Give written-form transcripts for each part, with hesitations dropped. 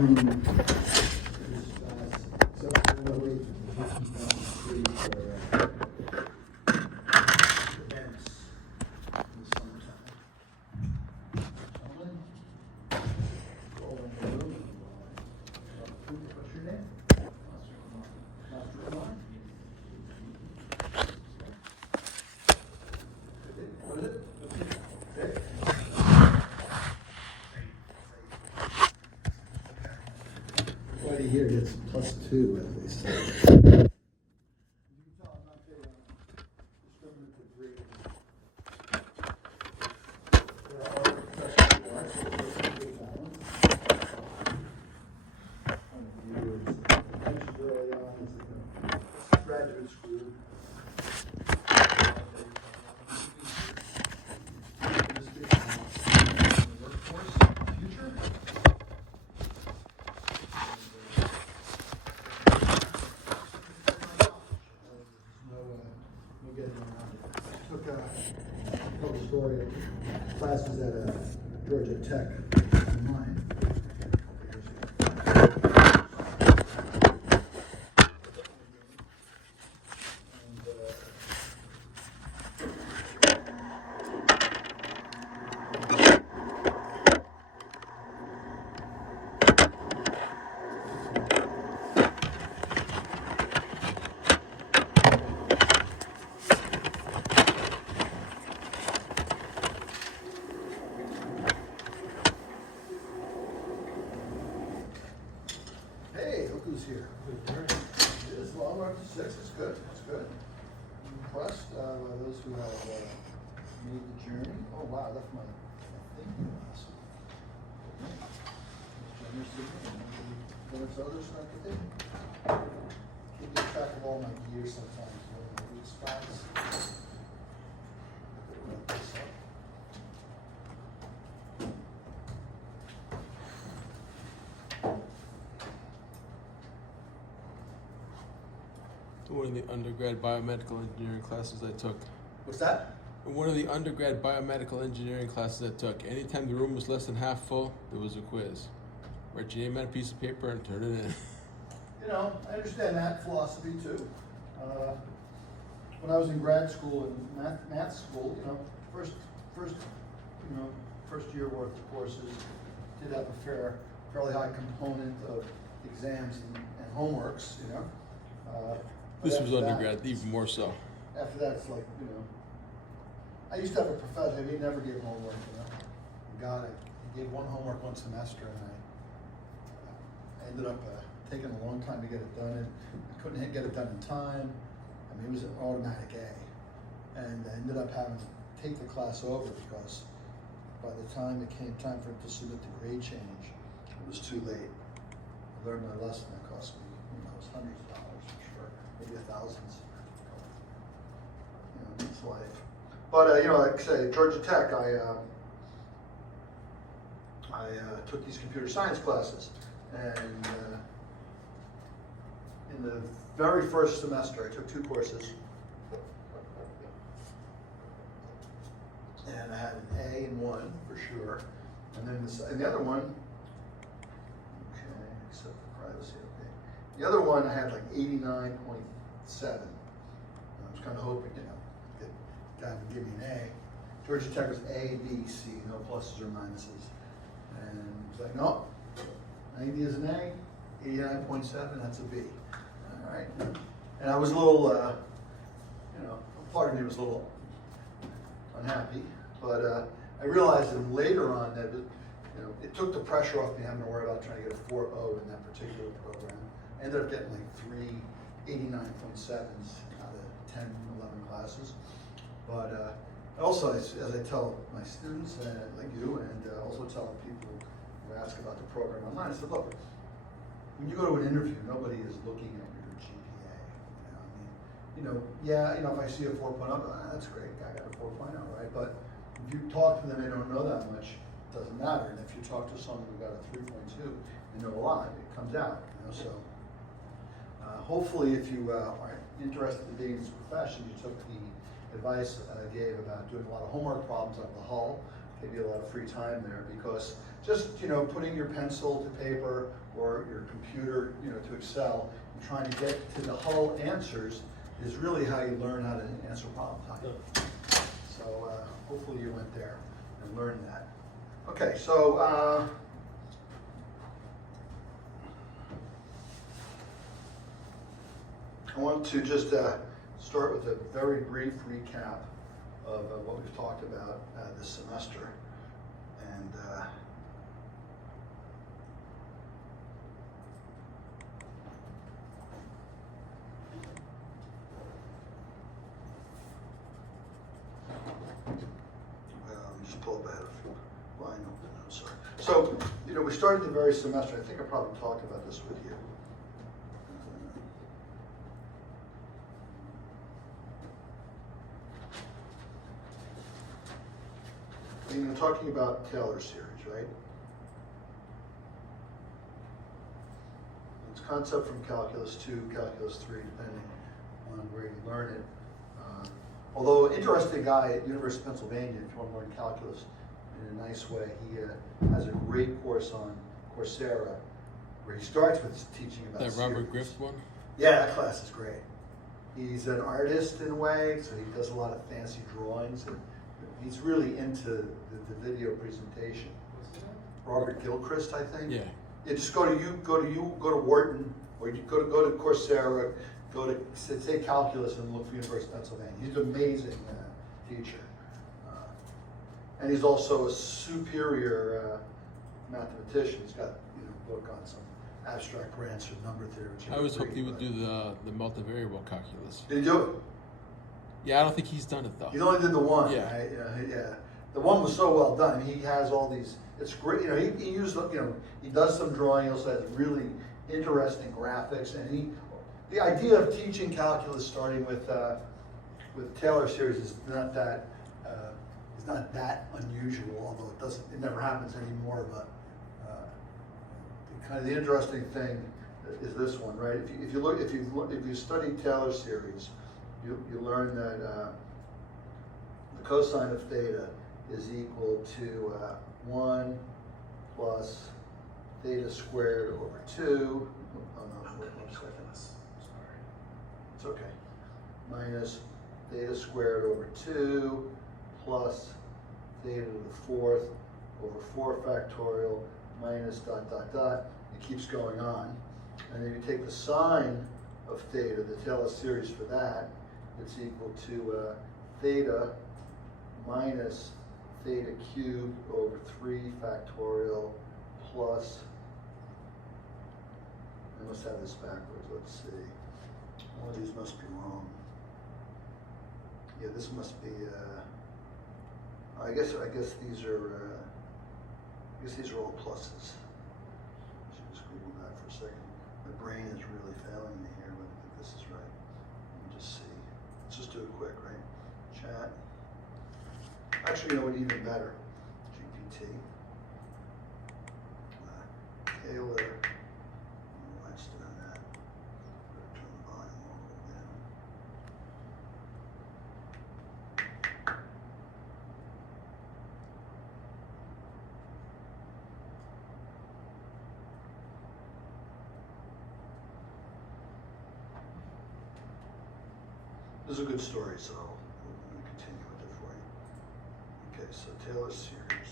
room is exceptionally free for events in the summertime. Gentlemen, go in the room. What's your name? Master Ron? What is it? Okay. Everybody here gets +2, as they say. You can tell I'm not very discriminative reading. There are professional arts, so there's a good balance. One of you is mentioned early on is a graduate school. Workforce future. No getting around it. I took a story classes at Georgia Tech online. Hey, look who's here. It is long after 6. It's good. It's good. I'm impressed by those who have made the journey. Oh wow, I left my thinking glass. There's others not today. Can't get track of all my gear sometimes when I read spots. Look this up. One of the undergrad biomedical engineering classes I took. What's that? One of the undergrad biomedical engineering classes I took. Anytime the room was less than half full, there was a quiz. Write your name on a piece of paper and turn it in. You know, I understand that philosophy too. When I was in grad school and math school, you know, first year worth of courses did have a fairly high component of exams and homeworks, you know. This But was after undergrad, that, even more so. After that, it's like, you know, I used to have a professor, he never gave homework, you know. God, he gave one homework one semester, and I ended up taking a long time to get it done, and I couldn't get it done in time. I mean, it was an automatic A, and I ended up having to take the class over because by the time it came time for it to submit the grade change, it was too late. I learned my lesson. That cost me, you know, it was hundreds of dollars for sure, maybe thousands. You know, it's life. But you know, like I say, Georgia Tech, I took these computer science classes, and in the very first semester, I took 2 courses, and I had an A in one for sure, and then the other one, okay, except for privacy, okay. The other one I had like 89.7. I was kind of hoping, you know, that God would give me an A. Georgia Tech was A, B, C, no pluses or minuses, and it was like, no, 90 is an A, 89.7, that's a B. All right, and I was a little, you know, part of me was a little unhappy, but I realized that later on that you know, it took the pressure off me having to worry about trying to get a 4.0 in that particular program. I ended up getting like 3 89.7s out of 10, 11 classes. But also, as I tell my students, like you, and also tell people who ask about the program online, I said, look, when you go to an interview, nobody is looking at your GPA. You know, yeah, you know, if I see a 4.0, that's great, I got a 4.0, right? But if you talk to them, they don't know that much, it doesn't matter. And if you talk to someone who got a 3.2, they know a lot, it comes out, you know, so. Hopefully, if you are interested in being in this profession, you took the advice I gave about doing a lot of homework problems out of the Hull, give you a lot of free time there, because just, you know, putting your pencil to paper or your computer, you know, to Excel, and trying to get to the whole answers is really how you learn how to answer problems. So hopefully you went there and learned that. Okay, so I want to just start with a very brief recap of what we've talked about this semester. And let me just pull up ahead a line open. I'm sorry. So, you know, we started the very semester. I think I probably talked about this with you. You know, talking about Taylor series, right? It's concept from Calculus 2, Calculus 3, depending on where you learn it. Although interesting guy at University of Pennsylvania, if you want to learn calculus in a nice way, he has a great course on Coursera where he starts with teaching about That Robert Griff one? Yeah, that class is great. He's an artist in a way, so he does a lot of fancy drawings, and he's really into the video presentation. Robert Gilchrist, I think. Yeah. Yeah, just go to Wharton, or you go to Coursera, go to say calculus and look for University of Pennsylvania. He's an amazing teacher, and he's also a superior mathematician. He's got a book on some abstract branch of number theory. I always hoped he would do the multivariable calculus. Did he do it? Yeah, I don't think he's done it though. He only did the one. Yeah. Right? Yeah. The one was so well done. He has all these. It's great. You know, he used. He does some drawing. He also has really interesting graphics, and the idea of teaching calculus starting with Taylor series is not that unusual. Although it never happens anymore. But kind of the interesting thing is this one, right? If you study Taylor series, you learn that the cosine of theta is equal to 1 plus theta squared over 2. Oh no, wait 1 second. Sorry. It's okay. Minus theta squared over 2 plus theta to the 4th over 4 factorial minus dot dot dot. It keeps going on. And then you take the sine of theta, the Taylor series for that, it's equal to theta minus theta cubed over 3 factorial plus, I must have this backwards, let's see. One of these must be wrong. Yeah, this must be, I guess these are, all pluses. I should just Google that for a second. My brain is really failing me here, but I think this is right. Let me just see. Let's just do it quick, right? Chat. Actually, you know what, even better. GPT. Taylor. Let's do that. Better turn the volume a little bit down. This is a good story, so I'm going to continue with it for you. Okay, so Taylor series.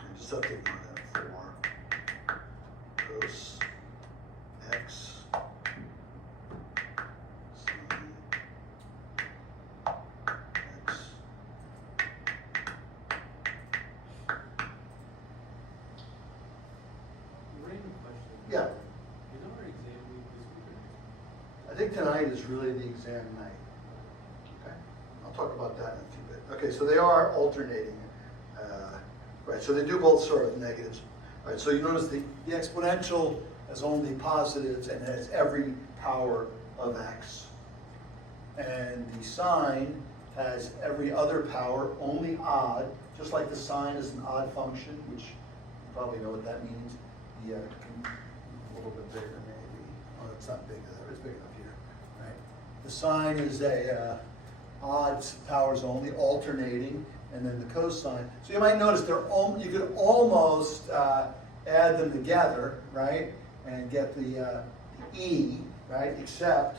I just have to ignore that 4 cos x sin x. Random question. Yeah, You know our exam week this week or next? I think tonight is really the exam night. Okay, I'll talk about that in a few bit. Okay, so they are alternating, right? So they do both start with negatives. Right, so you notice the exponential has only positives and has every power of x. And the sine has every other power, only odd, just like the sine is an odd function, which you probably know what that means. Yeah, a little bit bigger maybe. Oh, it's not big enough. It's big enough here, right? The sine is odd powers only, alternating, and then the cosine. So you might notice you could almost add them together, right, and get the E, right, except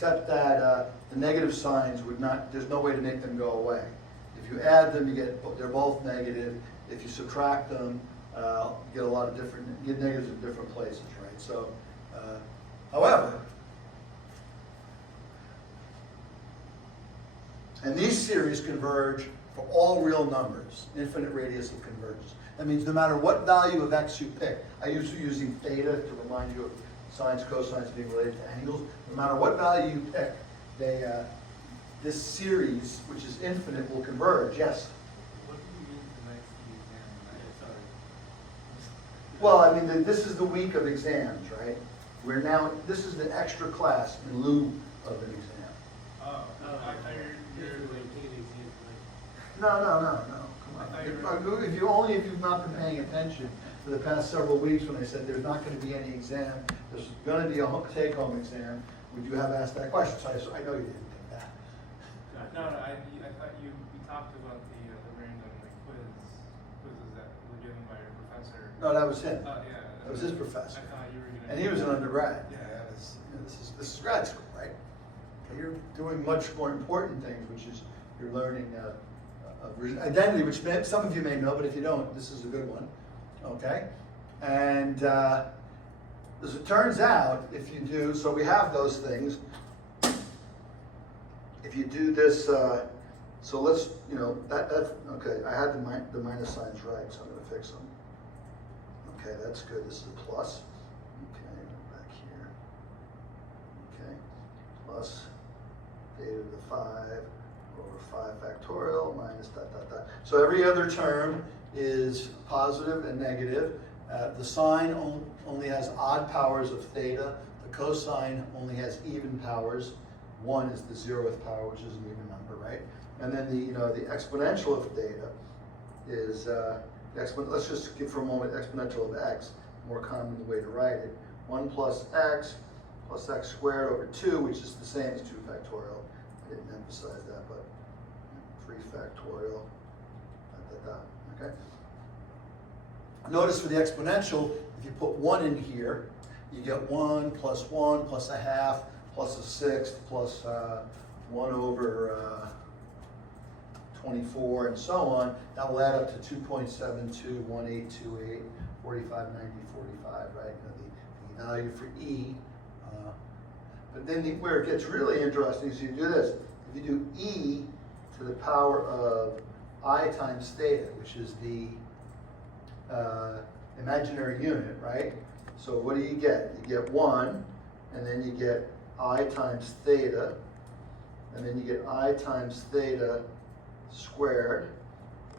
that the negative signs would not, there's no way to make them go away. If you add them, they're both negative. If you subtract them, you get a lot of you get negatives in different places, right? So, however, and these series converge for all real numbers, infinite radius of convergence. That means no matter what value of x you pick, I usually using theta to remind you of sines, cosines being related to angles. No matter what value you pick, this series, which is infinite, will converge. Yes? What do you mean tonight's the exam? Sorry. Well, I mean, this is the week of exams, right? This is the extra class in lieu of an exam. Oh, I thought you're like taking an exam tonight. No. Come on. If you've not been paying attention for the past several weeks when I said there's not going to be any exam, there's going to be a take-home exam, would you have asked that question? So I know you didn't think that. No, I thought you talked about the random quizzes that were given by your professor. No, that was him. Yeah. That was his professor. I thought you were gonna. And he was an undergrad. Yeah, this is grad school, right? Okay, you're doing much more important things, which is you're learning identity, which some of you may know, but if you don't, this is a good one. Okay? And as it turns out, if you do, so we have those things. If you do this, so let's, okay, I had the minus signs right, so I'm going to fix them. Okay, that's good. This is a plus. Okay, back here. Okay, plus theta to the 5 over 5 factorial minus ... So every other term is positive and negative. The sine only has odd powers of theta. The cosine only has even powers. 1 is the 0th power, which is an even number, right? And then the exponential of theta is let's just give for a moment exponential of x, more common way to write it. 1 plus x squared over 2, which is the same as 2 factorial. I didn't emphasize that, but 3 factorial, okay? Notice for the exponential, if you put 1 in here, you get 1 plus a half plus a sixth plus 1 over 24 and so on. That will add up to 2.72, 1828, 45, 90, 45, right? The value for E. But then where it gets really interesting is you do this. If you do E to the power of I times theta, which is the imaginary unit, right? So what do you get? You get 1, and then you get I times theta, and then you get I times theta squared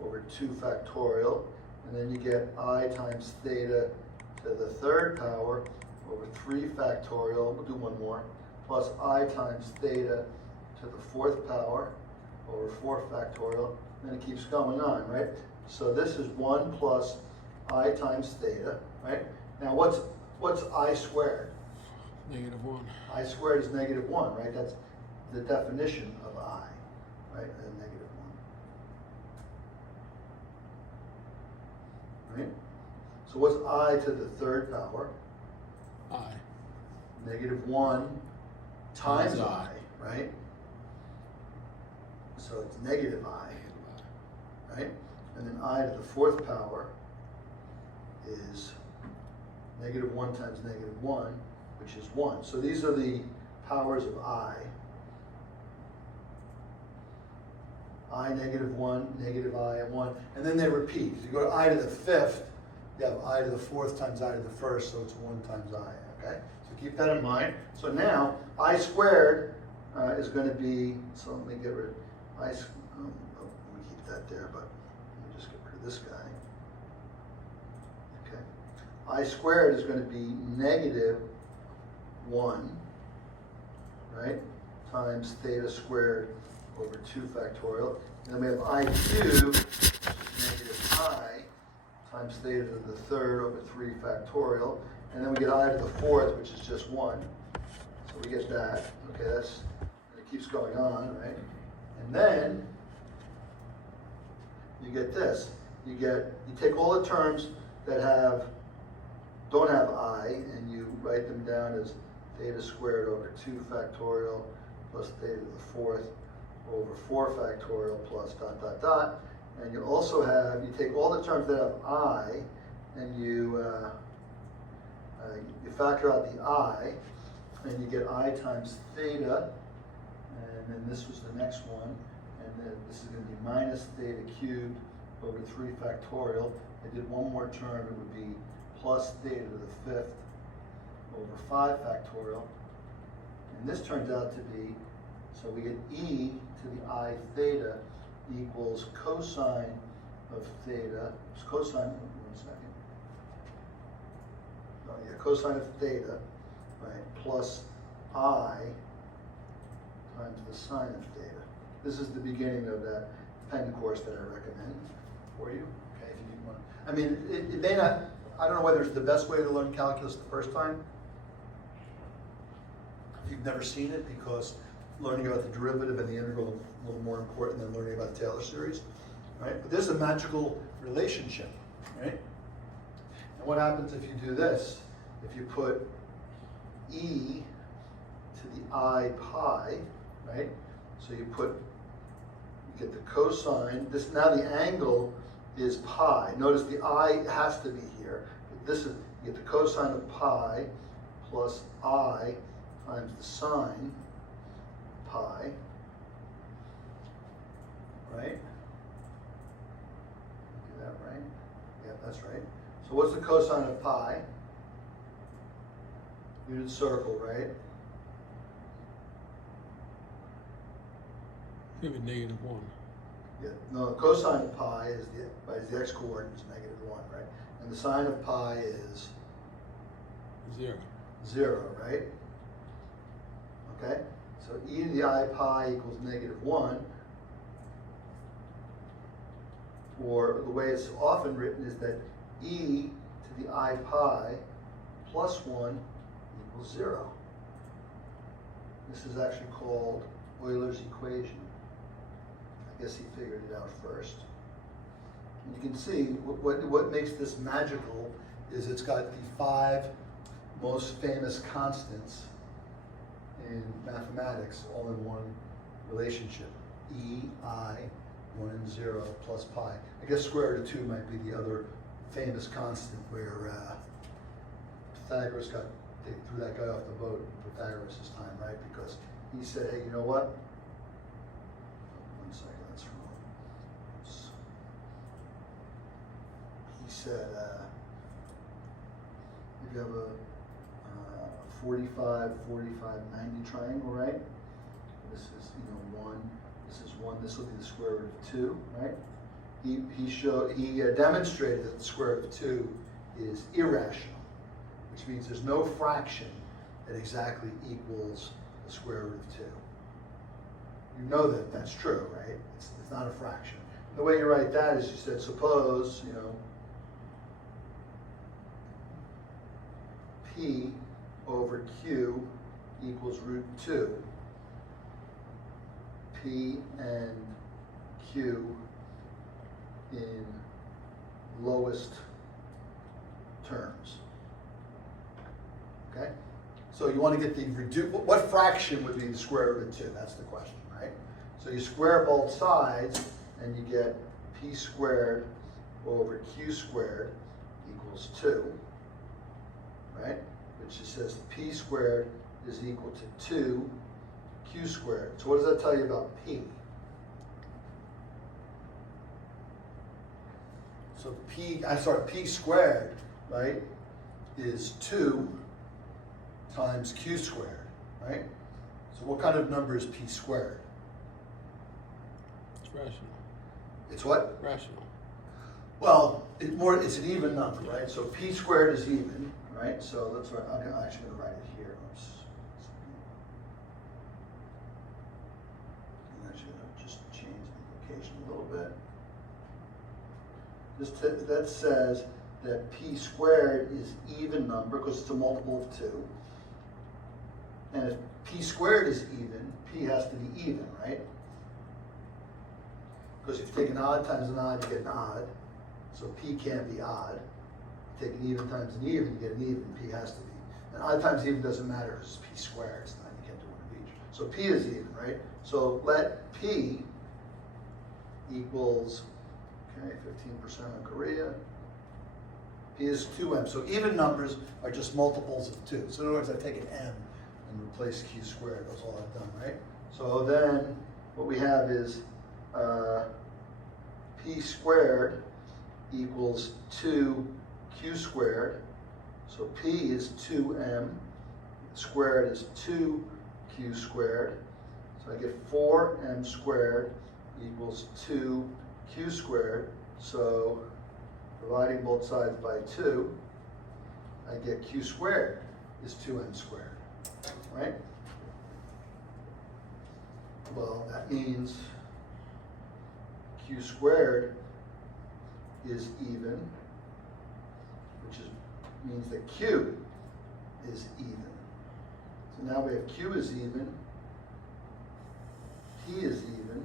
over 2 factorial, and then you get I times theta to the 3rd power over 3 factorial, we'll do one more, plus I times theta to the 4th power over 4 factorial, and then it keeps going on, right? So this is 1 plus I times theta, right? Now what's I squared? -1. I squared is -1, right? That's the definition of I, right? And -1. Right? So what's I to the 3rd power? I. -1 times Times I, right? So it's negative I, right? And then I to the 4th power is -1 times -1, which is 1. So these are the powers of I. I, -1, I, and 1. And then they repeat. If you go to I to the 5th, you have I to the 4th times I to the 1st, so it's 1 times I, okay? So keep that in mind. So now, I squared is going to be, so let me get rid of, let me keep that there, but let me just get rid of this guy. Okay. I squared is going to be -1, right, times theta squared over 2 factorial. And then we have I cubed, which is -I, times theta to the 3rd over 3 factorial. And then we get I to the 4th, which is just 1. So we get that. Okay, that's, keeps going on, right? And then you get this. You take all the terms that don't have I, and you write them down as theta squared over 2 factorial plus theta to the fourth over 4 factorial plus dot dot dot. And you also you take all the terms that have I, and you factor out the I, and you get I times theta, and then this was the next one, and then this is going to be minus theta cubed over 3 factorial. I did one more term, it would be plus theta to the fifth over 5 factorial. And this turns out to be, so we get e to the I theta equals cosine of theta, cosine, one second. Oh yeah, cosine of theta, right, plus I times the sine of theta. This is the beginning of that Penn course that I recommend for you. Okay, if you need one. I mean, it may not, I don't know whether it's the best way to learn calculus the first time. If you've never seen it, because learning about the derivative and the integral is a little more important than learning about the Taylor series, right? But there's a magical relationship, right? And what happens if you do this? If you put e to the I pi, right? So you get the cosine. This, now the angle is pi. Notice the I has to be here. This is, you get the cosine of pi plus I times the sine pi, right? Do that right? Yeah, that's right. So what's the cosine of pi? Unit circle, right? Maybe -1. Yeah, no, the cosine of pi is the x-coordinate is -1, right? And the sine of pi is 0. 0, right? Okay, so e to the I pi equals -1, or the way it's often written is that e to the I pi plus 1 equals 0. This is actually called Euler's equation. I guess he figured it out first. And you can see what makes this magical is it's got the 5 most famous constants in mathematics all in one relationship. E, I, 1 and 0 plus pi. I guess square root of 2 might be the other famous constant where Pythagoras they threw that guy off the boat in Pythagoras' time, right? Because he said, hey, you know what? One second, that's wrong. Oops. He said, if you have a 45, 45, 90 triangle, right? This is, 1, this is 1, this will be the square root of 2, right? He demonstrated that the square root of 2 is irrational, which means there's no fraction that exactly equals the square root of 2. You know that that's true, right? It's not a fraction. The way you write that is you said, suppose, P over Q equals root 2. P and Q in lowest terms. Okay? So you want to get what fraction would be the square root of 2? That's the question, right? So you square both sides and you get P squared over Q squared equals 2, right? Which just says P squared is equal to 2 Q squared. So what does that tell you about P? So P squared, right, is 2 times Q squared, right? So what kind of number is P squared? It's rational. It's what? Rational. Well, it's an even number, right? So P squared is even, right? So that's right. I'm actually going to write it here. Oops. I'm actually going to just change the location a little bit. That says that P squared is even number because it's a multiple of 2. And if P squared is even, P has to be even, right? Because if you take an odd times an odd, you get an odd. So P can't be odd. Take an even times an even, you get an even. P has to be. And odd times even doesn't matter because it's P squared. It's not, you can't do one of each. So P is even, right? So let P equals, okay, 15% on Korea. P is 2m. So even numbers are just multiples of 2. So in other words, I take an m and replace q squared. That's all I've done, right? So then what we have is P squared equals 2q squared. So P is 2m, squared is 2q squared. So I get 4m squared equals 2q squared. So dividing both sides by 2, I get q squared is 2m squared, right? Well, that means q squared is even, which means that q is even. So now we have q is even, p is even,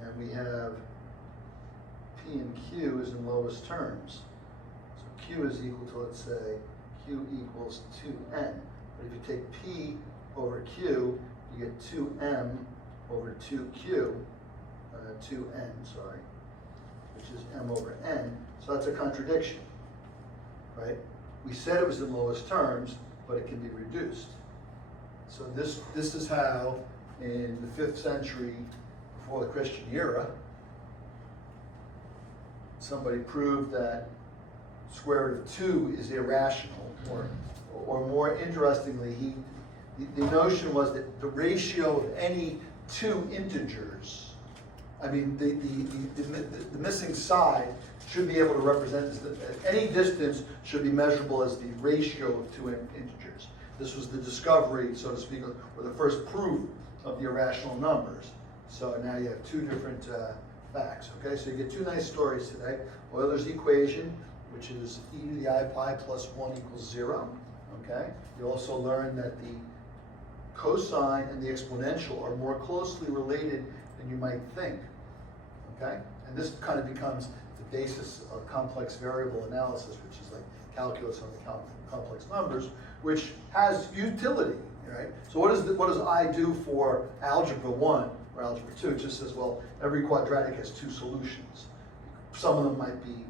and we have p and q is in lowest terms. So q is equal to, let's say, q equals 2n. But if you take p over q, you get 2m over 2q, 2n, sorry, which is m over n. So that's a contradiction, right? We said it was in lowest terms, but it can be reduced. So this is how, in the 5th century before the Christian era, somebody proved that square root of 2 is irrational, or more interestingly, the notion was that the ratio of any two integers, I mean, the missing side should be able to represent any distance should be measurable as the ratio of two integers. This was the discovery, so to speak, or the first proof of the irrational numbers. So now you have two different facts, okay? So you get two nice stories today. Euler's equation, which is e to the I pi plus 1 equals 0, okay? You also learn that the cosine and the exponential are more closely related than you might think, okay? And this kind of becomes the basis of complex variable analysis, which is like calculus on the complex numbers, which has utility, right? So what does I do for algebra 1 or algebra 2? It just says, well, every quadratic has two solutions. Some of them might be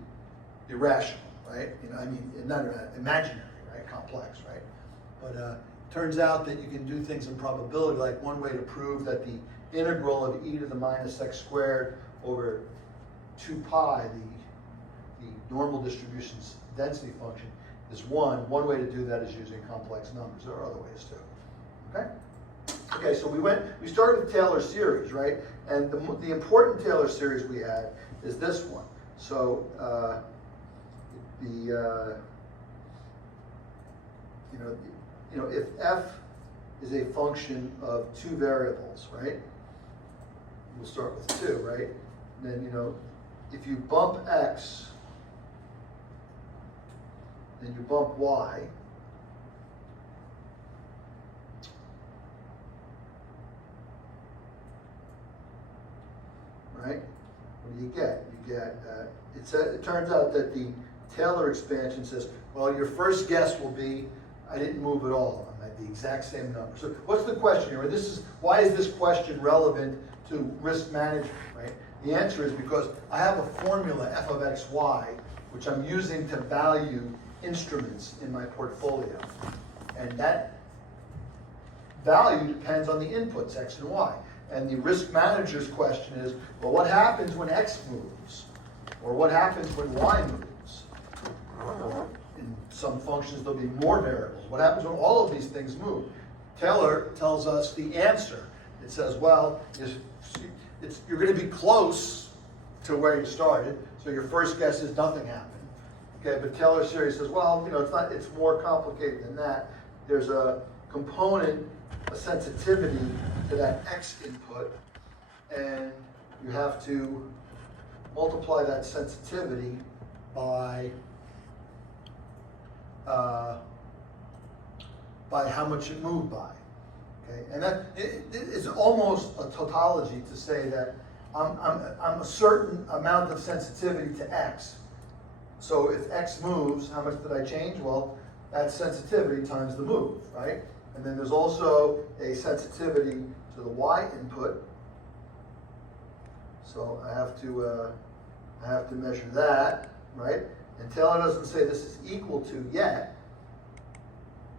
irrational, right? You know, I mean, not imaginary, right? Complex, right? But turns out that you can do things in probability, like one way to prove that the integral of e to the minus x squared over 2 pi, the normal distribution's density function, is 1. One way to do that is using complex numbers. There are other ways too. Okay? Okay, so we started with Taylor series, right? And the important Taylor series we had is this one. So if f is a function of two variables, right? We'll start with 2, right? And then, if you bump x, then you bump y, right? What do you get? You get, it turns out that the Taylor expansion says, well, your first guess will be, I didn't move at all. I'm at the exact same number. So what's the question here? Why is this question relevant to risk management, right? The answer is because I have a formula, f of x, y, which I'm using to value instruments in my portfolio. And that value depends on the inputs, x and y. And the risk manager's question is, well, what happens when x moves? Or what happens when y moves? Or in some functions, there'll be more variables. What happens when all of these things move? Taylor tells us the answer. It says, well, you're going to be close to where you started, so your first guess is nothing happened. Okay, but Taylor series says, well, it's more complicated than that. There's a component, a sensitivity to that x input, and you have to multiply that sensitivity by how much it moved by. Okay, and that it's almost a tautology to say that I'm a certain amount of sensitivity to X. So if X moves, how much did I change? Well, that's sensitivity times the move, right? And then there's also a sensitivity to the Y input. So I have to measure that, right? And Taylor doesn't say this is equal to yet.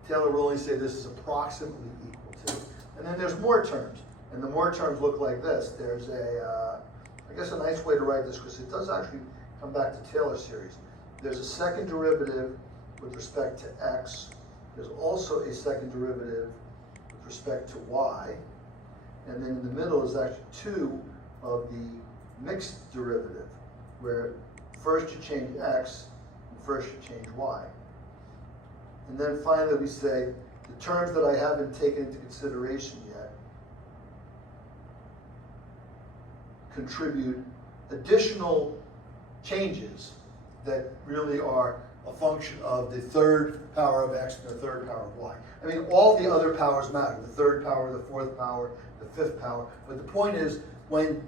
Taylor will only say this is approximately equal to. And then there's more terms. And the more terms look like this. There's I guess a nice way to write this, because it does actually come back to Taylor series. There's a second derivative with respect to X. There's also a second derivative with respect to Y. And then in the middle is actually two of the mixed derivative, where first you change X, and first you change Y. And then finally we say, the terms that I haven't taken into consideration yet contribute additional changes that really are a function of the third power of X and the third power of Y. I mean, all the other powers matter, the third power, the fourth power, the fifth power. But the point is, when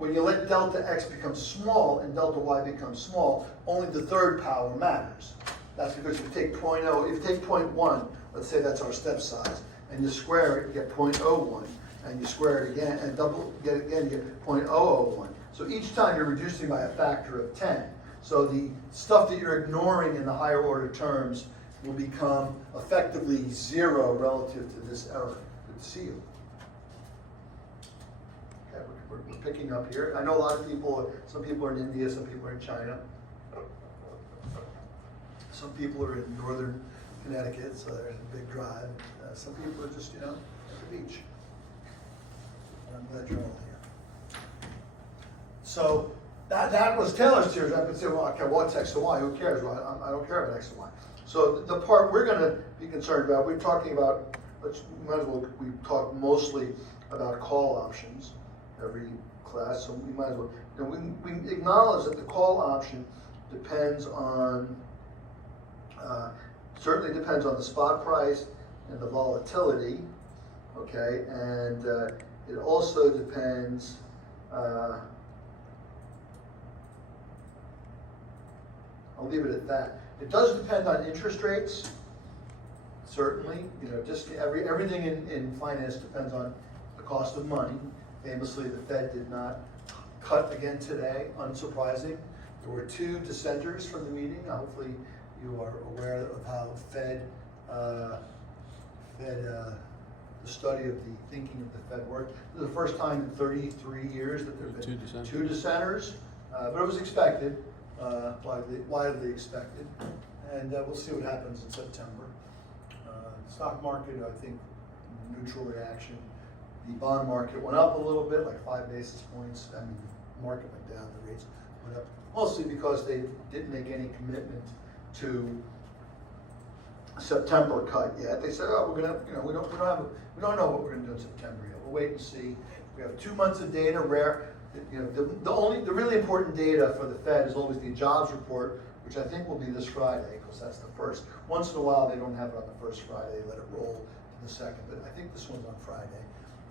you let delta X become small and delta Y become small, only the third power matters. That's because if you take 0.0, if you take 0.1, let's say that's our step size, and you square it, you get 0.01, and you square it again, and get it again, you get 0.001. So each time you're reducing by a factor of 10. So the stuff that you're ignoring in the higher order terms will become effectively zero relative to this error. Good to see you. Okay, we're picking up here. I know a lot of people, some people are in India, some people are in China. Some people are in northern Connecticut, so there's a big drive. Some people are just, at the beach. And I'm glad you're all here. So that was Taylor's series. I would say, well, okay, what's X and Y? Who cares? Well, I don't care about X and Y. So the part we're going to be concerned about, we're talking about, we talk mostly about call options every class, so we might as well, we acknowledge that the call option depends on, certainly depends on the spot price and the volatility, okay, and it also depends, I'll leave it at that. It does depend on interest rates, certainly, just everything in finance depends on the cost of money. Famously, the Fed did not cut again today, unsurprising. There were two dissenters from the meeting. Hopefully you are aware of how the study of the thinking of the Fed worked. This is the first time in 33 years that there have been two dissenters, but it was expected, widely expected, and we'll see what happens in September. Stock market, I think, neutral reaction. The bond market went up a little bit, like 5 basis points. I mean, the market went down, the rates went up, mostly because they didn't make any commitment to September cut yet. They said, oh, we're gonna, we don't know what we're gonna do in September yet. We'll wait and see. We have 2 months of data. The really important data for the Fed is always the jobs report, which I think will be this Friday, because that's the first. Once in a while, they don't have it on the first Friday. They let it roll to the second, but I think this one's on Friday.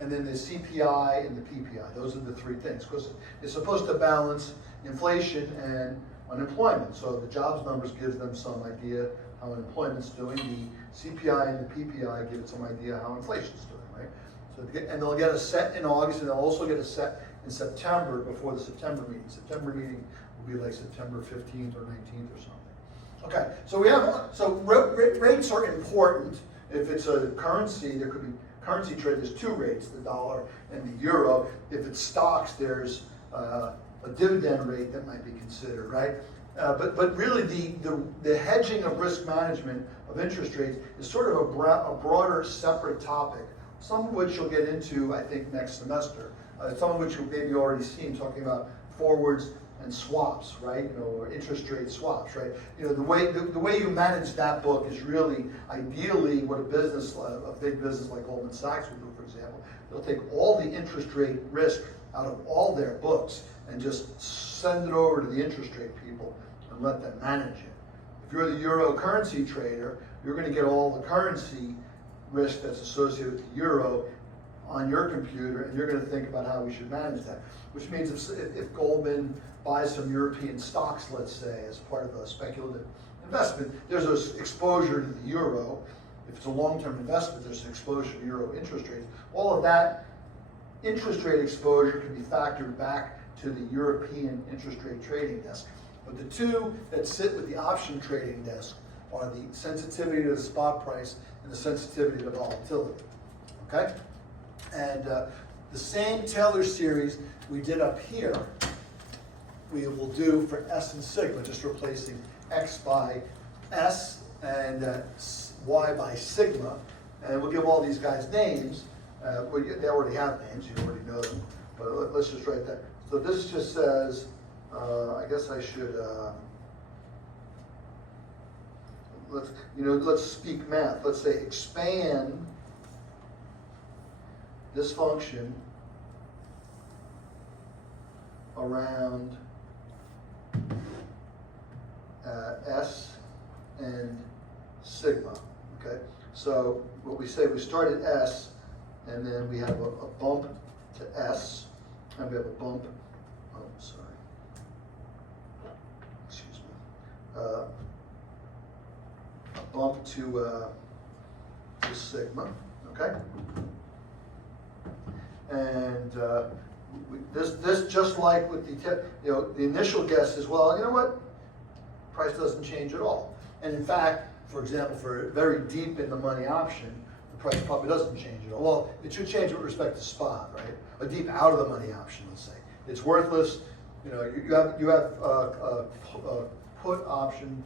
And then the CPI and the PPI. Those are the three things, because it's supposed to balance inflation and unemployment. So the jobs numbers gives them some idea how unemployment's doing. The CPI and the PPI give it some idea how inflation's doing, right? So and they'll get a set in August, and they'll also get a set in September before the September meeting. September meeting will be like September 15th or 19th or something. Okay, so rates are important. If it's a currency, there could be currency trade. There's two rates, the dollar and the euro. If it's stocks, there's a dividend rate that might be considered, right? But really the hedging of risk management of interest rates is sort of a broader separate topic, some of which you'll get into, I think, next semester. Some of which you've maybe already seen, talking about forwards and swaps, right? Or interest rate swaps, right? The way you manage that book is really ideally what a big business like Goldman Sachs would do, for example. They'll take all the interest rate risk out of all their books and just send it over to the interest rate people and let them manage it. If you're the euro currency trader, you're going to get all the currency risk that's associated with the euro on your computer, and you're going to think about how we should manage that. Which means if Goldman buys some European stocks, let's say, as part of a speculative investment, there's an exposure to the euro. If it's a long-term investment, there's an exposure to euro interest rates. All of that interest rate exposure can be factored back to the European interest rate trading desk. But the two that sit with the option trading desk are the sensitivity to the spot price and the sensitivity to volatility. Okay? And the same Taylor series we did up here, we will do for S and sigma, just replacing X by S and Y by sigma. And we'll give all these guys names. Well, they already have names, you already know them. But let's just write that. So this just says, I guess I should, let's speak math. Let's say expand this function around S and sigma, okay? So what we say, we start at S, and then we have a bump to S, and we have a bump, oh, sorry, excuse me, a bump to sigma, okay? And this just like with the initial guess is, well, you know what? Price doesn't change at all. And in fact, for example, for a very deep in the money option, the price probably doesn't change at all. Well, it should change with respect to spot, right? A deep out of the money option, let's say. It's worthless. You have a put option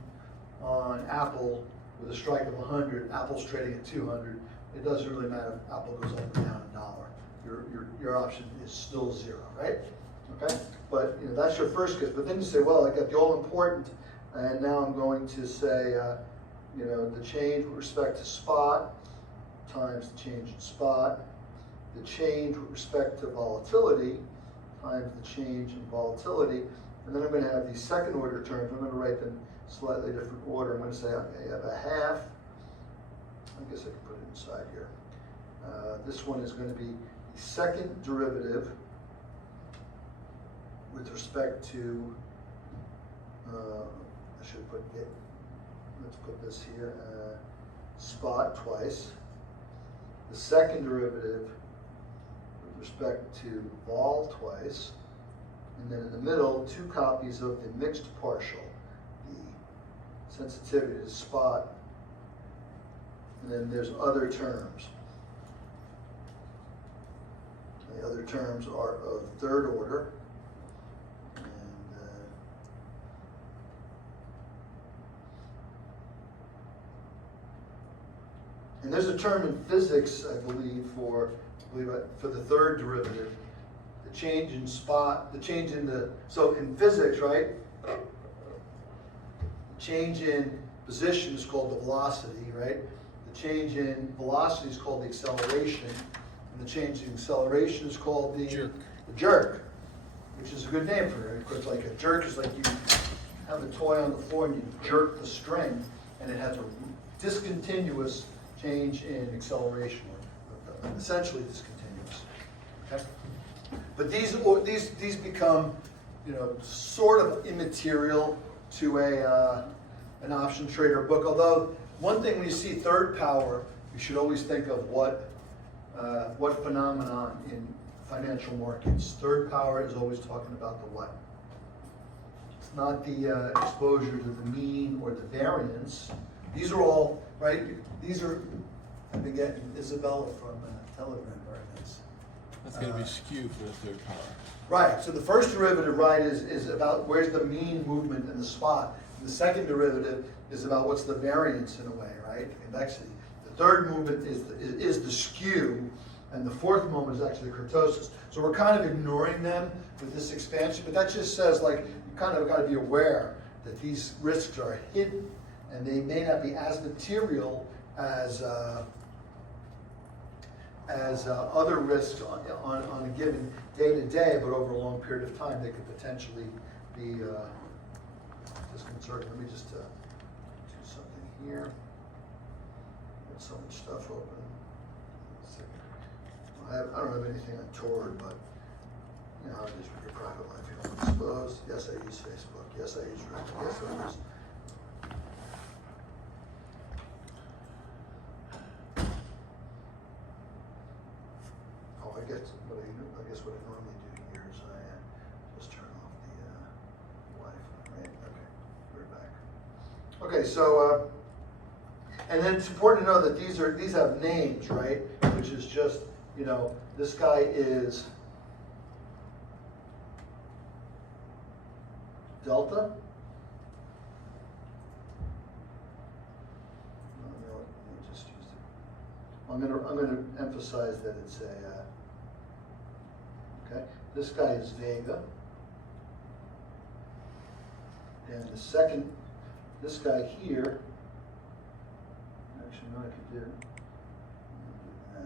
on Apple with a strike of 100. Apple's trading at 200. It doesn't really matter if Apple goes up or down $1. Your option is still 0, right? Okay? But that's your first guess. But then you say, well, I got the all important, and now I'm going to say, the change with respect to spot times the change in spot, the change with respect to volatility times the change in volatility, and then I'm going to have these second order terms. I'm going to write them in slightly different order. I'm going to say, okay, I have a half. I guess I can put it inside here. This one is going to be the second derivative with respect to, I should put it, let's put this here, spot twice. The second derivative with respect to vol twice. And then in the middle, 2 copies of the mixed partial, the sensitivity to spot. And then there's other terms. The other terms are of third order. And there's a term in physics, I believe, for the third derivative, the change in spot, the change in the, so in physics, right, change in position is called the velocity, right? The change in velocity is called the acceleration, and the change in acceleration is called the jerk, which is a good name for it. Because like a jerk is like you have a toy on the floor and you jerk the string, and it has a discontinuous change in acceleration, or essentially discontinuous. Okay? But these become, sort of immaterial to an option trader book. Although one thing when you see third power, you should always think of what phenomenon in financial markets. Third power is always talking about the what. It's not the exposure to the mean or the variance. These are all, right? These are, I've been getting Isabella from Telegram very nice. That's going to be skewed for the third power. Right, so the first derivative, right, is about where's the mean movement in the spot. And the second derivative is about what's the variance in a way, right? The convexity. The third movement is the skew, and the fourth moment is actually the kurtosis. So we're kind of ignoring them with this expansion, but that just says, like, you kind of got to be aware that these risks are hidden, and they may not be as material as other risks on a given day-to-day, but over a long period of time, they could potentially be disconcerting. Let me just do something here. got so much stuff open. I don't have anything untoward, but you know how it is with your private life. You don't expose. Yes, I use Facebook. Yes, I use Reddit. Yes, I use. Oh, I guess what I normally do here is I just turn off the Wi-Fi. Right? Okay, we're back. Okay, so and then it's important to know that these have names, right? Which is just, you know, this guy is Delta. No, let me just use it. I'm gonna emphasize that it's a okay. This guy is Vega, and the second, this guy here. Actually, no, I could do that. I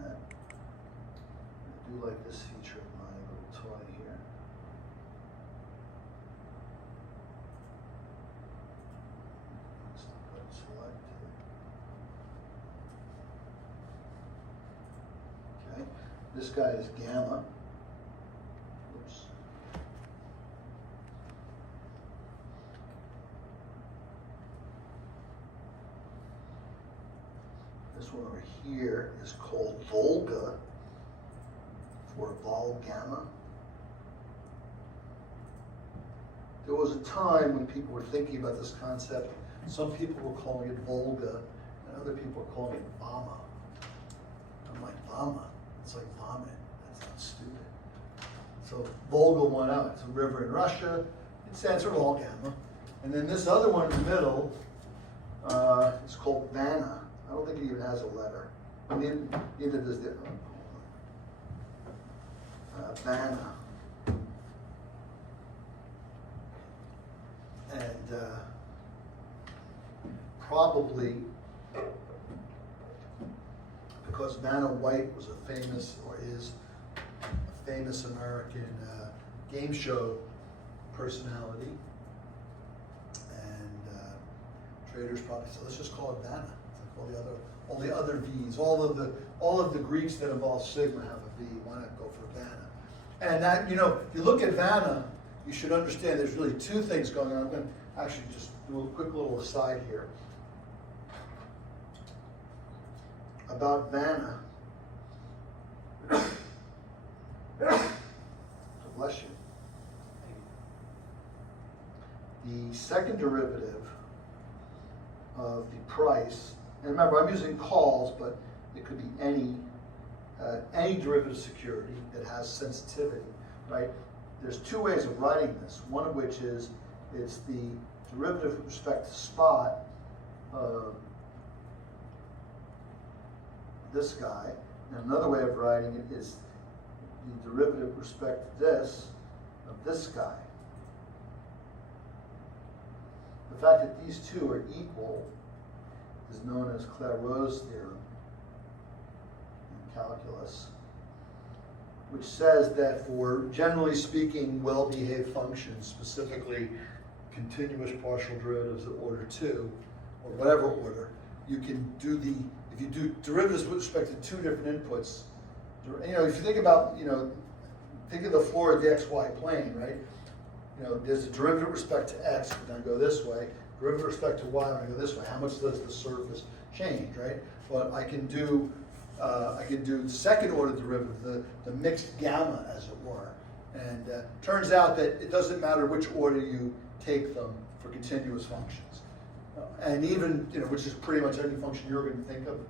do like this feature of my little toy here. Select. Okay, this guy is Gamma. Oops. This one over here is called Volga, for Vol Gamma. There was a time when people were thinking about this concept. Some people were calling it Volga, and other people were calling it Vama. I'm like, Vama? It's like vomit. That sounds stupid. So Volga won out. It's a river in Russia. It stands for Vol Gamma. And then this other one in the middle, it's called Vanna. I don't think it even has a letter. Neither does the Vanna. And probably because Vanna White was a famous, or is a famous American game show personality, and traders probably said, let's just call it Vanna. It's like all the other V's, all of the Greeks that involve sigma have a V. Why not go for Vanna? And that, you know, if you look at Vanna, you should understand there's really two things going on. I'm going to actually just do a quick little aside here about Vanna. Bless you. The second derivative of the price, and remember I'm using calls, but it could be any derivative security that has sensitivity, right? There's two ways of writing this. One of which is it's the derivative with respect to spot of this guy, and another way of writing it is the derivative with respect to this of this guy. The fact that these two are equal is known as Clairaut's theorem in calculus, which says that for, generally speaking, well-behaved functions, specifically continuous partial derivatives of order 2, or whatever order, you can do if you do derivatives with respect to two different inputs, you know, if you think about, you know, think of the floor of the xy plane, right? You know, there's a derivative with respect to x, but then go this way. Derivative with respect to y, when I go this way. How much does the surface change, right? Well, I can do second order derivative, the mixed gamma, as it were. And turns out that it doesn't matter which order you take them for continuous functions. And even, you know, which is pretty much any function you're going to think of.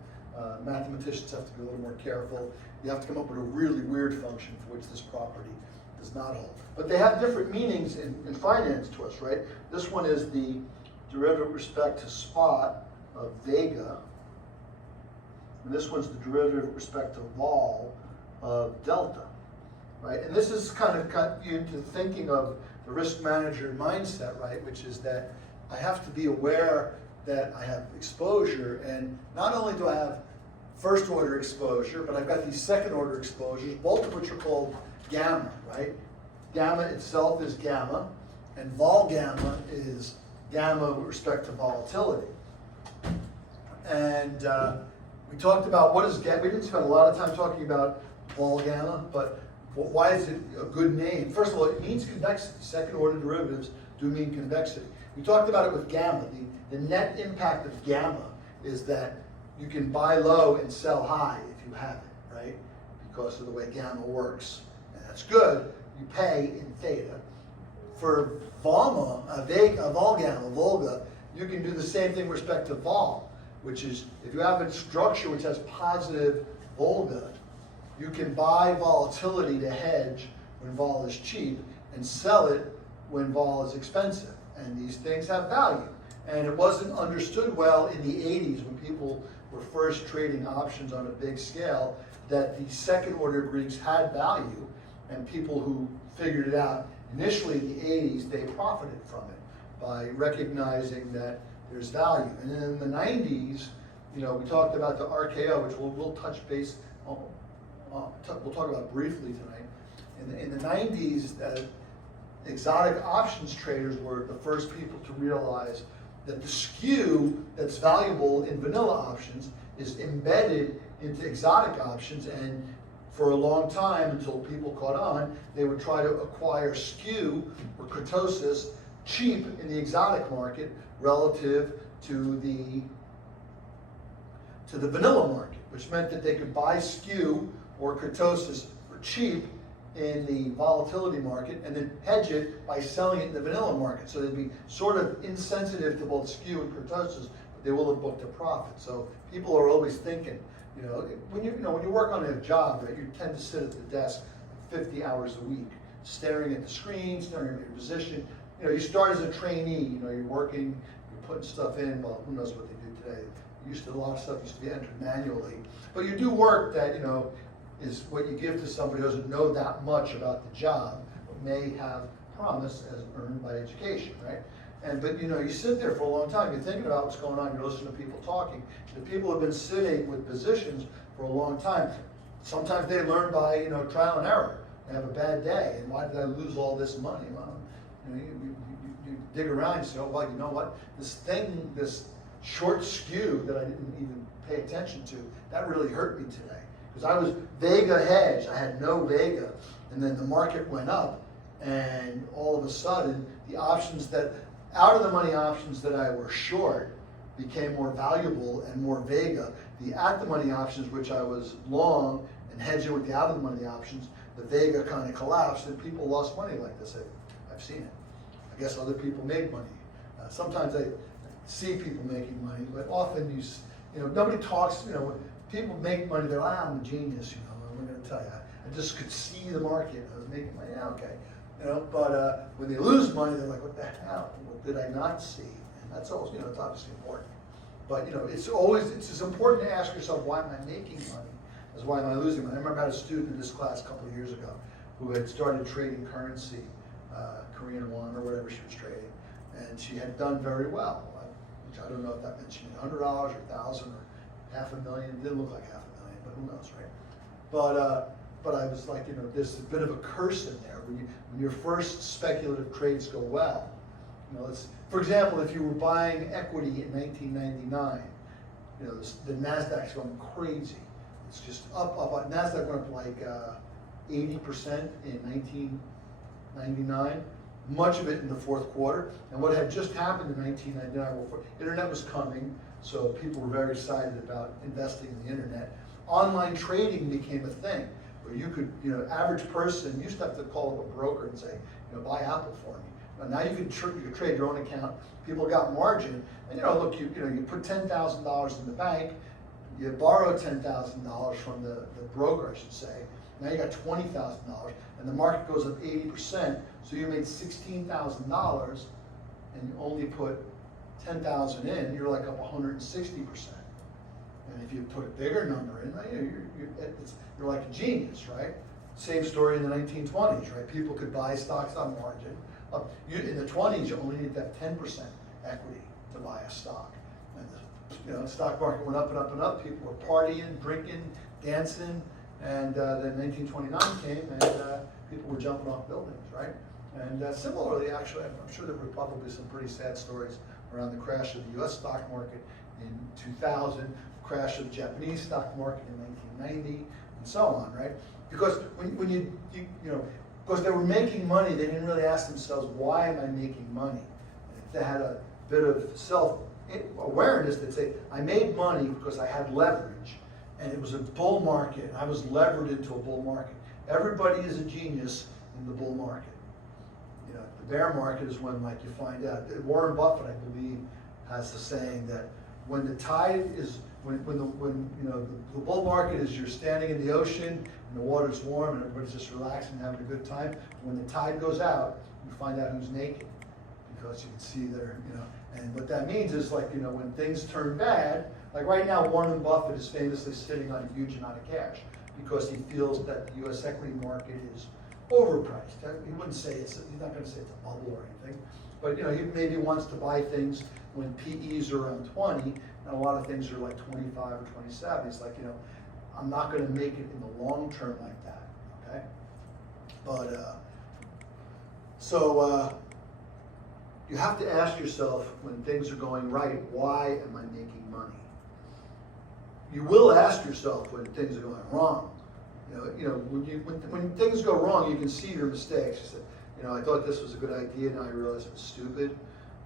Mathematicians have to be a little more careful. You have to come up with a really weird function for which this property does not hold. But they have different meanings in finance to us, right? This one is the derivative with respect to spot of Vega. And this one's the derivative with respect to vol of delta, right? And this is kind of got you into thinking of the risk manager mindset, right? Which is that I have to be aware that I have exposure, and not only do I have first order exposure, but I've got these second order exposures, both of which are called gamma, right? Gamma itself is gamma, and vol gamma is gamma with respect to volatility. And We talked about what is gamma. We didn't spend a lot of time talking about vol gamma, but why is it a good name? First of all, it means convexity. Second order derivatives do mean convexity. We talked about it with gamma. The net impact of gamma is that you can buy low and sell high if you have it, right? Because of the way gamma works. And that's good. You pay in theta. For vol gamma, Volga, you can do the same thing with respect to vol, which is if you have a structure which has positive Volga, you can buy volatility to hedge when vol is cheap and sell it when vol is expensive. And these things have value. And it wasn't understood well in the 80s when people were first trading options on a big scale that the second order Greeks had value, and people who figured it out initially in the 80s, they profited from it by recognizing that there's value. And then in the 90s, we talked about the RKO, which we'll touch base on, we'll talk about briefly tonight. In the 90s, exotic options traders were the first people to realize that the skew that's valuable in vanilla options is embedded into exotic options, and for a long time, until people caught on, they would try to acquire skew or kurtosis cheap in the exotic market relative to the vanilla market, which meant that they could buy skew or kurtosis for cheap in the volatility market and then hedge it by selling it in the vanilla market. So they'd be sort of insensitive to both skew and kurtosis, but they will have booked a profit. So people are always thinking, when you work on a job, right, you tend to sit at the desk 50 hours a week, staring at the screen, staring at your position. You start as a trainee, you're working, you're putting stuff in, well, who knows what they do today. A lot of stuff used to be entered manually. But you do work that, is what you give to somebody who doesn't know that much about the job, but may have promise as earned by education, right? But you sit there for a long time, you're thinking about what's going on, you're listening to people talking. The people have been sitting with positions for a long time. Sometimes they learn by trial and error. They have a bad day, and why did I lose all this money? Well, you dig around and say, oh, well, you know what? This short skew that I didn't even pay attention to, that really hurt me today. Because I was Vega hedged, I had no Vega, and then the market went up, and all of a sudden, the options out of the money options that I were short became more valuable and more Vega. The at the money options, which I was long and hedging with the out of the money options, the Vega kind of collapsed, and people lost money like this. I've seen it. I guess other people make money. Sometimes I see people making money, but often nobody talks. When people make money, they're like, I'm a genius. I'm going to tell you, I just could see the market. I was making money. Yeah, okay. But when they lose money, they're like, what the hell? What did I not see? And that's always, it's obviously important. But it's as important to ask yourself, why am I making money, as why am I losing money? I remember I had a student in this class a couple of years ago who had started trading currency, Korean won or whatever she was trading, and she had done very well. Which I don't know if that meant she made $100 or $1,000 or $500,000. It didn't look like $500,000, but who knows, right? But I was like, there's a bit of a curse in there. When your first speculative trades go well, for example, if you were buying equity in 1999, the Nasdaq's going crazy. It's just up. Nasdaq went up like 80% in 1999. Much of it in the fourth quarter. And what had just happened in 1999, internet was coming, so people were very excited about investing in the internet. Online trading became a thing where you could, average person used to have to call up a broker and say, buy Apple for me. But now you can trade your own account. People got margin, and look, you put $10,000 in the bank, you borrow $10,000 from the broker, I should say. Now you got $20,000, and the market goes up 80%, so you made $16,000, and you only put $10,000 in, you're like up 160%. And if you put a bigger number in, you're like a genius, right? Same story in the 1920s, right? People could buy stocks on margin. In the 20s, you only need to have 10% equity to buy a stock. And the stock market went up and up and up. People were partying, drinking, dancing, and then 1929 came, and people were jumping off buildings, right? And similarly, actually, I'm sure there were probably some pretty sad stories around the crash of the U.S. stock market in 2000, crash of the Japanese stock market in 1990, and so on, right? Because when you know, because they were making money, they didn't really ask themselves, why am I making money? And if they had a bit of self-awareness, they'd say, I made money because I had leverage, and it was a bull market, and I was levered into a bull market. Everybody is a genius in the bull market. You know, the bear market is when, like, you find out. Warren Buffett, I believe, has the saying that when the tide is, when you know, the bull market is you're standing in the ocean and the water's warm and everybody's just relaxing and having a good time. When the tide goes out, you find out who's naked, because you can see there, you know. And what that means is, like, you know, when things turn bad, like right now, Warren Buffett is famously sitting on a huge amount of cash because he feels that the U.S. equity market is overpriced. He wouldn't say he's not going to say it's a bubble or anything, but, you know, he maybe wants to buy things when PEs are around 20, and a lot of things are like 25 or 27. He's like, you know, I'm not going to make it in the long term like that, okay? But, you have to ask yourself, when things are going right, why am I making money? You will ask yourself when things are going wrong. You know, when things go wrong, you can see your mistakes. You say, you know, I thought this was a good idea, now I realize it was stupid,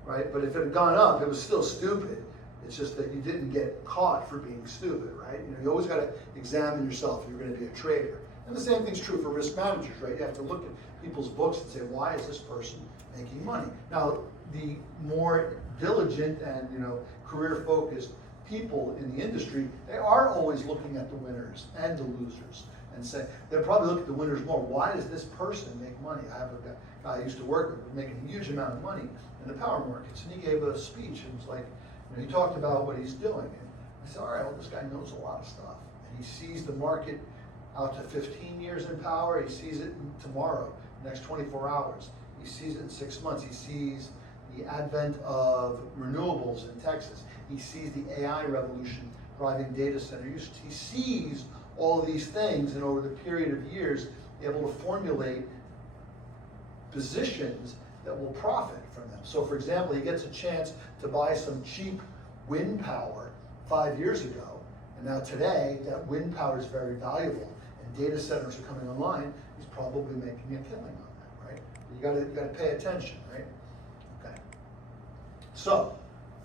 right? But if it had gone up, it was still stupid. It's just that you didn't get caught for being stupid, right? You know, you always got to examine yourself if you're going to be a trader. And the same thing's true for risk managers, right? You have to look at people's books and say, why is this person making money? Now, the more diligent and, you know, career-focused people in the industry, they are always looking at the winners and the losers and say, they'll probably look at the winners more. Why does this person make money? I have a guy I used to work with making a huge amount of money in the power markets, and he gave a speech and was like, you know, he talked about what he's doing. And I said, all right, well, this guy knows a lot of stuff. And he sees the market out to 15 years in power. He sees it tomorrow, the next 24 hours. He sees it in 6 months. He sees the advent of renewables in Texas. He sees the AI revolution driving data center use. He sees all of these things, and over the period of years, able to formulate positions that will profit from them. So, for example, he gets a chance to buy some cheap wind power 5 years ago, and now today, that wind power is very valuable, and data centers are coming online. He's probably making a killing on that, right? You got to pay attention, right? Okay. So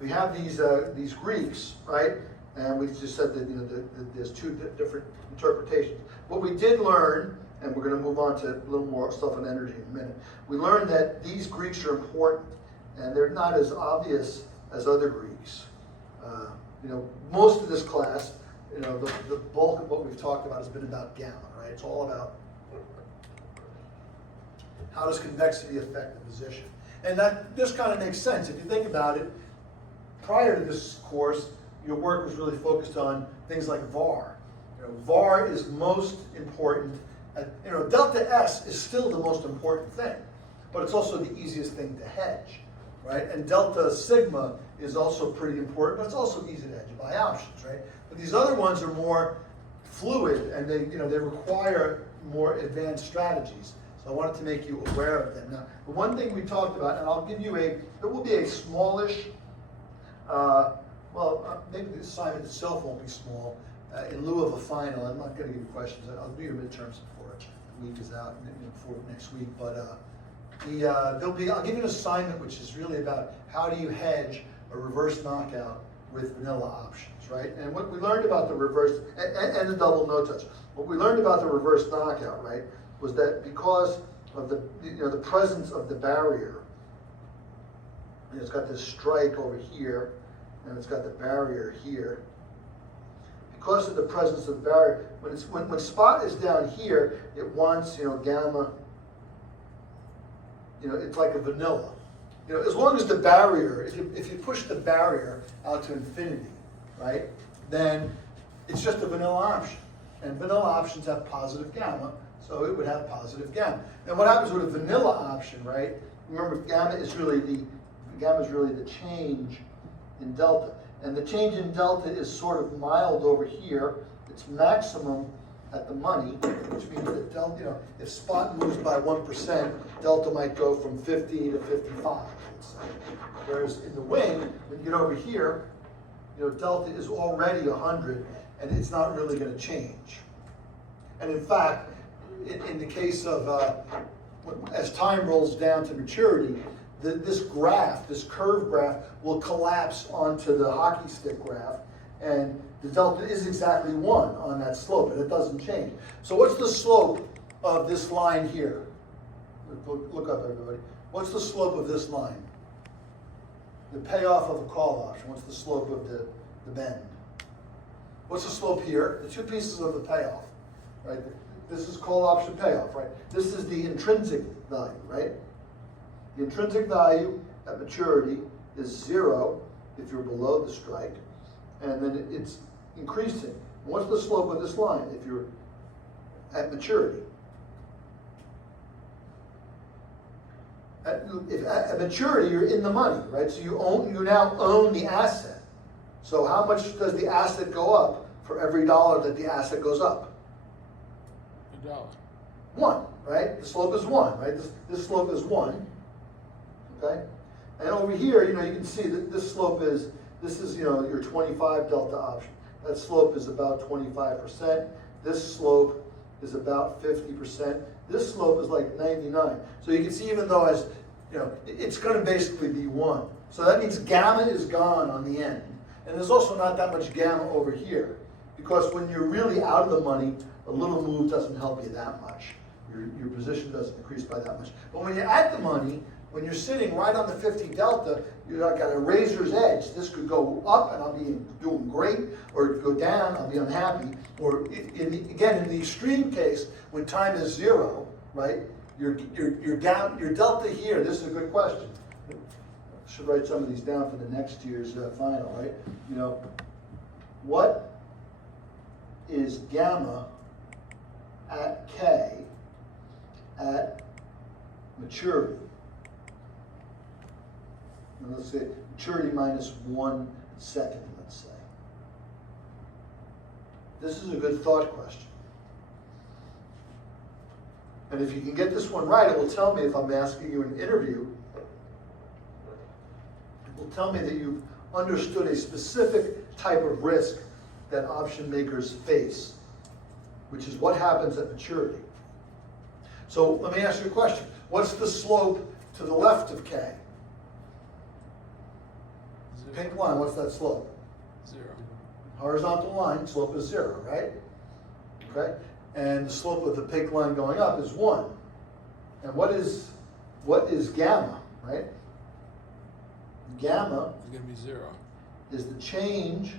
we have these Greeks, right? And we just said that, you know, there's two different interpretations. What we did learn, and we're going to move on to a little more stuff on energy in a minute. We learned that these Greeks are important, and they're not as obvious as other Greeks. You know, most of this class, you know, the bulk of what we've talked about has been about gamma, right? It's all about how does convexity affect the position. And this kind of makes sense. If you think about it, prior to this course, your work was really focused on things like VAR. You know, VAR is most important. You know, delta S is still the most important thing, but it's also the easiest thing to hedge, right? And delta sigma is also pretty important, but it's also easy to hedge. You buy options, right? But these other ones are more fluid, and they require more advanced strategies. So I wanted to make you aware of them. Now, the one thing we talked about, and I'll give you there will be a smallish, maybe the assignment itself won't be small. In lieu of a final, I'm not going to give you questions. I'll do your midterms before the week is out, before next week. But I'll give you an assignment which is really about how do you hedge a reverse knockout with vanilla options, right? And what we learned about the reverse, and the double no touch, what we learned about the reverse knockout, right, was that because of the presence of the barrier, it's got this strike over here, and it's got the barrier here. Because of the presence of the barrier, when spot is down here, it wants, gamma, it's like a vanilla. As long as the barrier, if you push the barrier out to infinity, right, then it's just a vanilla option. And vanilla options have positive gamma, so it would have positive gamma. And what happens with a vanilla option, right? Remember, gamma is really the change in delta. And the change in delta is sort of mild over here. It's maximum at the money, which means that delta, if spot moves by 1%, delta might go from 50 to 55, let's say. Whereas in the wing, when you get over here, delta is already 100, and it's not really going to change. And in fact, in the case of, as time rolls down to maturity, this graph, this curve graph, will collapse onto the hockey stick graph, and the delta is exactly 1 on that slope, and it doesn't change. So what's the slope of this line here? Look up, everybody. What's the slope of this line? The payoff of a call option. What's the slope of the bend? What's the slope here? The two pieces of the payoff, right? This is call option payoff, right? This is the intrinsic value, right? The intrinsic value at maturity is 0 if you're below the strike, and then it's increasing. And what's the slope of this line if you're at maturity? At maturity, you're in the money, right? So you now own the asset. So how much does the asset go up for every dollar that the asset goes up? $1. 1, right? The slope is 1, right? This slope is 1, okay? And over here, you can see that this slope is, your 25 delta option. That slope is about 25%. This slope is about 50%. This slope is like 99. So you can see, even though it's going to basically be 1. So that means gamma is gone on the end. And there's also not that much gamma over here, because when you're really out of the money, a little move doesn't help you that much. Your position doesn't increase by that much. But when you're at the money, when you're sitting right on the 50 delta, you've got a razor's edge. This could go up and I'll be doing great, or it could go down, I'll be unhappy. Or again, in the extreme case, when time is 0, right? Your delta here. This is a good question. I should write some of these down for the next year's final, right? What is gamma at K at maturity? And let's say maturity minus 1 second, let's say. This is a good thought question. And if you can get this one right, it will tell me, if I'm asking you an interview, it will tell me that you've understood a specific type of risk that option makers face, which is what happens at maturity. So let me ask you a question. What's the slope to the left of K? 0. Pink line, what's that slope? 0. Horizontal line, slope is 0, right? Okay? And the slope of the pink line going up is 1. And what is gamma, right? Gamma It's going to be 0. is the change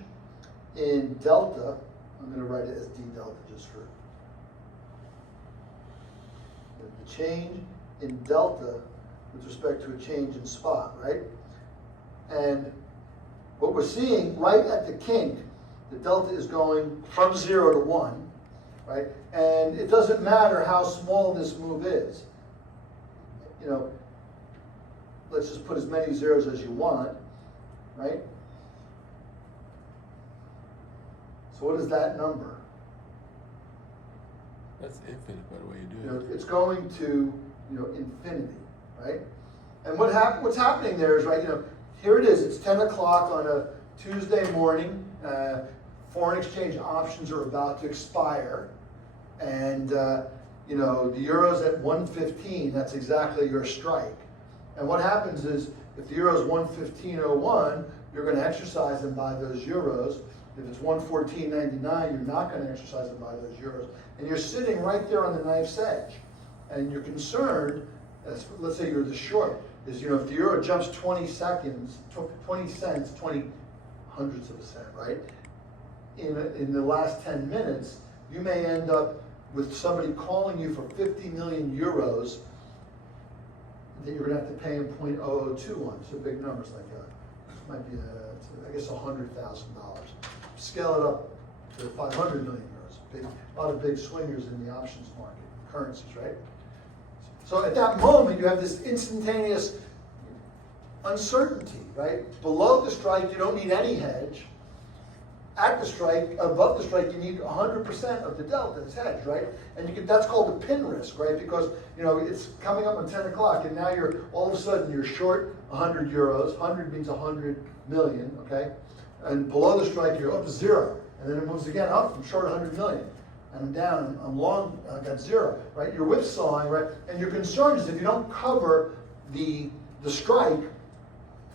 in delta. I'm going to write it as d delta just for the change in delta with respect to a change in spot, right? And what we're seeing right at the kink, the delta is going from 0 to 1, right? And it doesn't matter how small this move is. Let's just put as many zeros as you want, right? So what is that number? That's infinite, by the way you do it. It's going to, infinity, right? And what's happening there is, right, here it is. It's 10 o'clock on a Tuesday morning. Foreign exchange options are about to expire. And, the euro's at 115. That's exactly your strike. And what happens is, if the euro's 115.01, you're going to exercise and buy those euros. If it's 114.99, you're not going to exercise and buy those euros. And you're sitting right there on the knife's edge. And you're concerned, let's say you're the short, is, if the euro jumps 20 cents, 20 hundredths of a cent, right? In the last 10 minutes, you may end up with somebody calling you for 50 million euros that you're going to have to pay him 0.002 on. So big numbers like that. This might be, I guess, $100,000. Scale it up to 500 million euros. A lot of big swingers in the options market, currencies, right? So at that moment, you have this instantaneous uncertainty, right? Below the strike, you don't need any hedge. At the strike, above the strike, you need 100% of the delta as hedge, right? And that's called the pin risk, right? Because, it's coming up on 10 o'clock, and now all of a sudden, you're short 100 euros. 100 means 100 million, okay? and below the strike, you're up to 0. And then it moves again up, I'm short 100 million. And I'm down, I'm long, I got 0, right? You're whipsawing, right? And your concern is if you don't cover the strike,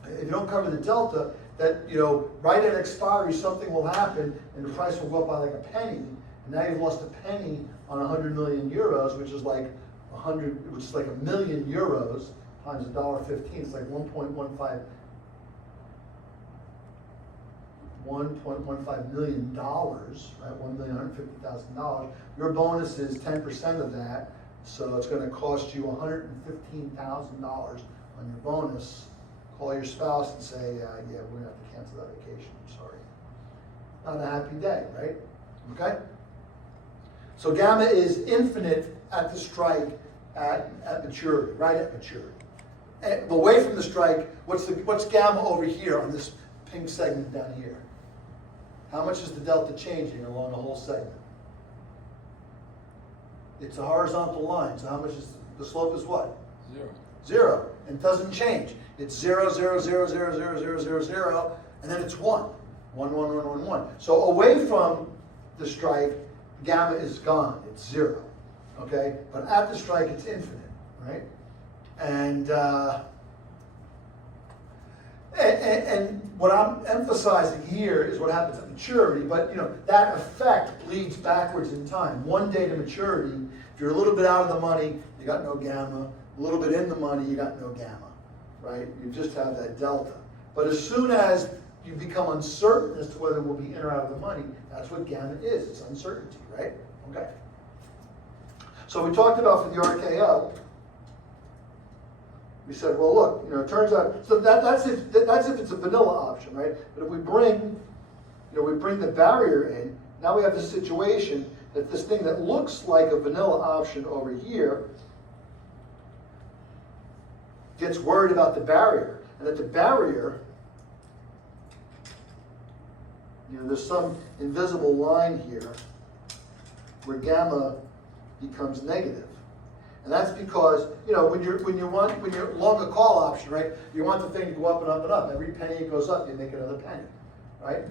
if you don't cover the delta, that, you know, right at expiry, something will happen and the price will go up by like a penny. And now you've lost a penny on 100 million euros, which is like 100, which is like €1 million times $1.15. It's like $1.15 million, right? $1,150,000. Your bonus is 10% of that, so it's going to cost you $115,000 on your bonus. Call your spouse and say, yeah, we're going to have to cancel that vacation. I'm sorry. Not a happy day, right? Okay. So gamma is infinite at the strike at maturity, right at maturity. And away from the strike, what's gamma over here on this pink segment down here? How much is the delta changing along the whole segment? It's a horizontal line, so how much is the slope is what? 0. 0. And it doesn't change. It's 0, 0, 0, 0, 0, 0, 0, 0, and then it's 1. 1, 1, 1, 1, 1. So away from the strike, gamma is gone. It's 0. Okay? But at the strike, it's infinite, right? And what I'm emphasizing here is what happens at maturity, but you know, that effect bleeds backwards in time. One day to maturity, if you're a little bit out of the money, you got no gamma. A little bit in the money, you got no gamma, right? You just have that delta. But as soon as you become uncertain as to whether we'll be in or out of the money, that's what gamma is. It's uncertainty, right? Okay. So we talked about for the RKO, we said, well, look, you know, it turns out, so that's if it's a vanilla option, right? But if we bring, you know, we bring the barrier in, now we have this situation that this thing that looks like a vanilla option over here gets worried about the barrier, and that the barrier, you know, there's some invisible line here where gamma becomes negative. And that's because, you know, when you're long a call option, right, you want the thing to go up and up and up. Every penny it goes up, you make another penny, right?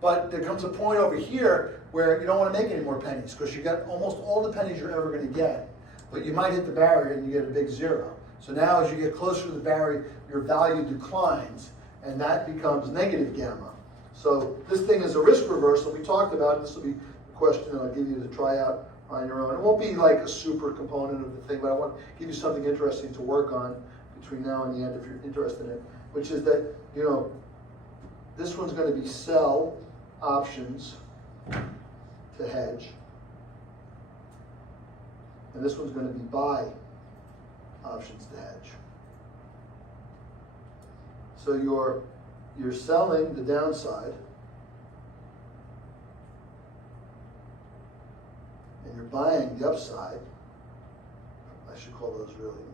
But there comes a point over here where you don't want to make any more pennies because you got almost all the pennies you're ever going to get, but you might hit the barrier and you get a big 0. So now as you get closer to the barrier, your value declines, and that becomes negative gamma. So this thing is a risk reversal. We talked about it. This will be a question that I'll give you to try out on your own. It won't be like a super component of the thing, but I want to give you something interesting to work on between now and the end if you're interested in it, which is that, you know, this one's going to be sell options to hedge, and this one's going to be buy options to hedge. So you're selling the downside and you're buying the upside. I should call those really,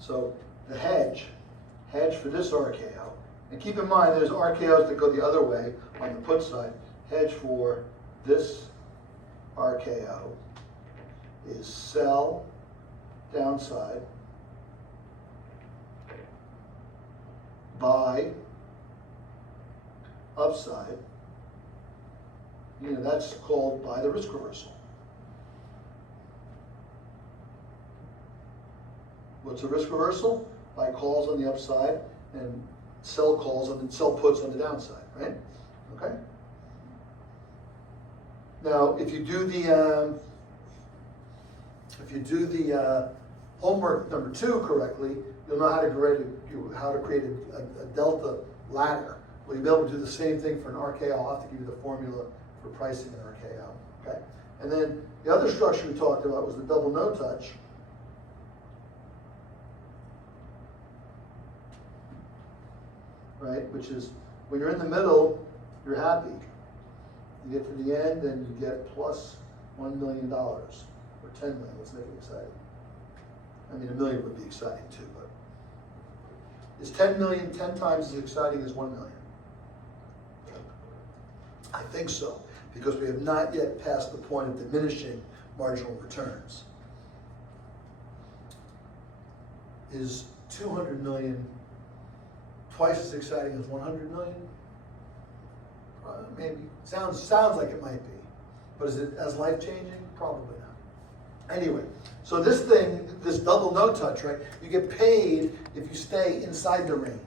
so the hedge for this RKO, and keep in mind there's RKOs that go the other way on the put side. Hedge for this RKO is sell downside, buy upside. You know, that's called buy the risk reversal. What's a risk reversal? Buy calls on the upside and sell puts on the downside, right? Okay. Now, if you do the homework number 2 correctly, you'll know how to create a delta ladder. Well, you'll be able to do the same thing for an RKO. I'll have to give you the formula for pricing an RKO. Okay. And then the other structure we talked about was the double no touch. Right, which is when you're in the middle, you're happy. You get to the end and you get plus $1 million or 10 million. Let's make it exciting. I mean, $1 million would be exciting too, but is 10 million 10 times as exciting as 1 million? I think so, because we have not yet passed the point of diminishing marginal returns. Is 200 million twice as exciting as 100 million? Maybe. Sounds like it might be. But is it as life-changing? Probably not. Anyway, so this thing, this double no-touch, right? You get paid if you stay inside the range,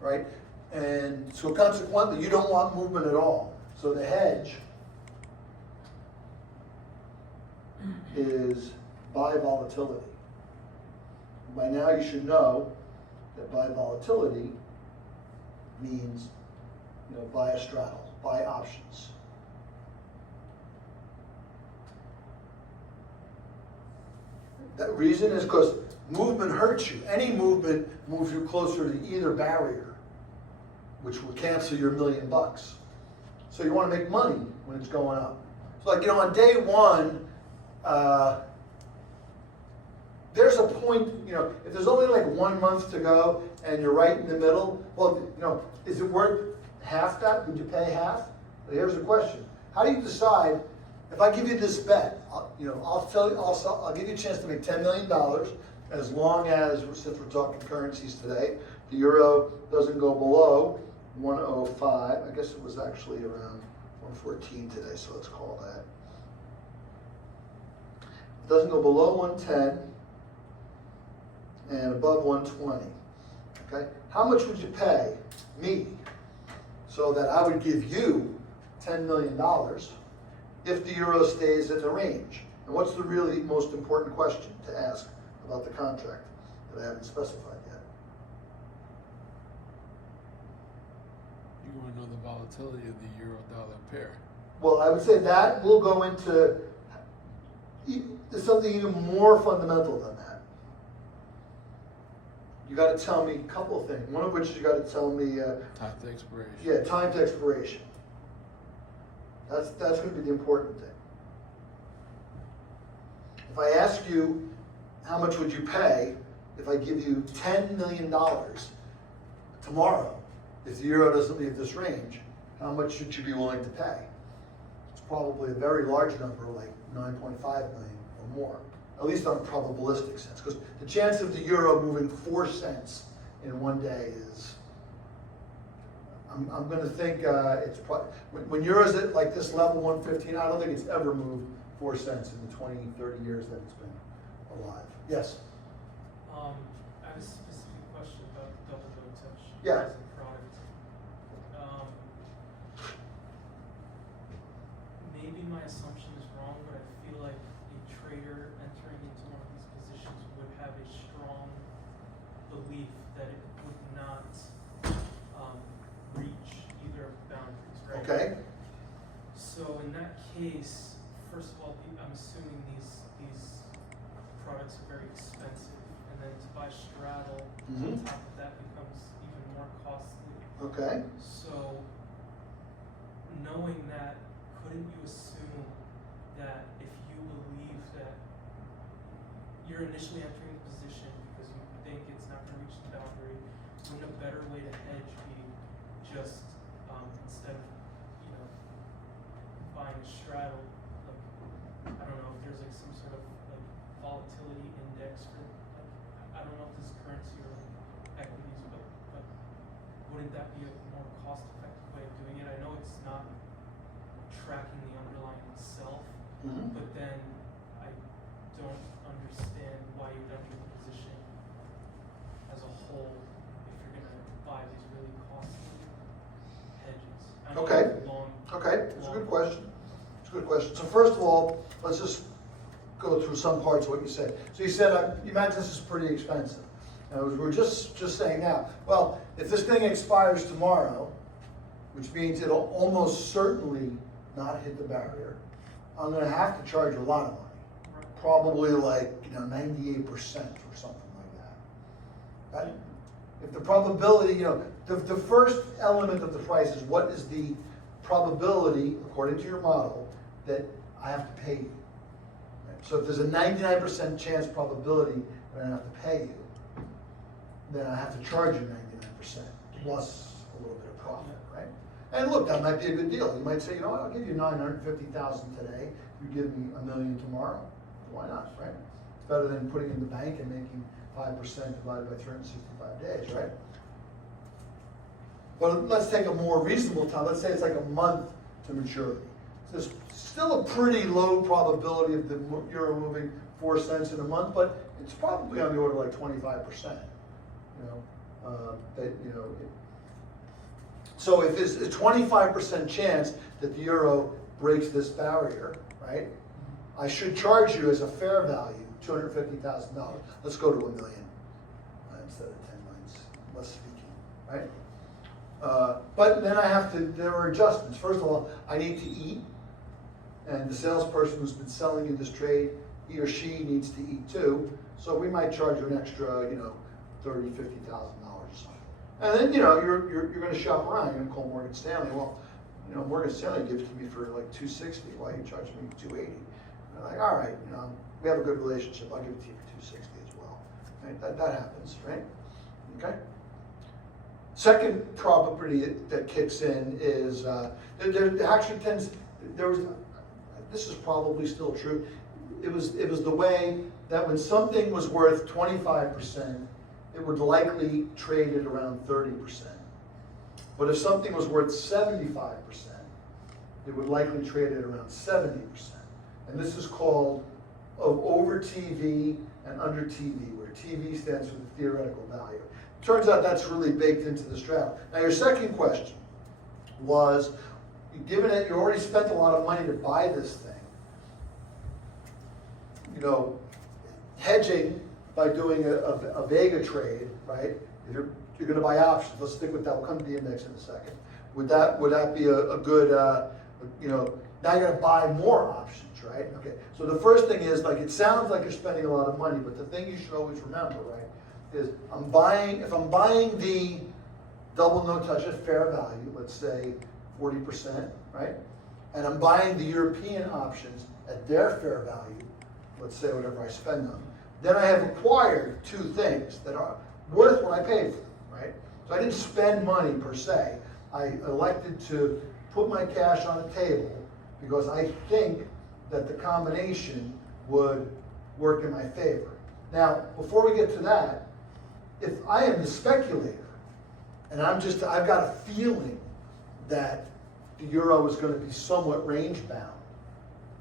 right? And so consequently, you don't want movement at all. So the hedge is buy volatility. By now you should know that buy volatility means, buy a straddle, buy options. That reason is because movement hurts you. Any movement moves you closer to either barrier, which will cancel your $1 million. So you want to make money when it's going up. So on day one, there's a point, if there's only like 1 month to go and you're right in the middle, well, is it worth half that? Would you pay half? Well, here's the question. How do you decide, if I give you this bet, I'll give you a chance to make $10 million as long as, since we're talking currencies today, the euro doesn't go below 105. I guess it was actually around 114 today, so let's call that. It doesn't go below 110 and above 120. Okay? How much would you pay me so that I would give you $10 million if the euro stays in the range? And what's the really most important question to ask about the contract that I haven't specified yet? You want to know the volatility of the euro-dollar pair. Well, I would say that will go into something even more fundamental than that. You got to tell me a couple of things. One of which you got to tell me. Time to expiration. Yeah, time to expiration. That's going to be the important thing. If I ask you, how much would you pay if I give you $10 million tomorrow, if the euro doesn't leave this range, how much should you be willing to pay? It's probably a very large number, like 9.5 million or more, at least on a probabilistic sense, because the chance of the euro moving 4 cents in one day is, I'm going to think it's probably, when euro's at like this level 115, I don't think it's ever moved 4 cents in the 20, 30 years that it's been alive. Yes? I have a specific question about the double no touch Yeah. as a product. Maybe my assumption is wrong, but I feel like a trader entering into one of these positions would have a strong belief that it would not reach either of the boundaries, right? Okay. So in that case, first of all, I'm assuming these products are very expensive, and then to buy straddle on top of that becomes even more costly. Okay. So knowing that, couldn't you assume that if you believe that you're initially entering the position because you think it's not going to reach the boundary, wouldn't a better way to hedge be just instead of buying a straddle, I don't know if there's like some sort of like volatility index for I don't know if this is currency or equities, but wouldn't that be a more cost-effective way of doing it? I know it's not tracking the underlying itself, but then I don't understand why you'd enter the position as a whole if you're going to buy these really costly hedges. I know Okay. it's long. Okay, it's a good question. It's a good question. So first of all, let's just go through some parts of what you said. So you said, you imagine this is pretty expensive. And we're just saying now, well, if this thing expires tomorrow, which means it'll almost certainly not hit the barrier, I'm going to have to charge a lot of money. Probably like 98% or something like that. If the probability, the first element of the price is what is the probability, according to your model, that I have to pay you. Right? So if there's a 99% chance probability that I have to pay you, then I have to charge you 99% plus a little bit of profit, right? And look, that might be a good deal. You might say, you know what, I'll give you $950,000 today. You give me $1 million tomorrow. Why not, right? It's better than putting it in the bank and making 5% divided by 365 days, right? But let's take a more reasonable time. Let's say it's like a month to maturity. There's still a pretty low probability of the euro moving 4 cents in a month, but it's probably on the order of like 25%. So if it's a 25% chance that the euro breaks this barrier, right? I should charge you as a fair value $250,000. Let's go to $1 million instead of 10 lines, less speaking, right? But then there are adjustments. First of all, I need to eat, and the salesperson who's been selling you this trade, he or she needs to eat too. So we might charge you an extra, $30,000, $50,000 or something. And then, you're going to shop around. You're going to call Morgan Stanley. Well, Morgan Stanley gives it to me for like $260. Why are you charging me $280? And they're like, all right, we have a good relationship. I'll give it to you for $260 as well. Right? That happens, right? Okay. Second probability that kicks in is there actually tends. This is probably still true. It was the way that when something was worth 25%, it would likely trade at around 30%. But if something was worth 75%, it would likely trade at around 70%. And this is called over TV and under TV, where TV stands for the theoretical value. Turns out that's really baked into the strategy. Now your second question was, given that you already spent a lot of money to buy this thing, hedging by doing a Vega trade, right? If you're going to buy options, let's stick with that. We'll come to the index in a second. Would that be a good, now you're going to buy more options, right? Okay. So the first thing is, it sounds like you're spending a lot of money, but the thing you should always remember, right, is if I'm buying the double no touch at fair value, let's say 40%, right? And I'm buying the European options at their fair value, let's say whatever I spend on, then I have acquired two things that are worth what I paid for them, right? So I didn't spend money per se. I elected to put my cash on the table because I think that the combination would work in my favor. Now, before we get to that, if I am the speculator and I've got a feeling that the euro is going to be somewhat range bound,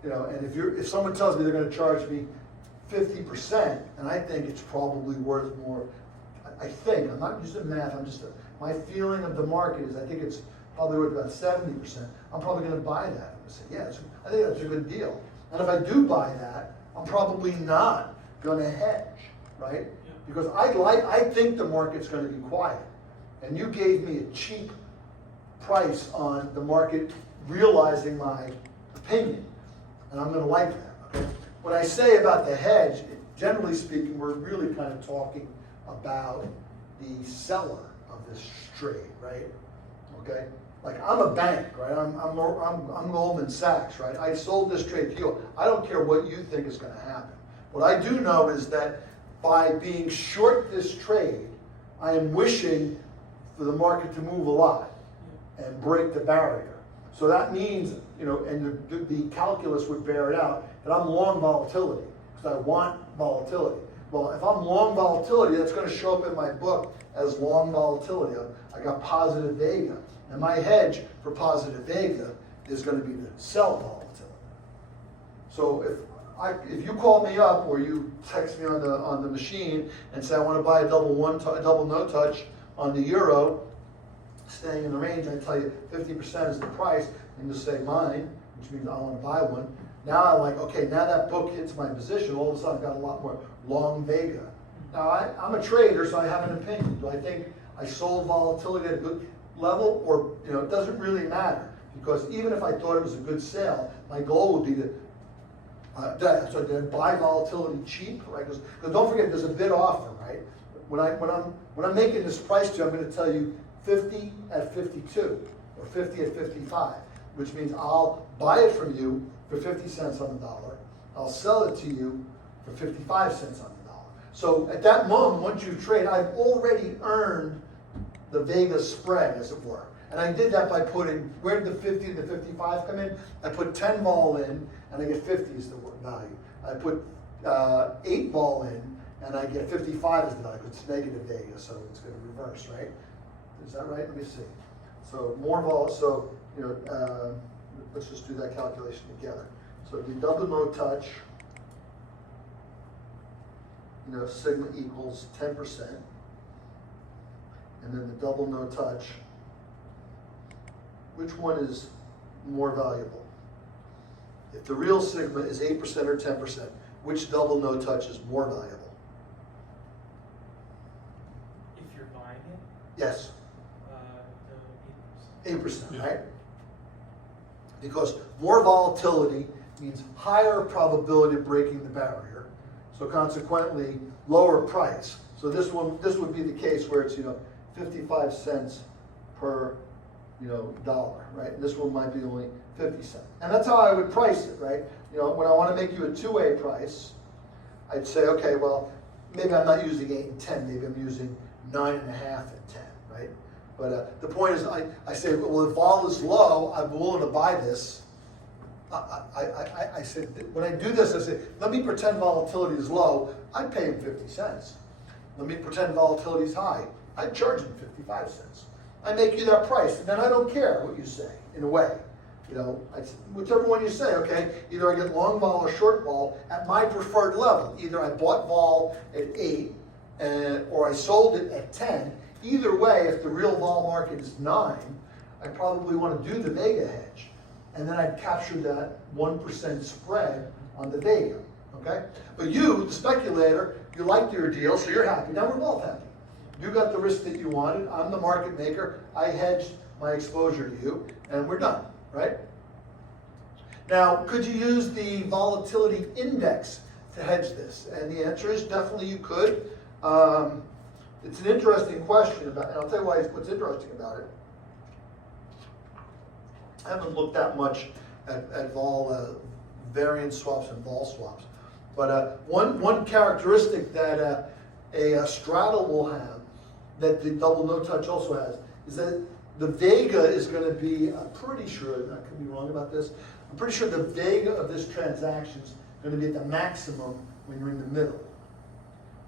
and if someone tells me they're going to charge me 50%, and I think it's probably worth more, I'm not using math, my feeling of the market is I think it's probably worth about 70%, I'm probably going to buy that. I'm going to say, yeah, I think that's a good deal. And if I do buy that, I'm probably not going to hedge, right? Yeah. Because I think the market's going to be quiet. And you gave me a cheap price on the market realizing my opinion. And I'm going to like that, okay? When I say about the hedge, generally speaking, we're really kind of talking about the seller of this trade, right? Okay? Like I'm a bank, right? I'm Goldman Sachs, right? I sold this trade to you. I don't care what you think is going to happen. What I do know is that by being short this trade, I am wishing for the market to move a lot and break the barrier. So that means, and the calculus would bear it out, that I'm long volatility because I want volatility. Well, if I'm long volatility, that's going to show up in my book as long volatility. I got positive Vega. And my hedge for positive Vega is going to be to sell volatility. So if you call me up or you text me on the machine and say I want to buy a double no touch on the euro, staying in the range, I tell you 50% is the price, and you say mine, which means I want to buy one. Now I'm like, okay, now that book hits my position, all of a sudden I've got a lot more long Vega. Now I'm a trader, so I have an opinion. Do I think I sold volatility at a good level, or it doesn't really matter, because even if I thought it was a good sale, my goal would be to did I buy volatility cheap, right? Because don't forget, there's a bid offer, right? When I'm making this price to you, I'm going to tell you 50 at 52 or 50 at 55, which means I'll buy it from you for 50 cents on the dollar. I'll sell it to you for 55 cents on the dollar. So at that moment, once you trade, I've already earned the Vega spread, as it were. And I did that by putting, where did the 50 and the 55 come in? I put 10 vol in, and I get 50 as the value. I put 8 vol in, and I get 55 as the value, because it's negative Vega, so it's going to reverse, right? Is that right? Let me see. So let's just do that calculation together. So the double no touch, sigma equals 10%. And then the double no touch, which one is more valuable? If the real sigma is 8% or 10%, which double no touch is more valuable? If you're buying it, Yes, the 8%. 8%, Yeah. right? Because more volatility means higher probability of breaking the barrier. So consequently, lower price. So this would be the case where it's 55 cents per dollar, right? And this one might be only 50 cents. And that's how I would price it, right? When I want to make you a two-way price, I'd say, okay, well, maybe I'm not using 8 and 10, maybe I'm using 9.5 and 10, right? But the point is, I say, well, if vol is low, I'm willing to buy this. I said, when I do this, I say, let me pretend volatility is low, I'd pay him 50 cents. Let me pretend volatility is high, I'd charge him 55 cents. I make you that price, and then I don't care what you say, in a way. Whichever one you say, okay, either I get long vol or short vol at my preferred level. Either I bought vol at 8, or I sold it at 10. Either way, if the real vol market is 9, I probably want to do the Vega hedge. And then I'd capture that 1% spread on the Vega, okay? But you, the speculator, you liked your deal, so you're happy. Now we're both happy. You got the risk that you wanted. I'm the market maker. I hedged my exposure to you, and we're done, right? Now, could you use the volatility index to hedge this? And the answer is definitely you could. It's an interesting question about, and I'll tell you what's interesting about it. I haven't looked that much at vol variance swaps and vol swaps, but one characteristic that a straddle will have, that the double no touch also has, is that the Vega is going to be, I'm pretty sure, I could be wrong about this, I'm pretty sure the Vega of this transaction is going to be at the maximum when you're in the middle.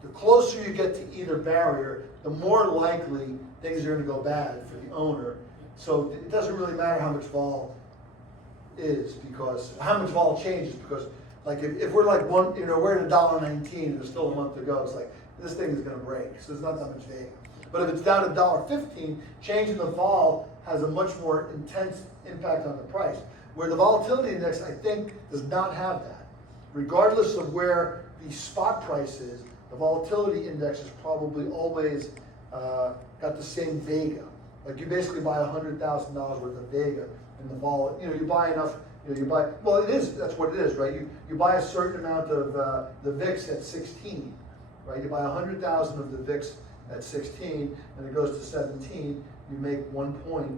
The closer you get to either barrier, the more likely things are going to go bad for the owner. So it doesn't really matter how much vol is, because how much vol changes, because like if we're like we're at $1.19 and there's still a month to go, it's like this thing is going to break. So there's not that much Vega. But if it's down to $1.15, changing the vol has a much more intense impact on the price. Where the volatility index, I think, does not have that. Regardless of where the spot price is, the volatility index is probably always got the same Vega. Like you basically buy $100,000 worth of Vega in the vol. You buy enough. Well, it is. That's what it is, right? You buy a certain amount of the VIX at 16, right? You buy 100,000 of the VIX at 16, and it goes to 17. You make 1 point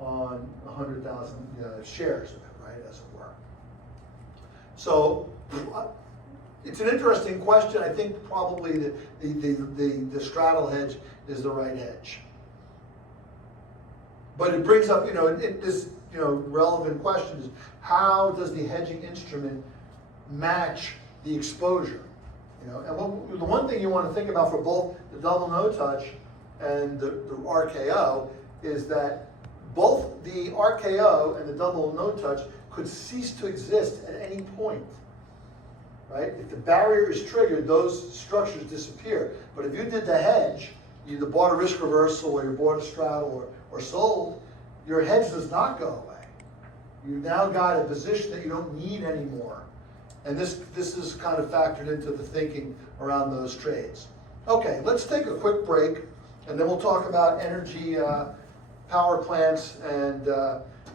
on 100,000 shares of it, right, as it were. So it's an interesting question. I think probably the straddle hedge is the right hedge. But it brings up, this relevant question is, how does the hedging instrument match the exposure? And the one thing you want to think about for both the double no touch and the RKO is that both the RKO and the double no touch could cease to exist at any point, right? If the barrier is triggered, those structures disappear. But if you did the hedge, you either bought a risk reversal or you bought a straddle or sold, your hedge does not go away. You've now got a position that you don't need anymore. And this is kind of factored into the thinking around those trades. Okay, let's take a quick break, and then we'll talk about energy, power plants, and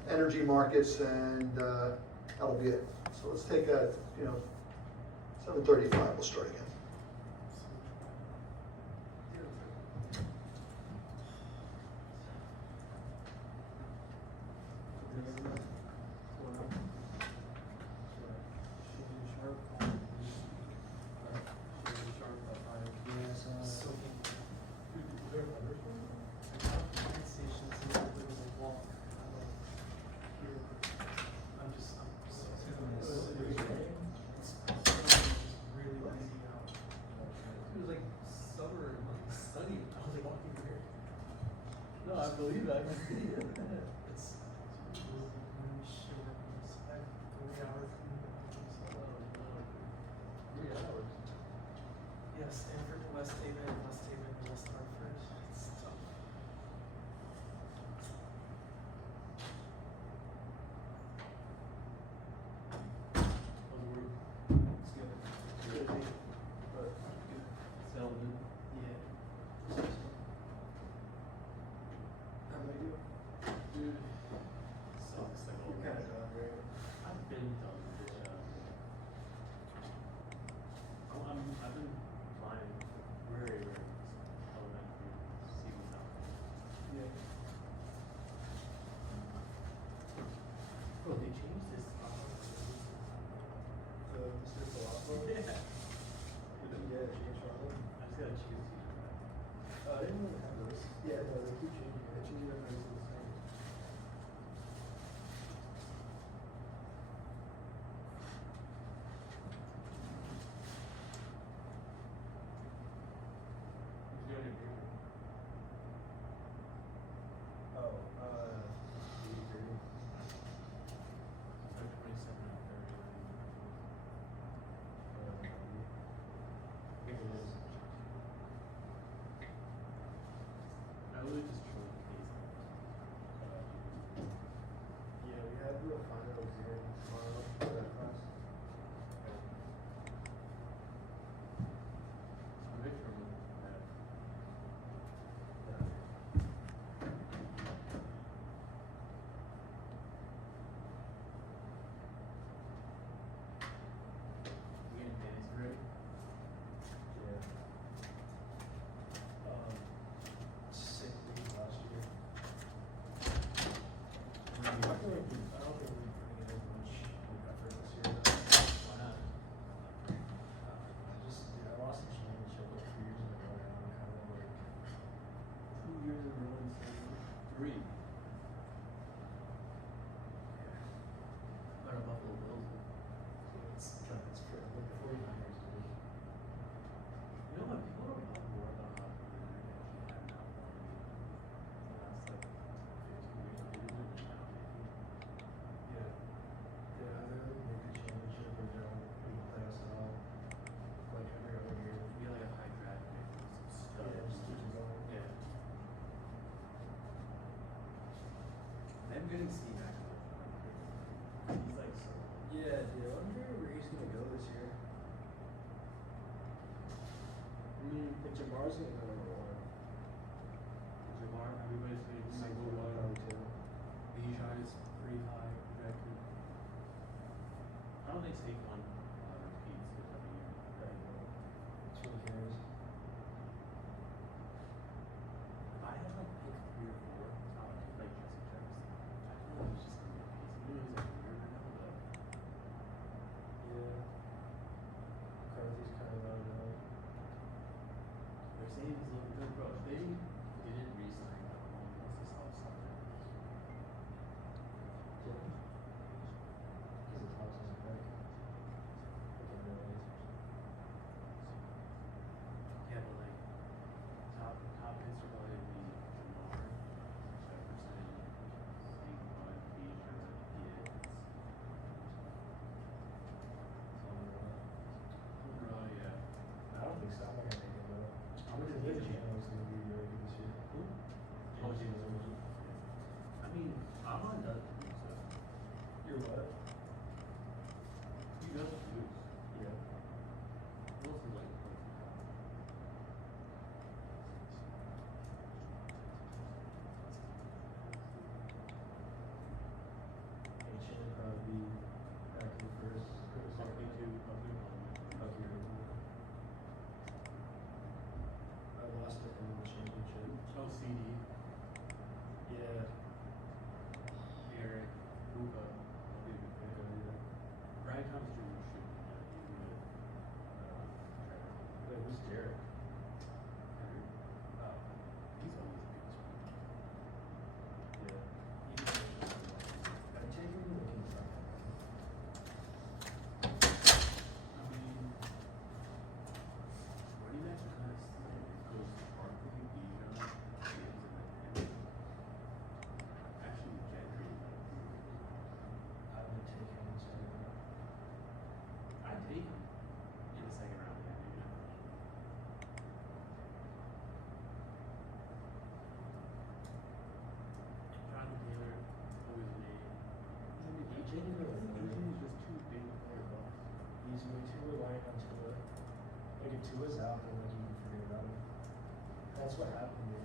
energy markets, and that'll be it. So let's take a, 7:35. We'll start again. believe it, I can see it. It's shivers. I have 3 hours. Oh, no. 3 hours. Yeah, Stanford to West Haven, West Haven to West Hartford. It's tough. How's work? It's good. Busy, but good. Seldom. Yeah. How about you? Dude, sucks like all You're kinda that. done, right? I've been done with this job. I've been applying very, very elementary, see what's out there. Yeah. Bro, they changed this. The circle off road? Yeah. Yeah, change Charlotte. I just gotta choose teacher back. I didn't really have those. Yeah, no, they keep changing it. They change it every single time. Who's doing your paper? Oh, 83. It's like 27 or 30. It is. I literally just troll the case. Yeah, we have a final exam tomorrow for that class. I'm big from that. You getting fantasy ready? Yeah. Sick leave last year. I don't think we're putting in as much effort this year though. Why not? I lost the championship like 2 years in a row now. I'm kind of like, 2 years in a row instead of 3. What about Buffalo Bills? it's for like the 49ers, dude. You know what? People don't talk more about how good they actually have now for me. The last like 15 years, they did it now, maybe. Yeah. Yeah, they're like make the championship or they don't make the playoffs at all. Like every other year. You get like a high draft pick and some stuff. Yeah, just keep it going. Yeah. I'm getting Steve actually. He's like so. Yeah, dude, I wonder where he's gonna go this year. I mean, if Jamar's gonna go number one. Jamar, everybody's saying he's number one. Probably two. Bijan is pretty high projected. I don't think Saquon repeats this every year. That's what cares. If I had like pick 3 or 4, I would pick like Justin Jefferson. I feel like he's just gonna be a piece. He was like weird right now, but Yeah. McCarthy's kind of out now. they're saying he's looking good, bro. If they didn't re-sign Mahomes, what's this all started? Because it's Hawks isn't back. But they're really Yeah, but like top picks are probably be Jamar, Jefferson, Saquon, Bijan, Gibbs. Yeah. I don't think so. I'm not gonna make it though. How much is Nick Bijan? Chandler's gonna be really good this that's what happened to me.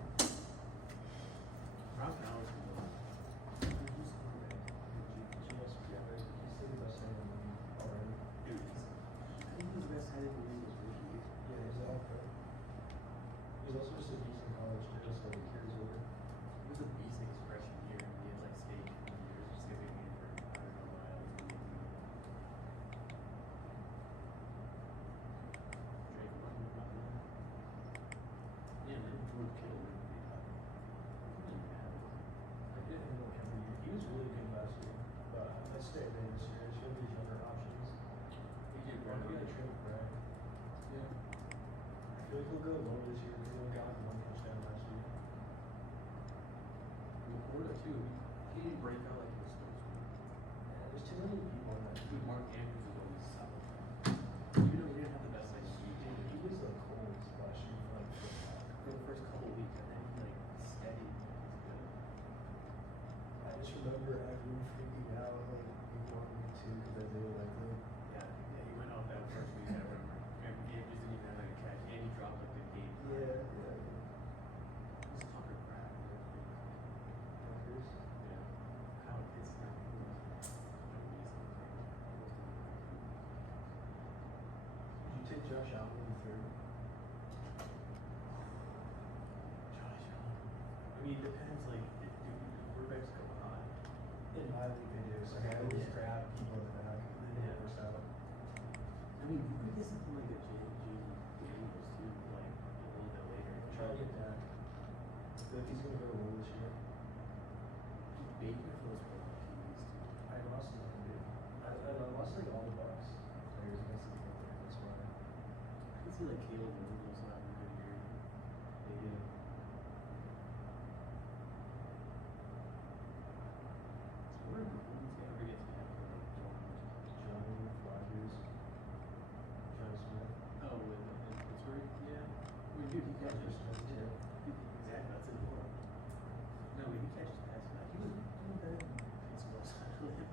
Ralph and Alex can go. Who's quarterback? GSP, right? He's still the best hand in the league already. Dude, I think he was the best hand in the league his rookie year. Yeah, he's all pro. He's also just a decent college too, so he carries over. He was a beast like his freshman year, and he had like stayed 2 years just skipping me for I don't know why. Drake London, nothing. Yeah, man, George Kittle would be tough. I get him like every year. He was really good last year, but I stay away this year. It's gonna be younger options. AJ Brown Brown, got a trip, right? yeah. I feel like he'll go low this year because he only got like 1 touchdown last year. Laporta too. He didn't break out like he was supposed to. Yeah, there's too many people in that team. Dude, Mark Andrews was always solid. You know, we didn't have the best like He was like cold last year for like for the first couple of weeks, and then he like steady. He's good. I just remember everyone freaking out like week 1, week 2 because they were like, Yeah, yeah, he went off that first week. I remember. Andrews didn't even have like a catch, and he dropped like the game. yeah. Who's Tucker Craft? Fuckers. Yeah. How it's not. Did you take Josh Allen in the third? Josh Allen. I mean, it depends. Like, if quarterbacks go high. In my league they do, so I always grab people in the back and then Yeah. first out. I mean, you could get something like a Daniels too, like a little bit later. Try to get Dak. I feel like he's gonna go low this year. Baker throws for a lot of TVs too. I lost him dude. I lost like all the Bucks players against the Panthers, that's why. I can see like Caleb Williams also having a good year. Maybe. I wonder if Mahomes ever gets back to like John Rodgers, John Smith. Oh, in Pittsburgh? Yeah. I mean, dude, he catches. Smith too. Exactly, that's it. No, he catches passes. He was doing better than Pittsburgh.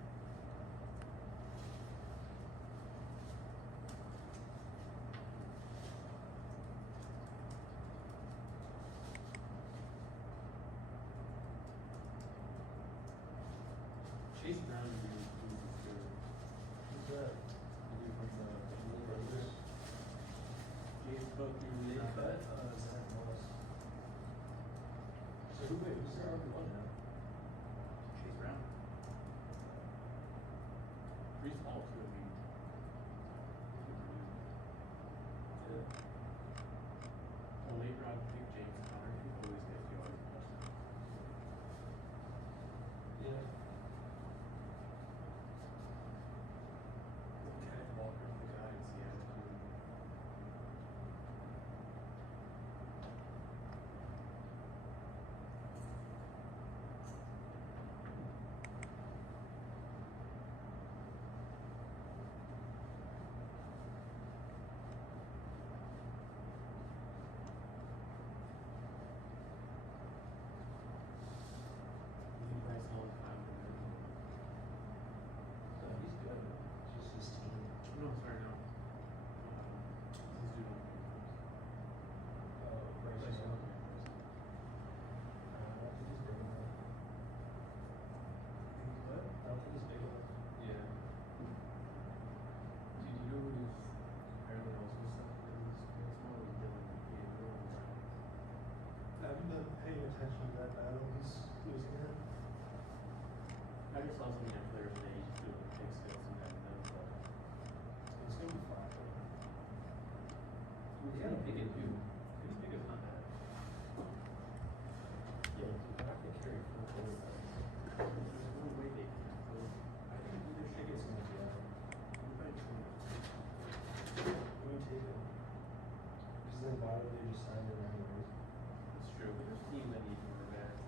Chase Brown is really good. Who's that? The dude from the Little Brothers. James Buckner, Nick Not Cut. that, Zach Moss. So who's the RB1 now? Chase Brown. Brees Hall too, I mean. Yeah. A late round pick, James Conner, who always gets yards and touchdowns. Yeah. Kenneth Walker, the guy in Seattle too. Bryce Hall is fine with it. No, he's good. It's just his team. No, sorry, no. He's doing Bryce Young. I don't think he's big enough. What? I don't think he's big enough. Yeah. Dude, you know who's apparently also suffering this small is Dylan Gabriel and Browns. I haven't been paying attention to that battle he's losing in. I just saw something on Twitter today, he's just doing big skills and that, but It's gonna be fine. he's gonna pick it too. His pick is not bad. Yeah, you're not gonna carry full forward. There's no way they can. So I think either I think it's gonna be out. I'm probably trying to. I'm gonna take it. Because then why would they just sign it anyways? It's true, but there's teams that need more backs.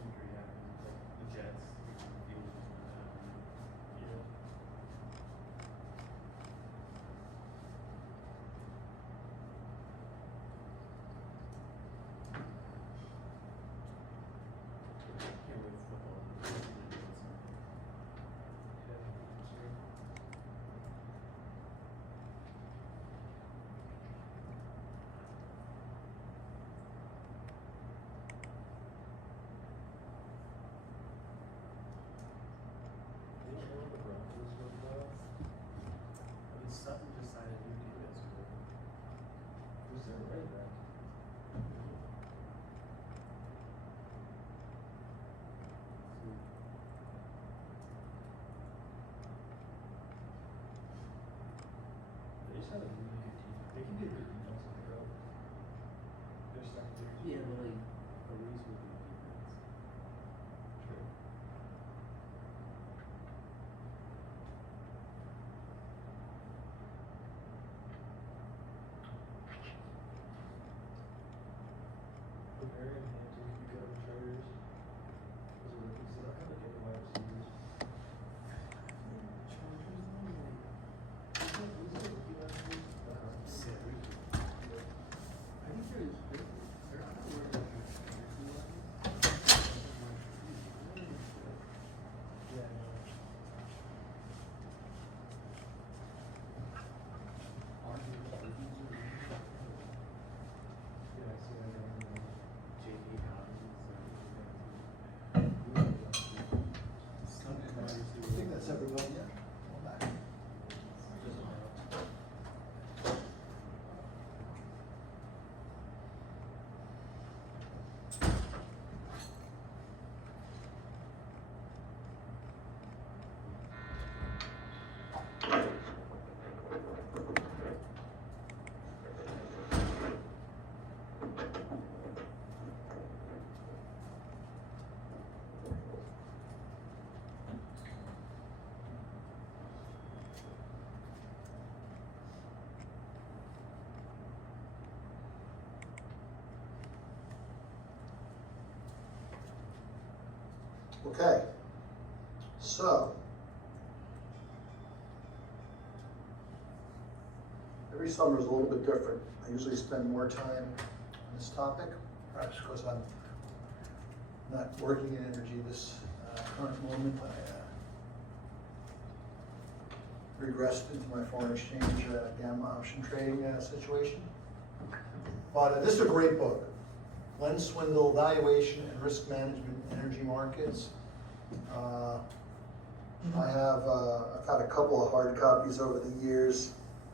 Injury happens, like the Jets, the Fields just went down. Yeah. Can't wait for football. Yeah, for sure. right there. They just have a really good team. They can get good defense on the road. Their secondary. Yeah, but like, a reasonable defense. True. Marion Hampton could be good on the Chargers. Those are rookies. They don't have like any wide receivers. I think they're not aware of Yeah, I know. Yeah, I see that down there. JP I think that's everybody, yeah. All back. Okay, so every summer is a little bit different. I usually spend more time on this topic, perhaps because I'm not working in energy this current moment. I regressed into my foreign exchange gamma option trading situation. But this is a great book. Glenn Swindle, Valuation and Risk Management in Energy Markets. I've had a couple of hard copies over the years.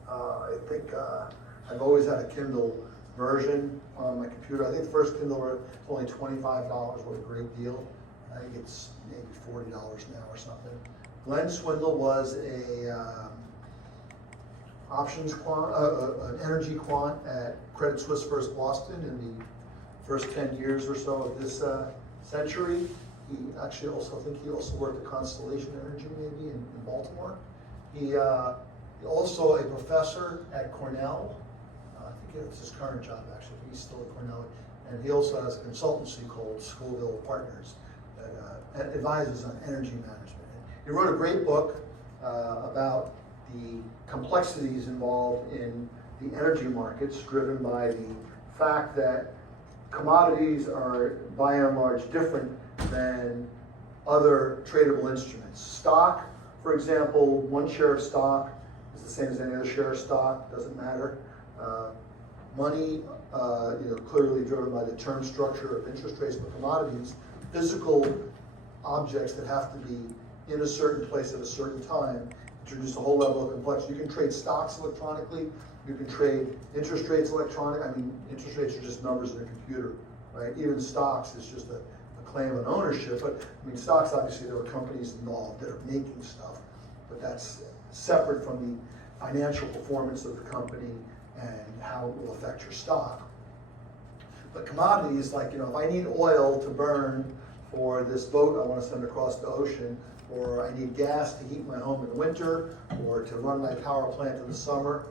I think I've always had a Kindle version on my computer. I think the first Kindle was only $25, what a great deal. I think it's maybe $40 now or something. Glenn Swindle was a options quant, an energy quant at Credit Suisse First Boston in the first 10 years or so of this century. He actually also, I think he also worked at Constellation Energy maybe in Baltimore. He also a professor at Cornell. I think it's his current job actually. He's still at Cornell. And he also has a consultancy called Scoville Partners that advises on energy management. He wrote a great book about the complexities involved in the energy markets, driven by the fact that commodities are by and large different than other tradable instruments. Stock, for example, one share of stock is the same as any other share of stock, doesn't matter. Money, clearly driven by the term structure of interest rates, but commodities, physical objects that have to be in a certain place at a certain time, introduce a whole level of complexity. You can trade stocks electronically, you can trade interest rates electronic. I mean, interest rates are just numbers in a computer, right? Even stocks is just a claim on ownership, but I mean, stocks, obviously there are companies involved that are making stuff, but that's separate from the financial performance of the company and how it will affect your stock. But commodities, like, if I need oil to burn for this boat I want to send across the ocean, or I need gas to heat my home in the winter, or to run my power plant in the summer,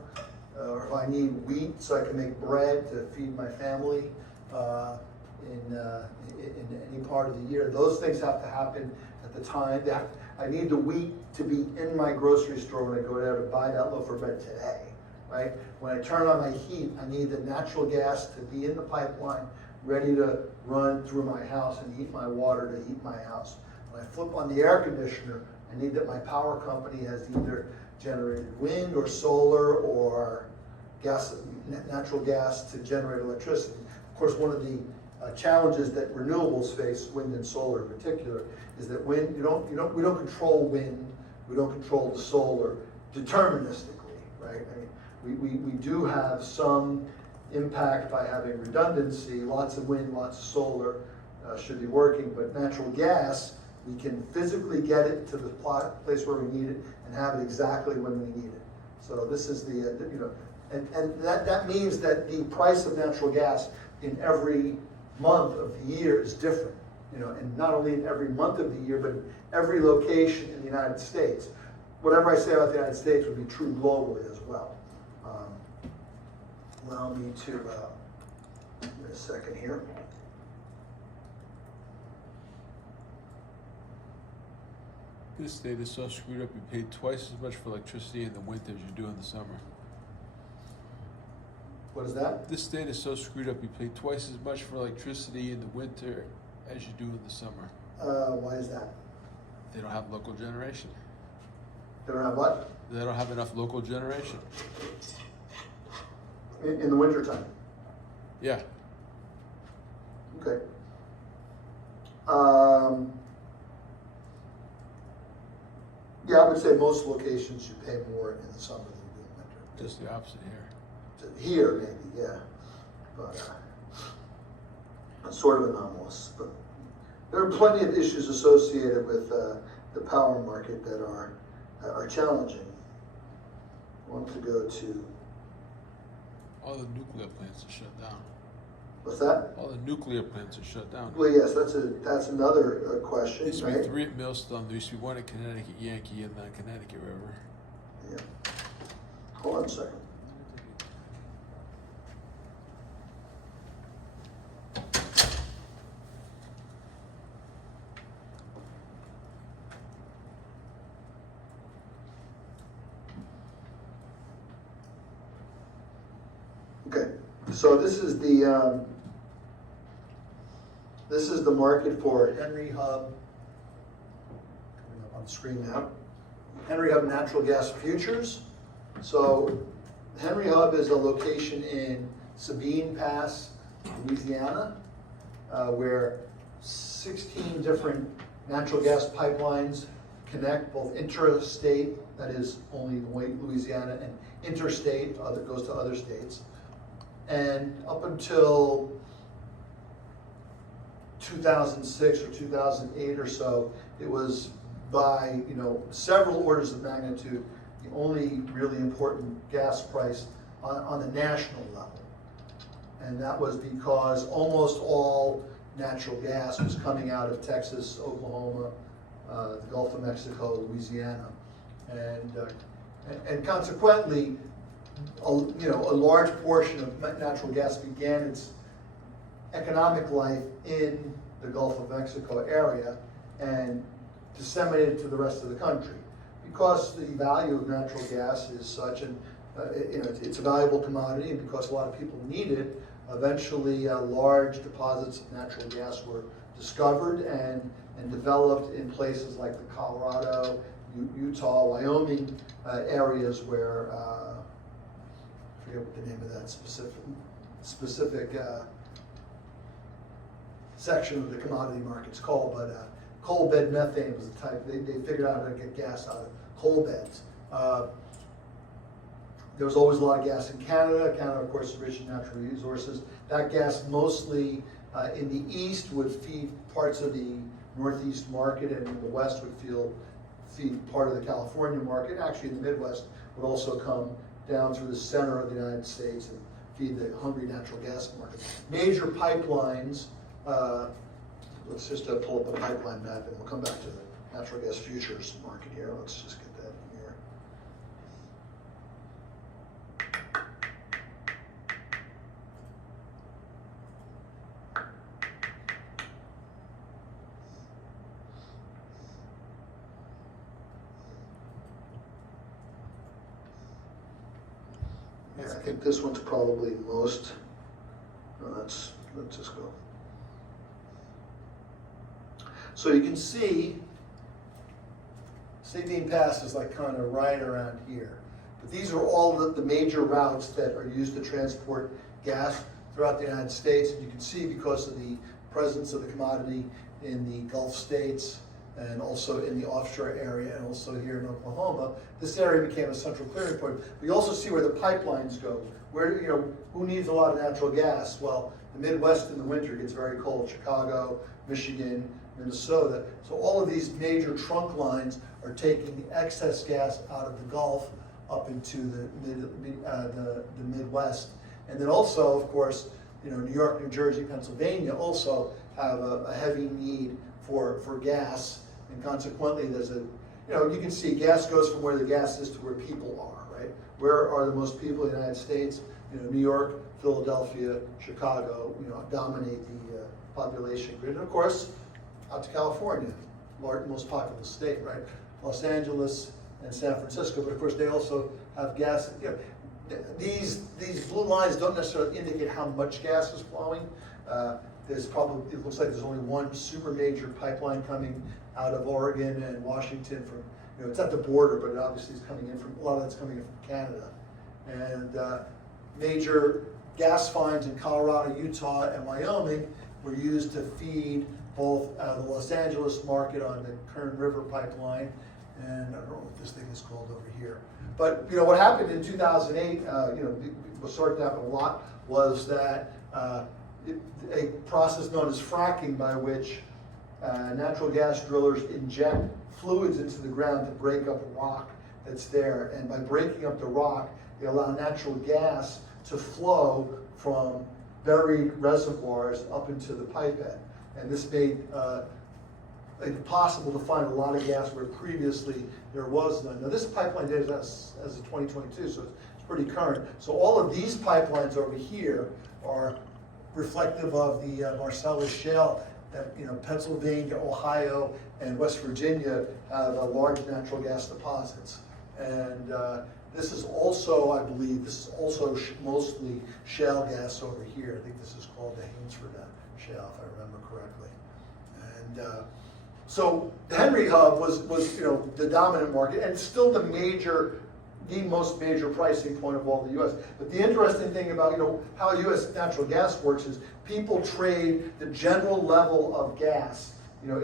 or if I need wheat so I can make bread to feed my family in any part of the year, those things have to happen at the time. I need the wheat to be in my grocery store when I go there to buy that loaf of bread today, right? When I turn on my heat, I need the natural gas to be in the pipeline, ready to run through my house and heat my water to heat my house. When I flip on the air conditioner, I need that my power company has either generated wind or solar or gas, natural gas to generate electricity. Of course, one of the challenges that renewables face, wind and solar in particular, is that wind, we don't control wind, we don't control the solar deterministically, right? I mean, we do have some impact by having redundancy. Lots of wind, lots of solar should be working, but natural gas, we can physically get it to the place where we need it and have it exactly when we need it. So this is the, and that means that the price of natural gas in every month of the year is different. And not only in every month of the year, but in every location in the United States. Whatever I say about the United States would be true globally as well. Allow me to, give me a second here. This state is so screwed up, you pay twice as much for electricity in the winter as you do in the summer. What is that? This state is so screwed up, you pay twice as much for electricity in the winter as you do in the summer. Why is that? They don't have local generation. They don't have what? They don't have enough local generation. In the wintertime? Yeah. Okay. Yeah, I would say most locations you pay more in the summer than you do in winter. Just the opposite here. Here, maybe, yeah, but it's sort of anomalous. But there are plenty of issues associated with the power market that are challenging. I want to go to, All the nuclear plants are shut down. what's that? All the nuclear plants are shut down. Well, yes, that's another question, There used to be right? 3 at Millstone. There used to be 1 at Connecticut Yankee and the Connecticut River. Yeah. Hold on a second. Okay, so this is the market for Henry Hub. Coming up on the screen now. Henry Hub natural gas futures. So Henry Hub is a location in Sabine Pass, Louisiana, where 16 different natural gas pipelines connect both intrastate, that is only Louisiana, and interstate, goes to other states. And up until 2006 or 2008 or so, it was by several orders of magnitude the only really important gas price on the national level. And that was because almost all natural gas was coming out of Texas, Oklahoma, the Gulf of Mexico, Louisiana, and consequently, a large portion of natural gas began its economic life in the Gulf of Mexico area and disseminated to the rest of the country. Because the value of natural gas is such, and it's a valuable commodity, and because a lot of people need it, eventually large deposits of natural gas were discovered and developed in places like the Colorado, Utah, Wyoming areas where I forget what the name of that specific section of the commodity market's called, but coal bed methane was the type. They figured out how to get gas out of coal beds. There was always a lot of gas in Canada. Canada, of course, is rich in natural resources. That gas mostly in the east would feed parts of the northeast market, and in the west would feed part of the California market. Actually, in the Midwest would also come down through the center of the United States and feed the hungry natural gas market. Major pipelines, let's just pull up a pipeline map and we'll come back to the natural gas futures market here. Let's just get that in here. Yeah, I think this one's probably most. No, let's just go. So you can see Sabine Pass is like kind of right around here. But these are all the major routes that are used to transport gas throughout the United States. And you can see because of the presence of the commodity in the Gulf states and also in the offshore area, and also here in Oklahoma. This area became a central clearing point. We also see where the pipelines go. Where, who needs a lot of natural gas? Well, the Midwest in the winter gets very cold. Chicago, Michigan, Minnesota. So all of these major trunk lines are taking the excess gas out of the Gulf up into the Midwest. And then also, of course, New York, New Jersey, Pennsylvania also have a heavy need for gas, and consequently there's you can see gas goes from where the gas is to where people are, right? Where are the most people in the United States? New York, Philadelphia, Chicago, dominate the population grid. And of course, out to California, most populous state, right? Los Angeles and San Francisco, but of course they also have gas. These blue lines don't necessarily indicate how much gas is flowing. It looks like there's only one super major pipeline coming out of Oregon and Washington from, it's at the border, but it obviously is coming in from, a lot of that's coming in from Canada. And major gas finds in Colorado, Utah, and Wyoming were used to feed both the Los Angeles market on the Kern River pipeline, and I don't know what this thing is called over here. But what happened in 2008, what started to happen a lot, was that a process known as fracking, by which natural gas drillers inject fluids into the ground to break up rock that's there. And by breaking up the rock, they allow natural gas to flow from buried reservoirs up into the pipette. And this made it possible to find a lot of gas where previously there was none. Now this pipeline data is as of 2022, so it's pretty current. So all of these pipelines over here are reflective of the Marcellus Shale that Pennsylvania, Ohio, and West Virginia have large natural gas deposits. And this is also, I believe, mostly shale gas over here. I think this is called the Haynesford Shale, if I remember correctly. And so the Henry Hub was the dominant market, and still the most major pricing point of all the U.S. But the interesting thing about how U.S. natural gas works is people trade the general level of gas. If we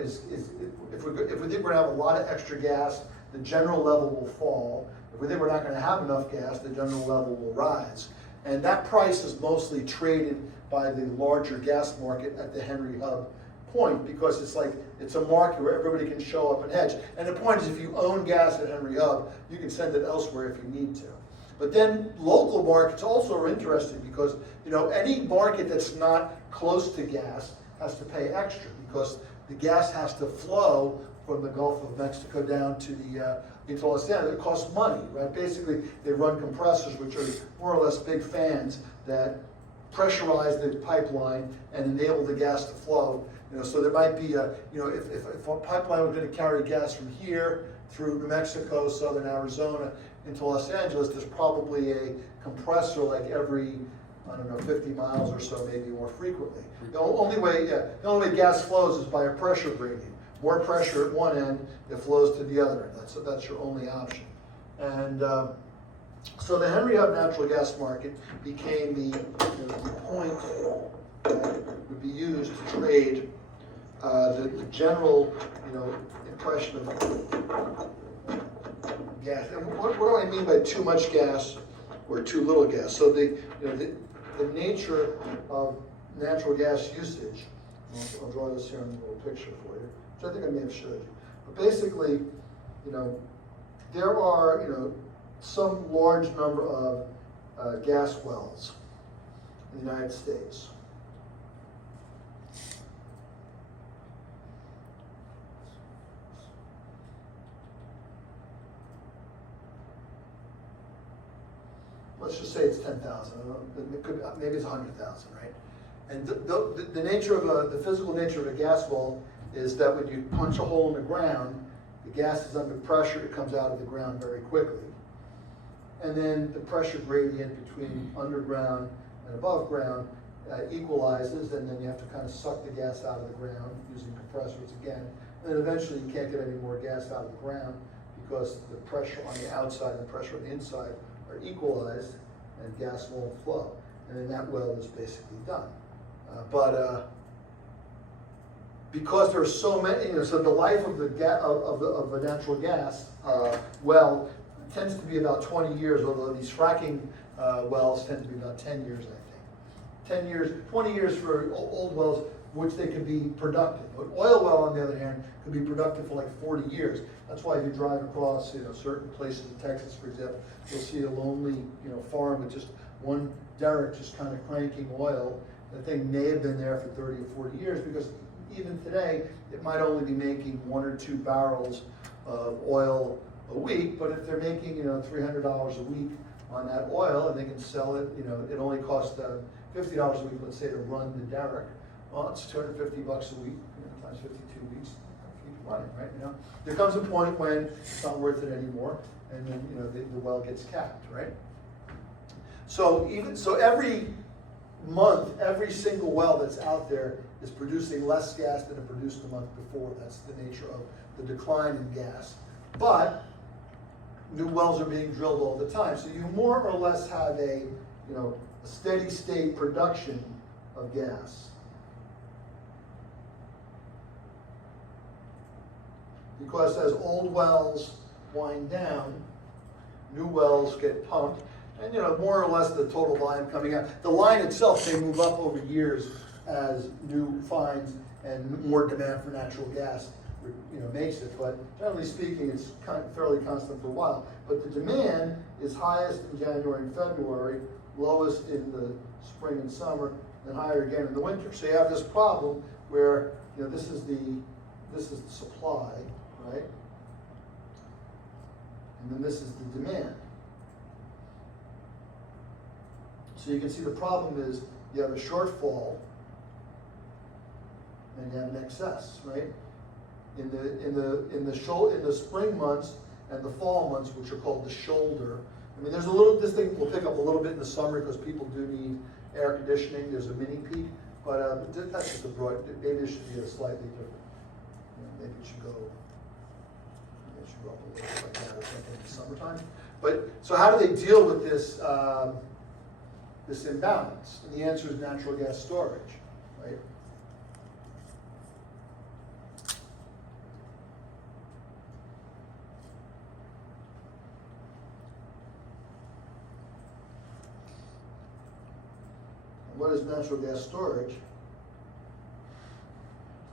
think we're going to have a lot of extra gas, the general level will fall. If we think we're not going to have enough gas, the general level will rise. And that price is mostly traded by the larger gas market at the Henry Hub point, because it's a market where everybody can show up and hedge. And the point is, if you own gas at Henry Hub, you can send it elsewhere if you need to. But then local markets also are interesting, because any market that's not close to gas has to pay extra, because the gas has to flow from the Gulf of Mexico down to the into Los Angeles. It costs money, right? Basically, they run compressors, which are more or less big fans that pressurize the pipeline and enable the gas to flow. So there might be if a pipeline was going to carry gas from here through New Mexico, southern Arizona, into Los Angeles, there's probably a compressor like every, 50 miles or so, maybe more frequently. The only way gas flows is by a pressure gradient. More pressure at one end, it flows to the other end. That's your only option. And so the Henry Hub natural gas market became the point that would be used to trade the general impression of gas. And what do I mean by too much gas or too little gas? So the nature of natural gas usage. I'll draw this here on a little picture for you, which I think I may have showed you. But basically, there are some large number of gas wells in the United States. Let's just say it's 10,000. It could, maybe it's 100,000, right? And the nature of the physical nature of a gas well is that when you punch a hole in the ground, the gas is under pressure. It comes out of the ground very quickly. And then the pressure gradient between underground and above ground equalizes, and then you have to kind of suck the gas out of the ground using compressors again. And then eventually you can't get any more gas out of the ground because the pressure on the outside and the pressure on the inside are equalized, and gas won't flow. And then that well is basically done. But because there are so many, so the life of the of a natural gas well tends to be about 20 years, although these fracking wells tend to be about 10 years, I think. 10 years, 20 years for old wells, which they could be productive. An oil well, on the other hand, could be productive for like 40 years. That's why if you drive across, certain places in Texas, for example, you'll see a lonely, farm with just one derrick just kind of cranking oil. The thing may have been there for 30 or 40 years, because even today, it might only be making 1 or 2 barrels of oil a week, but if they're making, $300 a week on that oil, and they can sell it, it only costs $50 a week, let's say, to run the derrick. Well, it's $250 a week, times 52 weeks, keep it running, right? There comes a point when it's not worth it anymore, and then the well gets capped, right? So every month, every single well that's out there is producing less gas than it produced the month before. That's the nature of the decline in gas. But new wells are being drilled all the time, so you more or less have a steady state production of gas. Because as old wells wind down, new wells get pumped, and more or less the total volume coming out. The line itself may move up over years as new finds and more demand for natural gas makes it, but generally speaking, it's fairly constant for a while. But the demand is highest in January and February, lowest in the spring and summer, and higher again in the winter. So you have this problem where this is the supply, right? And then this is the demand. So you can see the problem is you have a shortfall and you have an excess, right? In the spring months and the fall months, which are called the shoulder. I mean, this thing will pick up a little bit in the summer because people do need air conditioning. There's a mini peak, but that's just a broad. Maybe it should be a slightly different. Maybe it should go up a little bit like that or something in the summertime. But so how do they deal with this this imbalance? And the answer is natural gas storage, right? What is natural gas storage?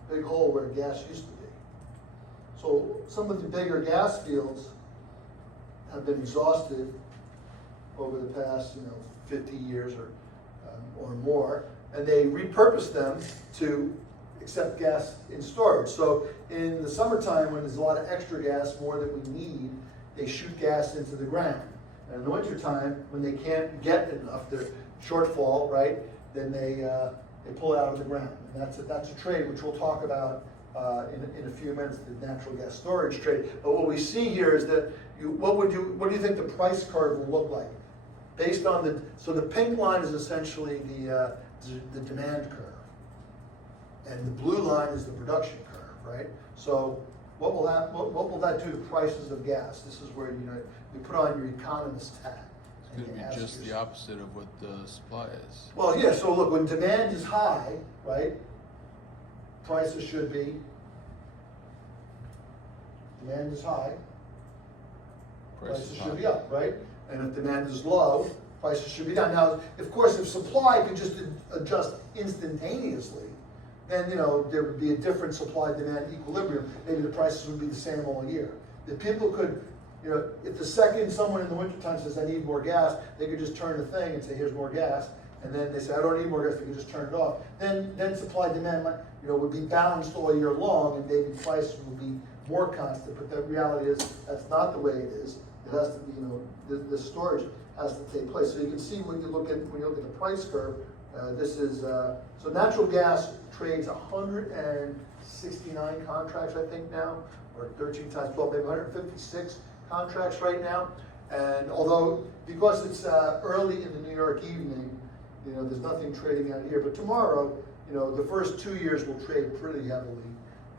Big hole where gas used to be. So some of the bigger gas fields have been exhausted over the past, 50 years or more, and they repurpose them to accept gas in storage. So in the summertime, when there's a lot of extra gas, more than we need, they shoot gas into the ground. And in the wintertime, when they can't get enough, they're shortfall, right? Then they pull it out of the ground, and that's a trade which we'll talk about in a few minutes, the natural gas storage trade. But what we see here is that what do you think the price curve will look like, based on so the pink line is essentially the demand curve, and the blue line is the production curve, right? So what will that do to prices of gas? This is where you put on your economist hat. It's going to be just the opposite of what the supply is. Well, yeah, so look, when demand is high, right, prices should be, demand is high, prices should be up, right? And if demand is low, prices should be down. Now, of course, if supply could just adjust instantaneously, then, there would be a different supply-demand equilibrium. Maybe the prices would be the same all year. If people could, if the second someone in the wintertime says, I need more gas, they could just turn the thing and say, here's more gas. And then they say, I don't need more gas, they can just turn it off. Then supply-demand would be balanced all year long, and maybe prices would be more constant. But the reality is, that's not the way it is. It has to be, the storage has to take place. So you can see when you look at the price curve, this is, so natural gas trades 169 contracts, I think now, or 13 times 12, maybe 156 contracts right now. And although, because it's early in the New York evening, there's nothing trading out here. But tomorrow, the first 2 years will trade pretty heavily.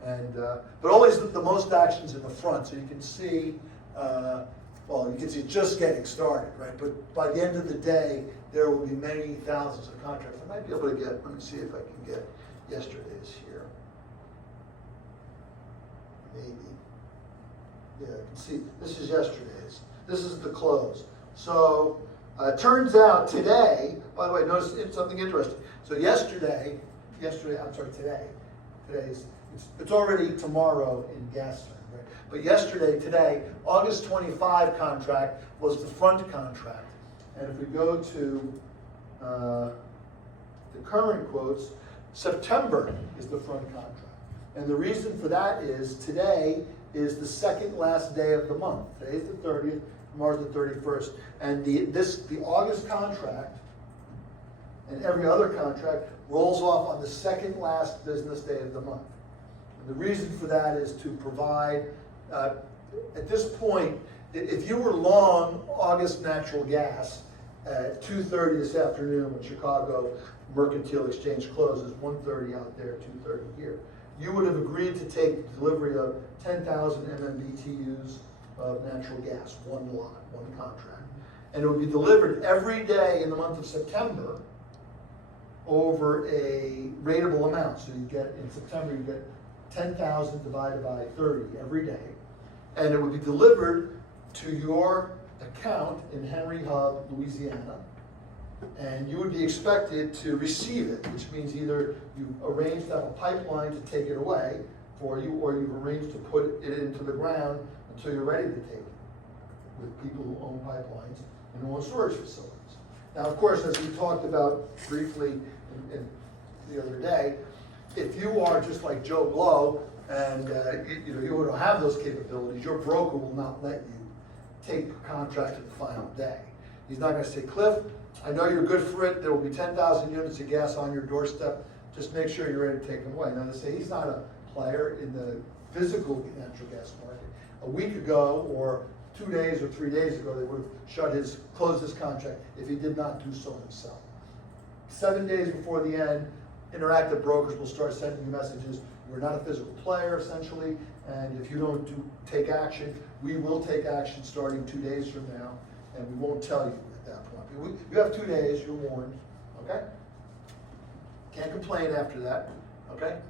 And but always the most action's in the front, so you can see, you can see it just getting started, right? But by the end of the day, there will be many thousands of contracts. I might be able to let me see if I can get yesterday's here. maybe. Yeah, you can see, this is yesterday's. This is the close. So, turns out today, by the way, notice something interesting. So today, it's already tomorrow in gas terms, right? But today, August 25 contract was the front contract. And if we go to the current quotes, September is the front contract. And the reason for that is today is the second last day of the month. Today's the 30th, tomorrow's the 31st. And the August contract and every other contract rolls off on the second last business day of the month. And the reason for that is to provide, at this point, if you were long August natural gas at 2:30 this afternoon when Chicago Mercantile Exchange closes, 1:30 out there, 2:30 here, you would have agreed to take delivery of 10,000 MMBTUs of natural gas, one lot, one contract. And it would be delivered every day in the month of September over a rateable amount. So you get, in September, you get 10,000 divided by 30 every day. And it would be delivered to your account in Henry Hub, Louisiana. And you would be expected to receive it, which means either you've arranged to have a pipeline to take it away for you, or you've arranged to put it into the ground until you're ready to take it, with people who own pipelines and who own storage facilities. Now, of course, as we talked about briefly in the other day, if you are just like Joe Blow and you don't have those capabilities, your broker will not let you take a contract to the final day. He's not going to say, Cliff, I know you're good for it. There will be 10,000 units of gas on your doorstep. Just make sure you're ready to take them away. Now, to say he's not a player in the physical natural gas market. A week ago, or 2 days or 3 days ago, they would have closed his contract if he did not do so himself. 7 days before the end, Interactive Brokers will start sending you messages. You're not a physical player, essentially, and if you don't take action, we will take action starting 2 days from now, and we won't tell you at that point. You have 2 days, you're warned, okay? Can't complain after that, okay?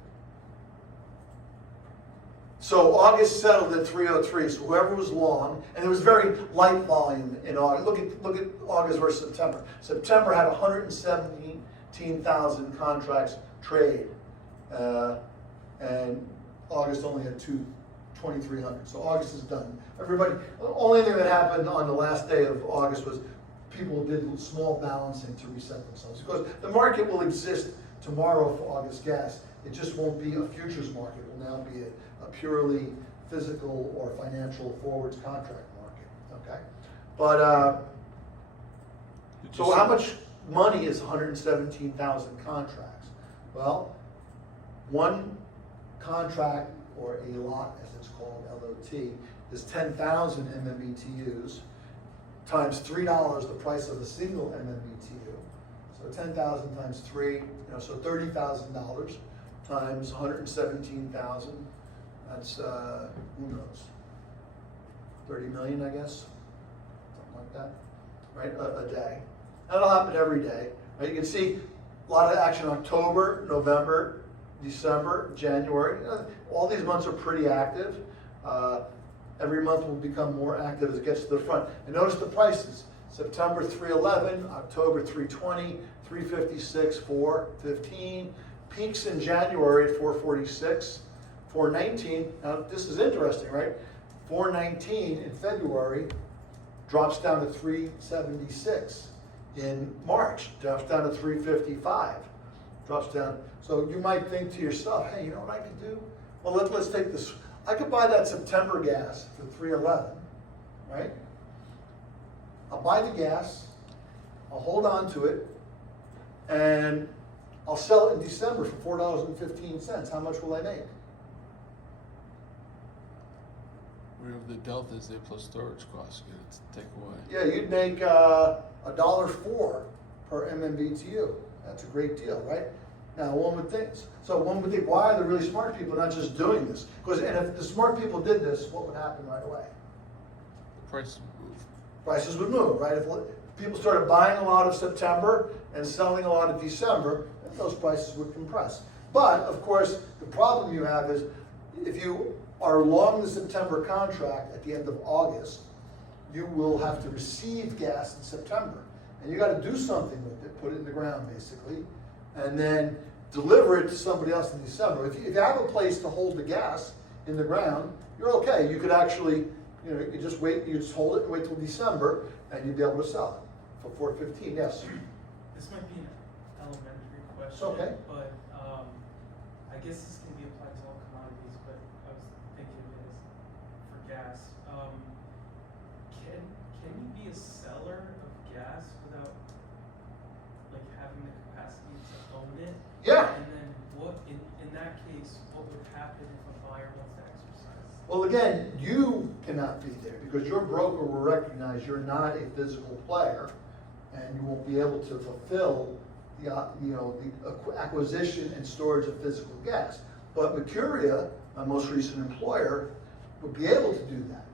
So August settled at 303, so whoever was long, and it was very light volume in August. Look at August versus September. September had 117,000 contracts trade, and August only had 2,300. So August is done. Everybody, the only thing that happened on the last day of August was people did small balancing to reset themselves, because the market will exist tomorrow for August gas. It just won't be a futures market. It will now be a purely physical or financial forwards contract market, okay? But, so how much money is 117,000 contracts? Well, one contract, or a lot as it's called, LOT, is 10,000 MMBTUs times $3, the price of a single MMBTU. So 10,000 times 3, so $30,000 times 117,000. That's, who knows, 30 million, I guess, something like that, right, a day. That'll happen every day, right? You can see a lot of action October, November, December, January. All these months are pretty active. Every month will become more active as it gets to the front. And notice the prices. September 311, October 320, 356, 415. Peaks in January at 446. 419, now this is interesting, right? 419 in February drops down to 376. In March, drops down to 355. Drops down. So you might think to yourself, hey, you know what I could do? Well, let's take this. I could buy that September gas for 311, right? I'll buy the gas, I'll hold on to it, and I'll sell it in December for $4.15. How much will I make? Whatever the delta is there plus storage costs, you gotta take away. Yeah, you'd make $1.04 per MMBTU. That's a great deal, right? Now, one would think, why are the really smart people not just doing this? Because, and if the smart people did this, what would happen right away? The prices would move. Prices would move, right? If people started buying a lot of September and selling a lot of December, then those prices would compress. But, of course, the problem you have is if you are along the September contract at the end of August, you will have to receive gas in September. And you gotta do something with it, put it in the ground basically, and then deliver it to somebody else in December. If you have a place to hold the gas in the ground, you're okay. You could actually, you just wait, you just hold it and wait till December, and you'd be able to sell it for $4.15, yes. This might be an elementary question. It's okay. But, I guess this can be applied to all commodities, but I was thinking of it as for gas. Can you be a seller of gas without, like, having the capacity to own it? Yeah. And then what, in that case, what would happen if a buyer wants to exercise? Well, again, you cannot be there because your broker will recognize you're not a physical player, and you won't be able to fulfill the acquisition and storage of physical gas. But Mercuria, my most recent employer, would be able to do that.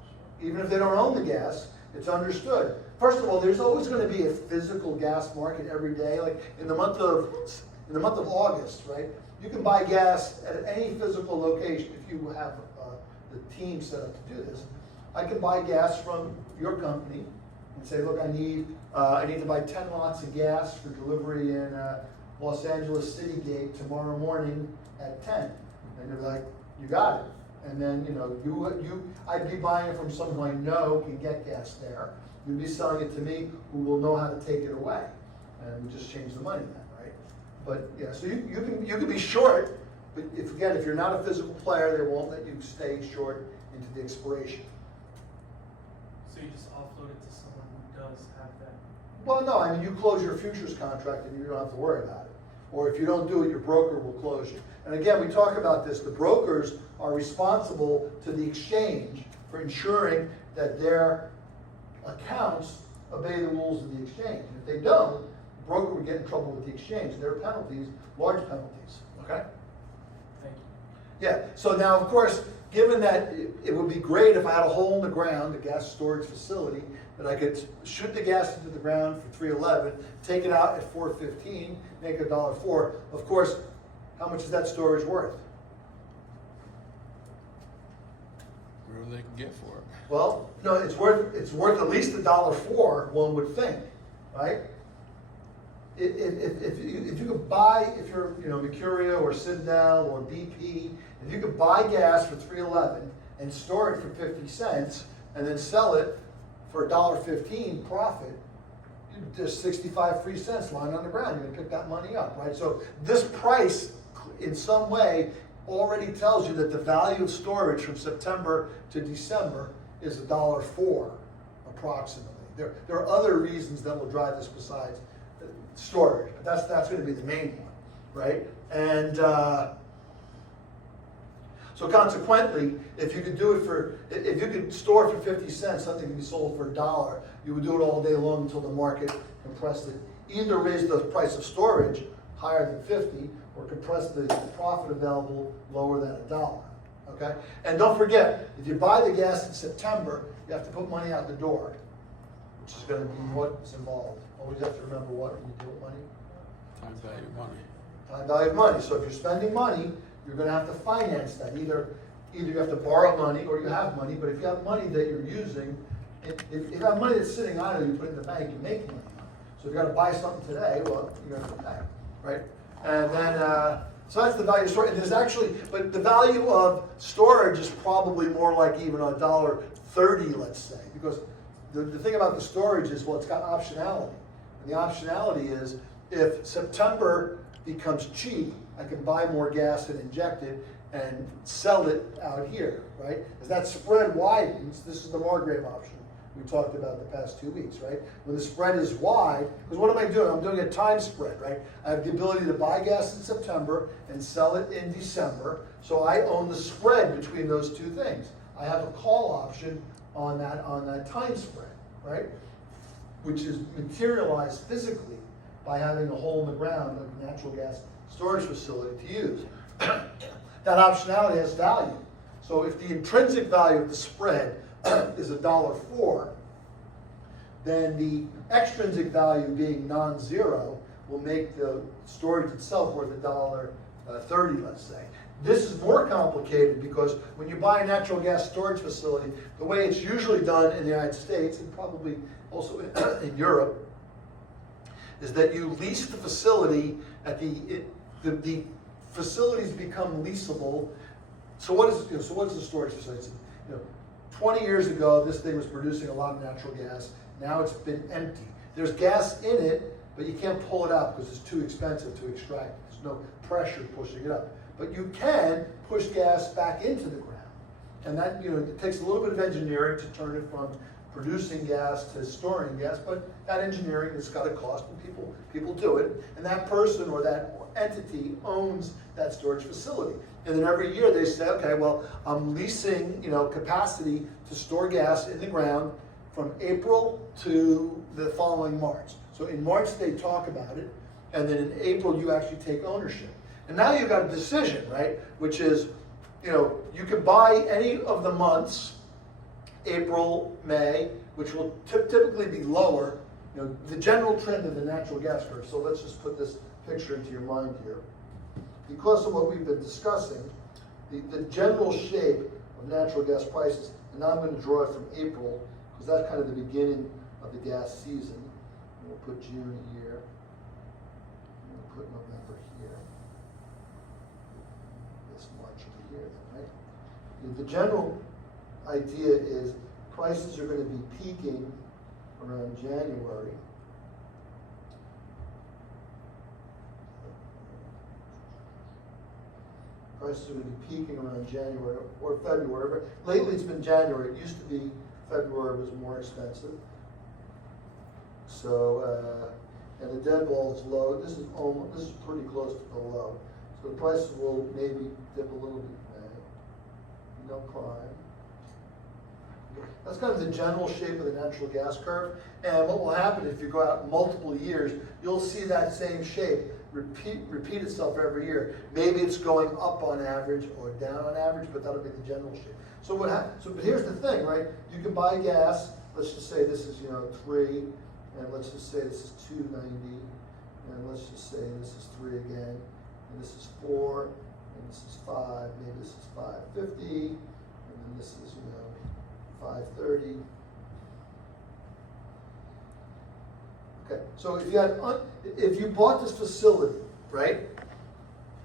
Even if they don't own the gas, it's understood. First of all, there's always going to be a physical gas market every day. Like in the month of August, right? You can buy gas at any physical location if you have the team set up to do this. I can buy gas from your company and say, look, I need to buy 10 lots of gas for delivery in Los Angeles City Gate tomorrow morning at 10. And you're like, you got it. And then, I'd be buying it from someone who I know can get gas there. You'd be selling it to me who will know how to take it away. And we just change the money then, right? But yeah, so you can be short, but if you're not a physical player, they won't let you stay short into the expiration. So you just offload it to someone who does have that? Well, no, I mean, you close your futures contract and you don't have to worry about it. Or if you don't do it, your broker will close you. And again, we talk about this, the brokers are responsible to the exchange for ensuring that their accounts obey the rules of the exchange. And if they don't, the broker would get in trouble with the exchange. There are penalties, large penalties, okay? Thank you. Yeah, so now, of course, given that it would be great if I had a hole in the ground, a gas storage facility, that I could shoot the gas into the ground for $3.11, take it out at $4.15, make $1.04. Of course, how much is that storage worth? Whatever they can get for it. Well, no, it's worth at least $1.04, one would think, right? If you could buy, if you're Mercuria or Citadel or BP, if you could buy gas for $3.11 and store it for 50 cents and then sell it for $1.15 profit, there's 65 free cents lying on the ground. You're gonna pick that money up, right? So this price, in some way, already tells you that the value of storage from September to December is $1.04, approximately. There are other reasons that will drive this besides storage, but that's going to be the main one, right? And so consequently, if you could store for 50 cents, something can be sold for $1, you would do it all day long until the market compressed it. Either raise the price of storage higher than 50, or compress the profit available lower than $1, okay? And don't forget, if you buy the gas in September, you have to put money out the door, which is going to be what's involved. Always have to remember what when you deal with money. Time value of money. Time value of money. So if you're spending money, you're going to have to finance that. Either you have to borrow money or you have money. But if you have money that you're using, if you have money that's sitting idle, you put it in the bank, you make money. So if you got to buy something today, well, you're going to pay, right? And then so that's the value of storage. And there's actually, but the value of storage is probably more like even $1.30, let's say, because the thing about the storage is, well, it's got optionality. And the optionality is, if September becomes cheap, I can buy more gas and inject it and sell it out here, right? As that spread widens, this is the Margrave option we talked about the past 2 weeks, right? When the spread is wide, because what am I doing? I'm doing a time spread, right? I have the ability to buy gas in September and sell it in December, so I own the spread between those two things. I have a call option on that time spread, right? Which is materialized physically by having a hole in the ground of a natural gas storage facility to use. That optionality has value. So if the intrinsic value of the spread is $1.04, then the extrinsic value being non-zero will make the storage itself worth $1.30, let's say. This is more complicated because when you buy a natural gas storage facility, the way it's usually done in the United States and probably also in Europe, is that you lease the facility at the facilities become leasable. So what is the storage facility? You know, 20 years ago, this thing was producing a lot of natural gas. Now it's been empty. There's gas in it, but you can't pull it out because it's too expensive to extract. There's no pressure pushing it up. But you can push gas back into the ground. And that, you know, it takes a little bit of engineering to turn it from producing gas to storing gas, but that engineering has got a cost and people do it. And that person or that entity owns that storage facility. And then every year they say, okay, well, I'm leasing, you know, capacity to store gas in the ground from April to the following March. So in March they talk about it, and then in April you actually take ownership. And now you've got a decision, right? Which is, you know, you can buy any of the months, April, May, which will typically be lower. You know, the general trend of the natural gas curve. So let's just put this picture into your mind here. Because of what we've been discussing, the general shape of natural gas prices, and now I'm going to draw it from April, because that's kind of the beginning of the gas season. And we'll put June here. And we'll put November here. This March over here, right? The general idea is prices are going to be peaking around January. Prices are going to be peaking around January or February. But lately it's been January. It used to be February was more expensive. So, and the dead ball is low. This is pretty close to the low. So the prices will maybe dip a little bit in May. No climb. That's kind of the general shape of the natural gas curve. And what will happen if you go out multiple years, you'll see that same shape repeat itself every year. Maybe it's going up on average or down on average, but that'll be the general shape. So what happens? But here's the thing, right? You can buy gas. Let's just say this is 3, and let's just say this is 290, and let's just say this is 3 again, and this is 4, and this is 5. Maybe this is 550, and then this is 530. Okay, so if you bought this facility, right?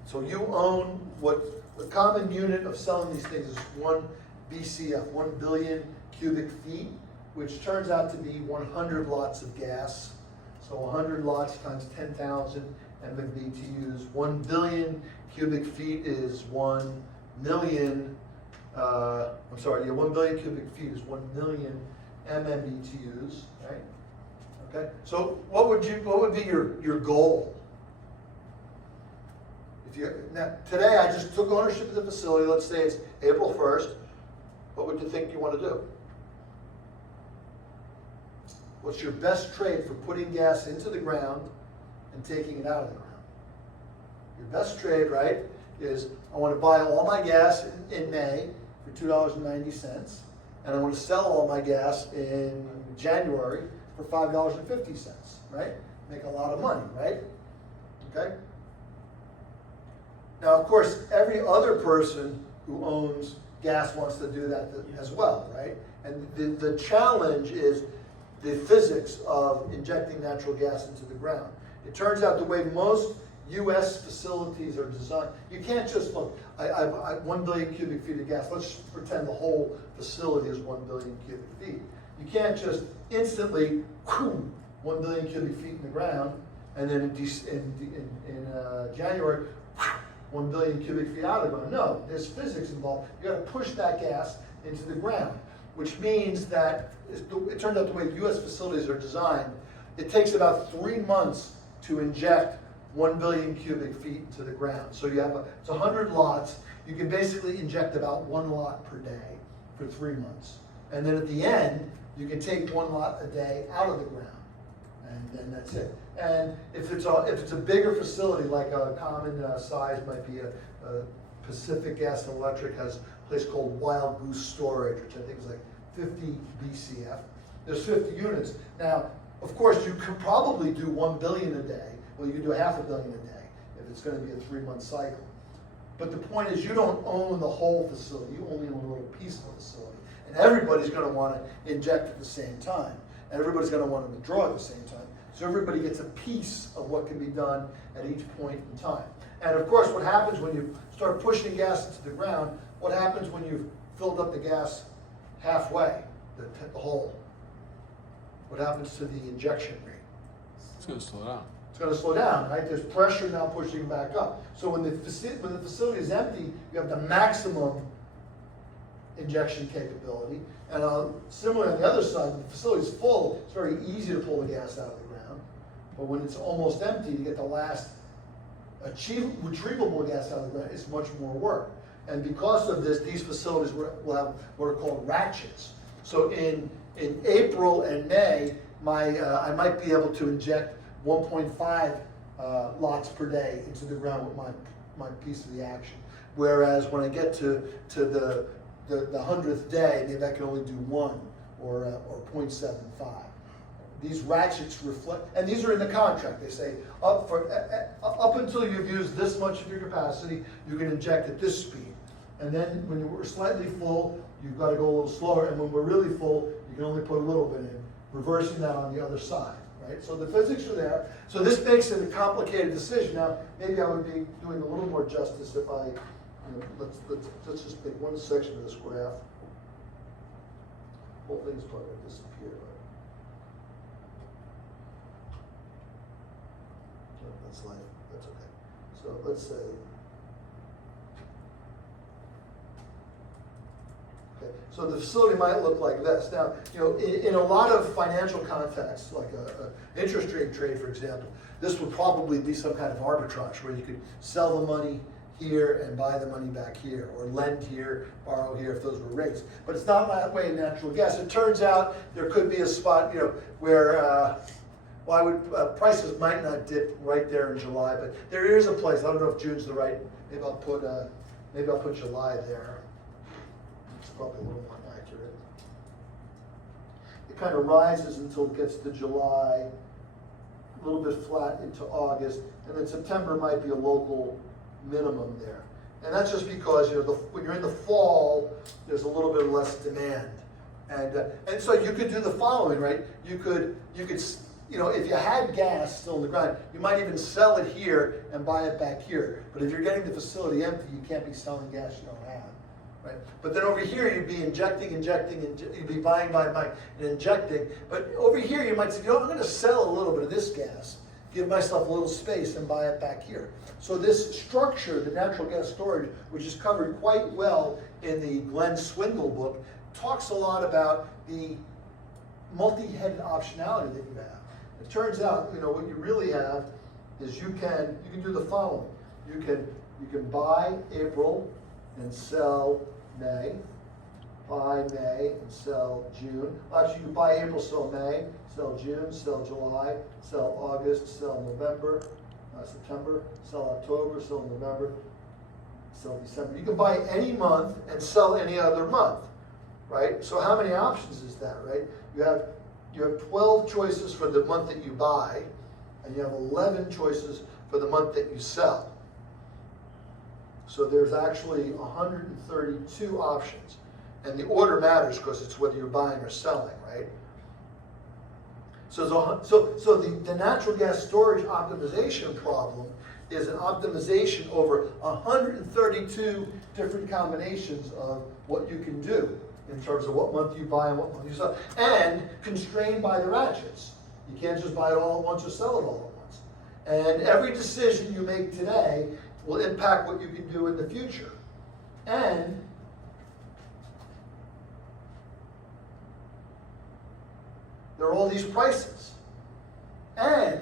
So you own what the common unit of selling these things is 1 BCF, 1 billion cubic feet, which turns out to be 100 lots of gas. So 100 lots times 10,000 MMBTUs. 1 billion cubic feet is 1 million. 1 billion cubic feet is 1 million MMBTUs, right? Okay. So what would be your goal? Now today I just took ownership of the facility. Let's say it's April 1st. What would you think you want to do? What's your best trade for putting gas into the ground and taking it out of the ground? Your best trade, right, is I want to buy all my gas in May for $2.90, and I want to sell all my gas in January for $5.50, right? Make a lot of money, right? Okay? Now, of course, every other person who owns gas wants to do that as well, right? And the challenge is the physics of injecting natural gas into the ground. It turns out the way most U.S. facilities are designed, you can't just look, I 1 billion cubic feet of gas, let's pretend the whole facility is 1 billion cubic feet. You can't just instantly, 1 billion cubic feet in the ground, and then in January, 1 billion cubic feet out of the ground. No, there's physics involved. You got to push that gas into the ground, which means that it turns out the way U.S. facilities are designed, it takes about 3 months to inject 1 billion cubic feet into the ground. So you have it's 100 lots. You can basically inject about 1 lot per day for 3 months, and then at the end you can take 1 lot a day out of the ground, and then that's it. And if it's a bigger facility, like a common size might be a Pacific Gas and Electric has a place called Wild Goose Storage, which I think is like 50 BCF. There's 50 units. Now, of course, you could probably do 1 billion a day. Well, you can do 500 million a day if it's going to be a 3-month cycle. But the point is, you don't own the whole facility, you only own a little piece of the facility. And everybody's gonna wanna inject at the same time, and everybody's gonna wanna withdraw at the same time. So everybody gets a piece of what can be done at each point in time. And of course, what happens when you start pushing gas into the ground, what happens when you've filled up the gas halfway, the hole? What happens to the injection rate? It's gonna slow down. It's gonna slow down, right? There's pressure now pushing back up. So when the facility is empty, you have the maximum injection capability. And similarly on the other side, when the facility's full, it's very easy to pull the gas out of the ground. But when it's almost empty, to get the last retrievable gas out of the ground, it's much more work. And because of this, these facilities will have what are called ratchets. So in April and May, I might be able to inject 1.5 lots per day into the ground with my piece of the action. Whereas when I get to the 100th day, maybe I can only do 1 or 0.75. These ratchets reflect, and these are in the contract. They say up until you've used this much of your capacity, you can inject at this speed. And then when we're slightly full, you've got to go a little slower. And when we're really full, you can only put a little bit in, reversing that on the other side. Right? So the physics are there. So this makes it a complicated decision. Now, maybe I would be doing a little more justice if I, let's just pick one section of this graph. The whole thing's probably going to disappear. Right? No, that's life. That's okay. So let's say. Okay. So the facility might look like this. Now, in a lot of financial contexts, like a interest rate trade, for example, this would probably be some kind of arbitrage where you could sell the money here and buy the money back here, or lend here, borrow here if those were rates. But it's not that way in natural gas. It turns out there could be a spot, where prices might not dip right there in July, but there is a place. I don't know if June's the right. Maybe I'll put July there. It's probably a little more accurate. It kind of rises until it gets to July, a little bit flat into August, and then September might be a local minimum there. And that's just because when you're in the fall, there's a little bit less demand, and so you could do the following, right? You could if you had gas still in the ground, you might even sell it here and buy it back here. But if you're getting the facility empty, you can't be selling gas you don't have. Right? But then over here, you'd be injecting, you'd be buying, and injecting. But over here, you might say, I'm going to sell a little bit of this gas, give myself a little space, and buy it back here. So this structure, the natural gas storage, which is covered quite well in the Glenn Swindle book, talks a lot about the multi-headed optionality that you have. It turns out, what you really have is you can do the following. You can buy April and sell May, buy May and sell June. Actually, you buy April, sell May, sell June, sell July, sell August, sell November, September, sell October, sell November, sell December. You can buy any month and sell any other month, right? So how many options is that, right? You have 12 choices for the month that you buy, and you have 11 choices for the month that you sell. So there's actually 132 options. And the order matters because it's whether you're buying or selling, right? So the natural gas storage optimization problem is an optimization over 132 different combinations of what you can do in terms of what month you buy and what month you sell, and constrained by the ratchets. You can't just buy it all at once or sell it all at once. And every decision you make today will impact what you can do in the future. And there are all these prices. And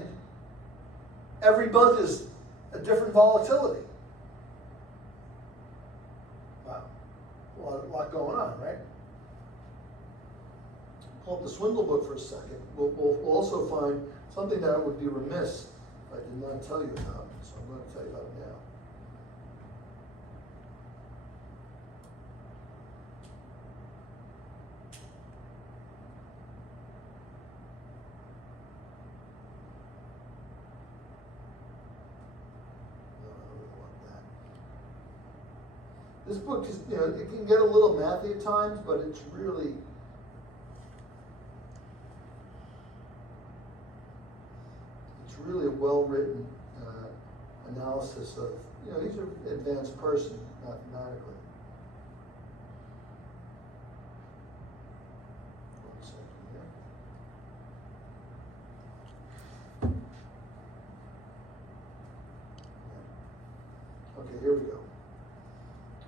every month is a different volatility. Wow. A lot going on, right? Pull up the Swindle book for a second. We'll also find something that I would be remiss if I did not tell you about. So I'm going to tell you about it now. No, I don't really want that. This book is, it can get a little mathy at times, but it's really, a well-written analysis of, he's an advanced person mathematically. One second here. Okay, here we go.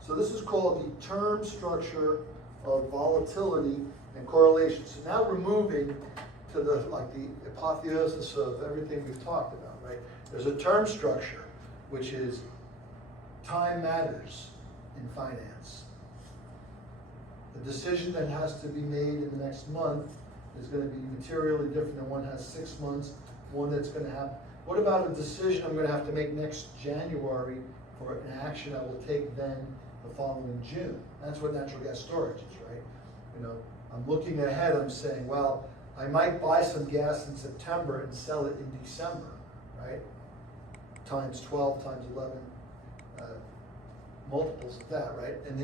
So this is called the term structure of volatility and correlation. So now we're moving to the apotheosis of everything we've talked about, right? There's a term structure, which is time matters in finance. The decision that has to be made in the next month is going to be materially different than one has 6 months, one that's going to have. What about a decision I'm going to have to make next January for an action I will take then the following June? That's what natural gas storage is, right? I'm looking ahead, I'm saying, well, I might buy some gas in September and sell it in December, right? Times 12, times 11, multiples of that, right? And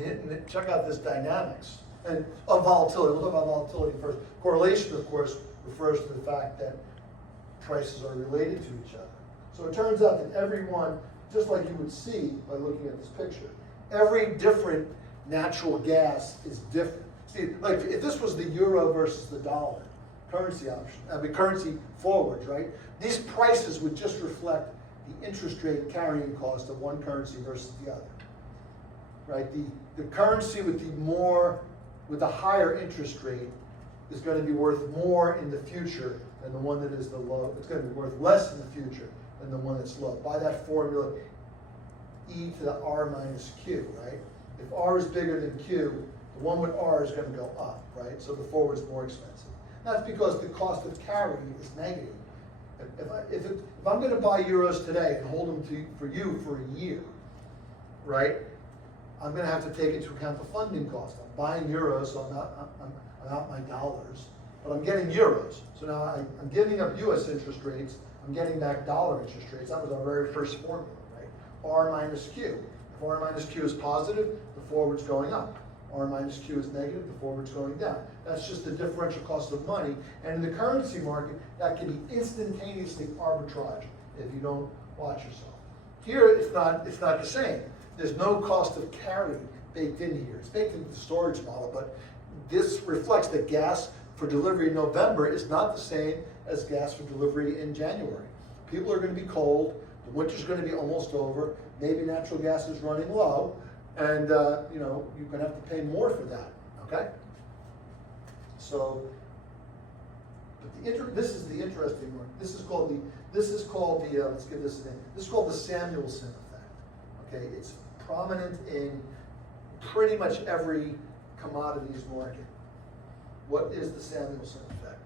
check out this dynamics and of volatility. We'll talk about volatility first. Correlation, of course, refers to the fact that prices are related to each other. So it turns out that everyone, just like you would see by looking at this picture, every different natural gas is different. See, like if this was the euro versus the dollar, currency option, currency forwards, right? These prices would just reflect the interest rate carrying cost of one currency versus the other, right? The currency with the higher interest rate is going to be worth more in the future than the one that is the low. It's going to be worth less in the future than the one that's low. By that formula, e to the r minus q, right? If r is bigger than q, the one with r is going to go up, right? So the forward is more expensive. That's because the cost of carry is negative. If I'm going to buy euros today and hold them for you for a year, right? I'm going to have to take into account the funding cost. I'm buying euros, so I'm out my dollars, but I'm getting euros. So now I'm giving up U.S. interest rates. I'm getting back dollar interest rates. That was our very first formula, right? R minus Q. If R minus Q is positive, the forward's going up. R minus Q is negative, the forward's going down. That's just the differential cost of money. And in the currency market, that can be instantaneously arbitrage if you don't watch yourself. Here, it's not the same. There's no cost of carry baked in here. It's baked into the storage model, but this reflects that gas for delivery in November is not the same as gas for delivery in January. People are going to be cold. The winter's going to be almost over. Maybe natural gas is running low. And you're going to have to pay more for that, okay? So, but this is the interesting one. This is called the let's give this a name. This is called the Samuelson effect. Okay, it's prominent in pretty much every commodities market. What is the Samuelson effect?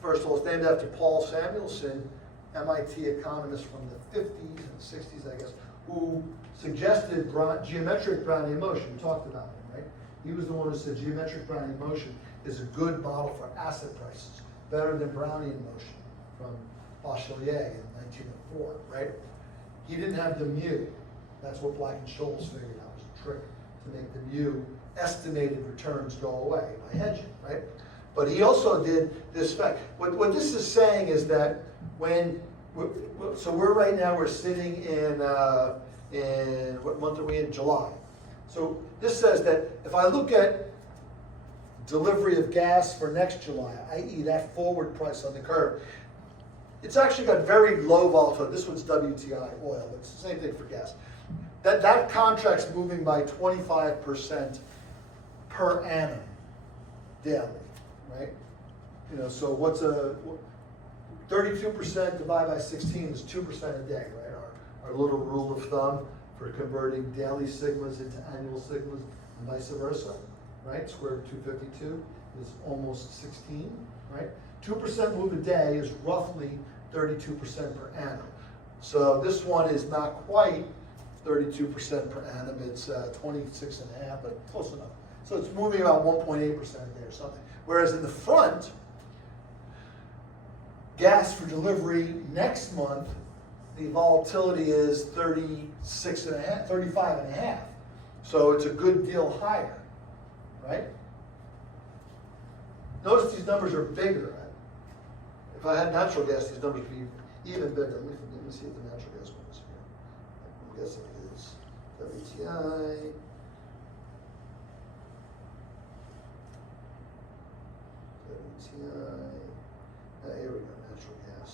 First of all, it's named after Paul Samuelson, MIT economist from the 50s and 60s, I guess, who suggested geometric Brownian motion. We talked about him, right? He was the one who said geometric Brownian motion is a good model for asset prices, better than Brownian motion from Bachelier in 1904, right? He didn't have the mu. That's what Black and Scholes figured out was a trick to make the mu estimated returns go away by hedging, right? But he also did this fact. What this is saying is that we're right now, we're sitting in what month are we in? July. So this says that if I look at delivery of gas for next July, i.e. that forward price on the curve, it's actually got very low volatility. This one's WTI oil, but it's the same thing for gas. That contract's moving by 25% per annum daily, right? So what's 32% divided by 16 is 2% a day, right? Our little rule of thumb for converting daily sigmas into annual sigmas and vice versa, right? Square root of 252 is almost 16, right? 2% move a day is roughly 32% per annum. So this one is not quite 32% per annum. It's 26.5, but close enough. So it's moving about 1.8% a day or something. Whereas in the front, gas for delivery next month, the volatility is 35.5. So it's a good deal higher, right? Notice these numbers are bigger. If I had natural gas, these numbers would be even bigger. Let me see what the natural gas one is here. I'm guessing it is WTI. Here we go, natural gas.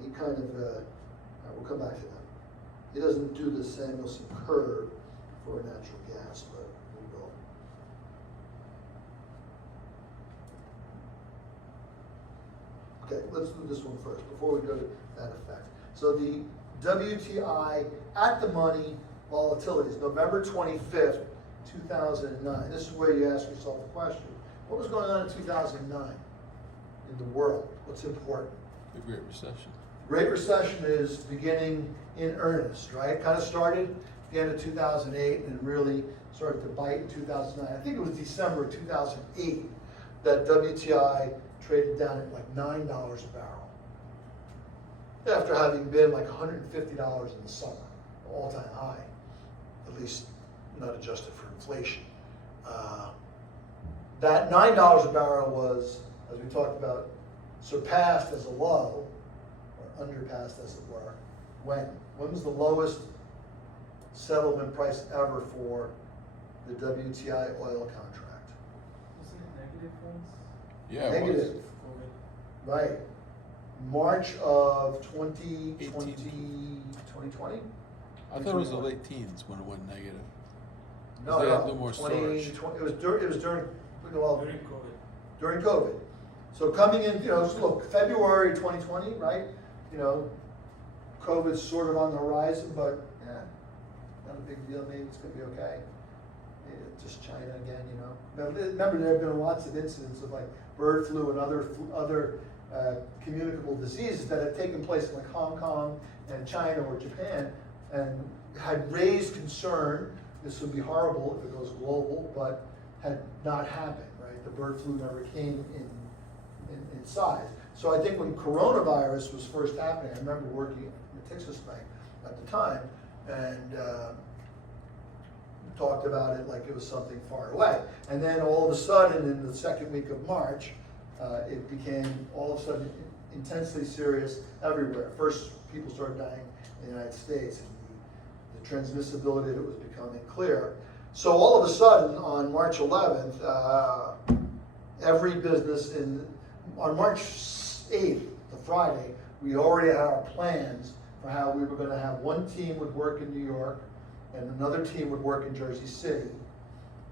He kind of, we'll come back to that. He doesn't do the Samuelson curve for natural gas, but we will. Okay, let's do this one first before we go to that effect. So the WTI at the money volatilities, November 25th, 2009. This is where you ask yourself the question, what was going on in 2009 in the world? What's important? The Great Recession. Great Recession is beginning in earnest, right? Kind of started at the end of 2008 and really started to bite in 2009. I think it was December 2008 that WTI traded down at like $9 a barrel. After having been like $150 in the summer, all-time high, at least not adjusted for inflation. That $9 a barrel was, as we talked about, surpassed as a low, or underpassed as it were, when? When was the lowest settlement price ever for the WTI oil contract? Wasn't it negative once? Yeah, it Negative, COVID. right. March of 2020. I thought it was the late teens when it went negative. No, They no, had no more 20, storage. it was during, well, During COVID. during COVID. So coming in, so look, February 2020, right? COVID's sort of on the horizon, but not a big deal. Maybe it's going to be okay. Maybe it's just China again, Remember, there have been lots of incidents of like bird flu and other communicable diseases that have taken place in like Hong Kong and China or Japan, and had raised concern. This would be horrible if it goes global, but had not happened, right? The bird flu never came in size. So I think when coronavirus was first happening, I remember working at Natixis Bank at the time, and talked about it like it was something far away. And then all of a sudden, in the second week of March, it became all of a sudden intensely serious everywhere. First, people started dying in the United States, and the transmissibility of it was becoming clear. So all of a sudden, on March 11th, every business on March 8th, the Friday, we already had our plans for how we were going to have one team would work in New York, and another team would work in Jersey City,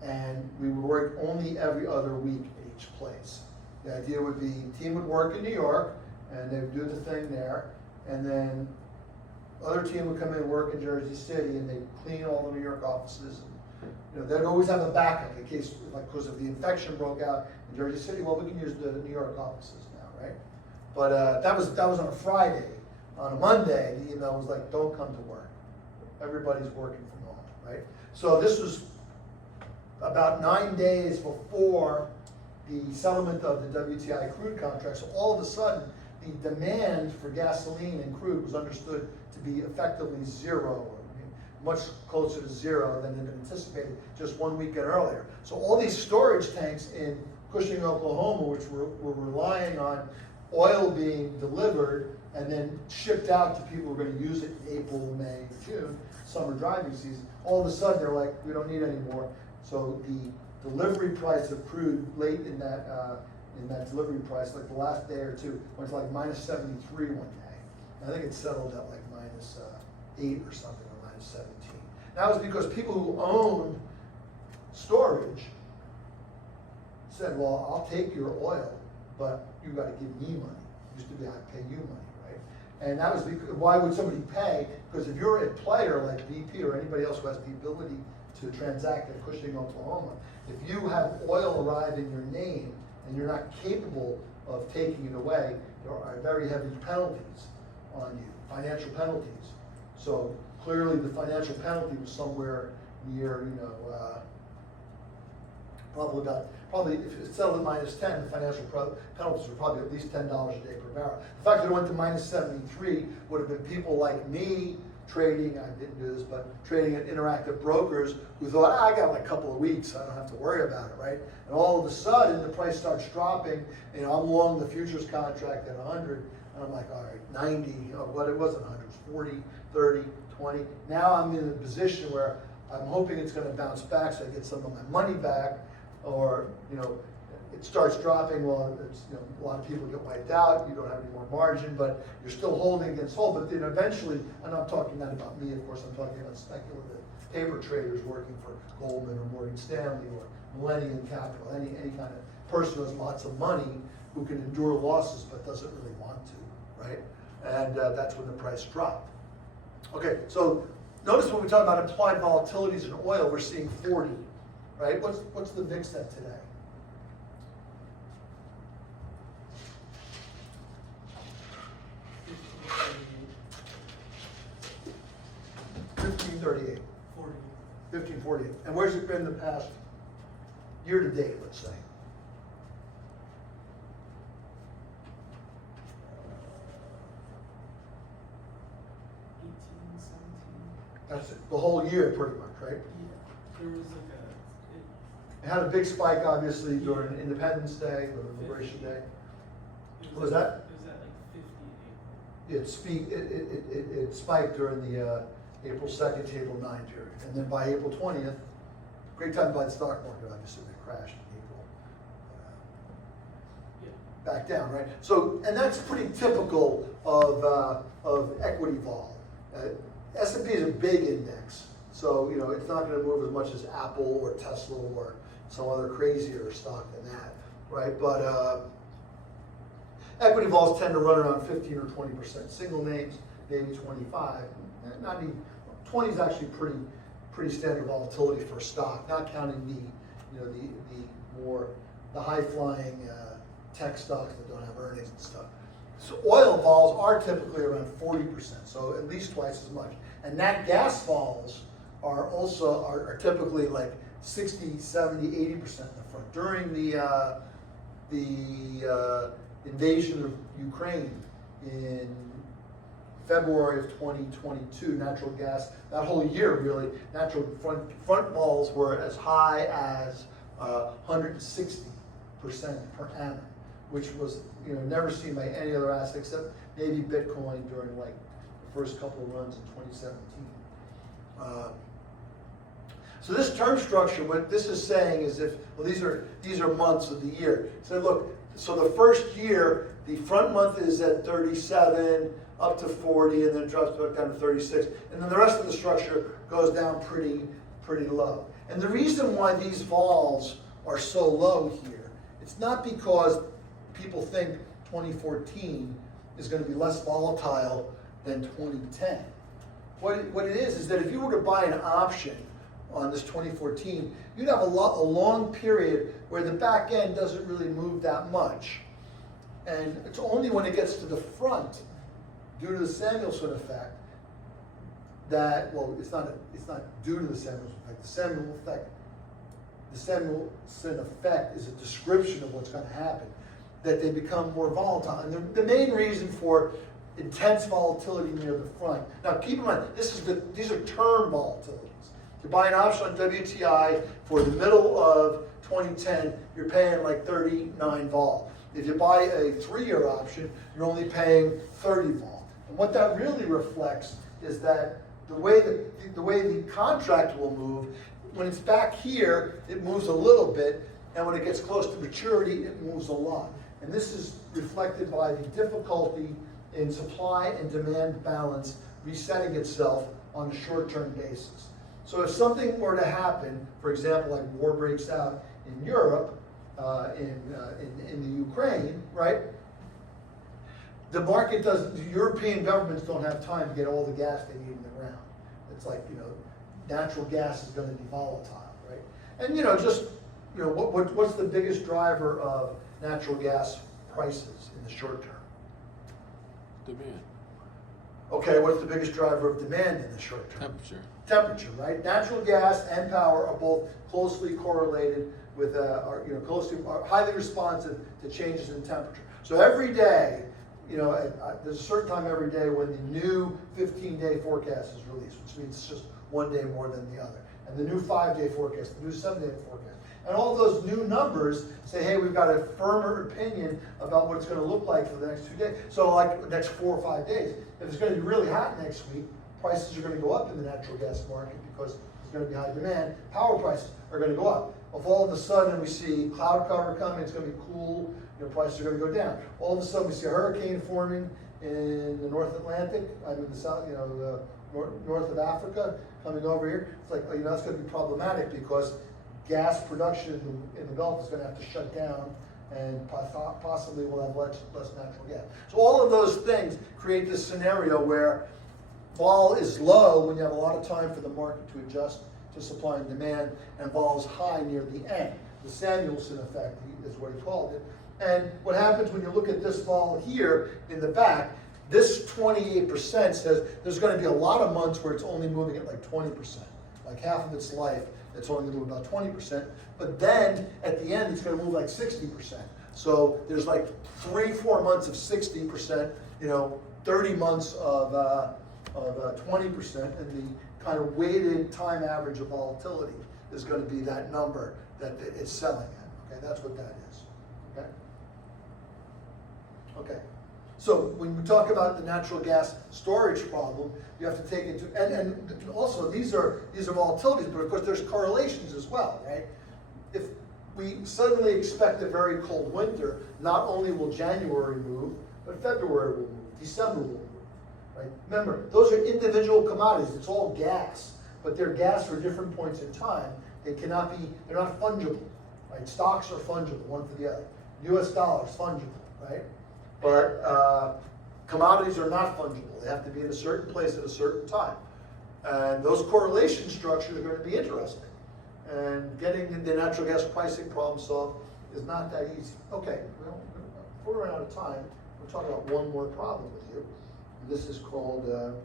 and we would work only every other week at each place. The idea would be, team would work in New York, and they would do the thing there, and then other team would come in and work in Jersey City, and they'd clean all the New York offices. And, they'd always have a backup in case, like, because if the infection broke out in Jersey City, well, we can use the New York offices now, right? But that was on a Friday. On a Monday, the email was like, don't come to work. Everybody's working from home, right? So this was about 9 days before the settlement of the WTI crude contract. So all of a sudden, the demand for gasoline and crude was understood to be effectively zero, or much closer to zero than had been anticipated just 1 weekend earlier. So all these storage tanks in Cushing, Oklahoma, which were relying on oil being delivered and then shipped out to people who are going to use it in April, May, June, summer driving season, all of a sudden they're like, we don't need any more. So the delivery price of crude late in that delivery price, like the last day or two, went to like -73 one day. And I think it settled at like -8 or something, or -17. That was because people who owned storage said, well, I'll take your oil, but you got to give me money. It used to be, I pay you money, right? And that was because, why would somebody pay? Because if you're a player like BP or anybody else who has the ability to transact at Cushing, Oklahoma, if you have oil arrive in your name and you're not capable of taking it away, there are very heavy penalties on you, financial penalties. So clearly the financial penalty was somewhere near, probably if it settled at -10, the financial penalties were probably at least $10 a day per barrel. The fact that it went to -73 would have been people like me trading, I didn't do this, but trading at Interactive Brokers who thought, I got like a couple of weeks, I don't have to worry about it, right? And all of a sudden, the price starts dropping, you know, I'm long the futures contract at 100, and I'm like, all right, 90, what it wasn't 100, it was 40, 30, 20. Now I'm in a position where I'm hoping it's gonna bounce back so I get some of my money back, or, you know, it starts dropping, well, it's, you know, a lot of people get wiped out, you don't have any more margin, but you're still holding against hold, but then eventually, and I'm talking not about me, of course, I'm talking about speculative paper traders working for Goldman or Morgan Stanley or Millennium Capital, any kind of person who has lots of money who can endure losses but doesn't really want to, right? And that's when the price dropped. Okay, so notice when we talk about implied volatilities in oil, we're seeing 40, right? What's the VIX at today? 1538. 40. 1548. And where's it been the past year to date, let's say? That's it, the whole year pretty much, right? Yeah, there was like a, It had a big spike obviously during Independence Day, or Liberation Day. What was that? It was at like 50 in April. It spiked during the April 2nd to April 9 period. And then by April 20th, great time to buy the stock market, obviously, they crashed in April. Yeah. Back down, right? So, and that's pretty typical of equity vol. S&P is a big index, so you know it's not going to move as much as Apple or Tesla or some other crazier stock than that, right? But equity vols tend to run around 15 or 20%. Single names, maybe 25. Not even 20 is actually pretty standard volatility for a stock, not counting the high flying tech stocks that don't have earnings and stuff. So oil vols are typically around 40%, so at least twice as much. And nat gas vols are typically like 60, 70, 80% in the front. During the invasion of Ukraine in February of 2022, natural gas, that whole year really, natural front vols were as high as 160% per annum, which was never seen by any other asset except maybe Bitcoin during like the first couple of runs in 2017. So this term structure, what this is saying is these are months of the year. So look, so the first year, the front month is at 37, up to 40, and then it drops back down to 36. And then the rest of the structure goes down pretty low. And the reason why these vols are so low here, it's not because people think 2014 is going to be less volatile than 2010. What it is that if you were to buy an option on this 2014, you'd have a long period where the back end doesn't really move that much. And it's only when it gets to the front, due to the Samuelson effect, that, well, it's not due to the Samuelson effect. The Samuelson effect is a description of what's going to happen, that they become more volatile. And the main reason for intense volatility near the front. Now keep in mind, these are term volatilities. If you buy an option on WTI for the middle of 2010, you're paying like 39 vol. If you buy a 3-year option, you're only paying 30 vol. And what that really reflects is that the way the contract will move, when it's back here, it moves a little bit, and when it gets close to maturity, it moves a lot. And this is reflected by the difficulty in supply and demand balance resetting itself on a short-term basis. So if something were to happen, for example, like war breaks out in Europe, in the Ukraine, right? The European governments don't have time to get all the gas they need in the ground. It's like, natural gas is going to be volatile, right? And what's the biggest driver of natural gas prices in the short term? Demand. Okay, what's the biggest driver of demand in the short term? Temperature. Temperature, right? Natural gas and power are both closely correlated with, are highly responsive to changes in temperature. So every day, you know, there's a certain time every day when the new 15-day forecast is released, which means it's just one day more than the other. And the new 5-day forecast, the new 7-day forecast. And all those new numbers say, hey, we've got a firmer opinion about what it's gonna look like for the next 2 days. So like the next 4 or 5 days. If it's gonna be really hot next week, prices are gonna go up in the natural gas market because there's gonna be high demand. Power prices are gonna go up. If all of a sudden we see cloud cover coming, it's gonna be cool, you know, prices are gonna go down. All of a sudden we see a hurricane forming in the North Atlantic, I mean the South, you know, the north of Africa coming over here. It's like, you know, that's gonna be problematic because gas production in the Gulf is gonna have to shut down and possibly we'll have less natural gas. So all of those things create this scenario where vol is low when you have a lot of time for the market to adjust to supply and demand, and vol is high near the end. The Samuelson effect is what he called it. And what happens when you look at this vol here in the back, this 28% says there's gonna be a lot of months where it's only moving at like 20%, like half of its life. It's only gonna move about 20%, but then at the end, it's gonna move like 60%. So there's like 3-4 months of 60%, you know, 30 months of 20%, and the kind of weighted time average of volatility is gonna be that number that it's selling at, okay? That's what that is, okay? Okay. So when we talk about the natural gas storage problem, you have to take into, and also these are volatilities, but of course there's correlations as well, right? If we suddenly expect a very cold winter, not only will January move, but February will move, December will move, right? Remember, those are individual commodities, it's all gas, but they're gas for different points in time. They cannot be, they're not fungible, right? Stocks are fungible, one for the other. US dollar is fungible, right? But commodities are not fungible. They have to be in a certain place at a certain time. And those correlation structures are going to be interesting. And getting the natural gas pricing problem solved is not that easy. Okay, well, before we run out of time, we'll talk about one more problem with you. This is called, we're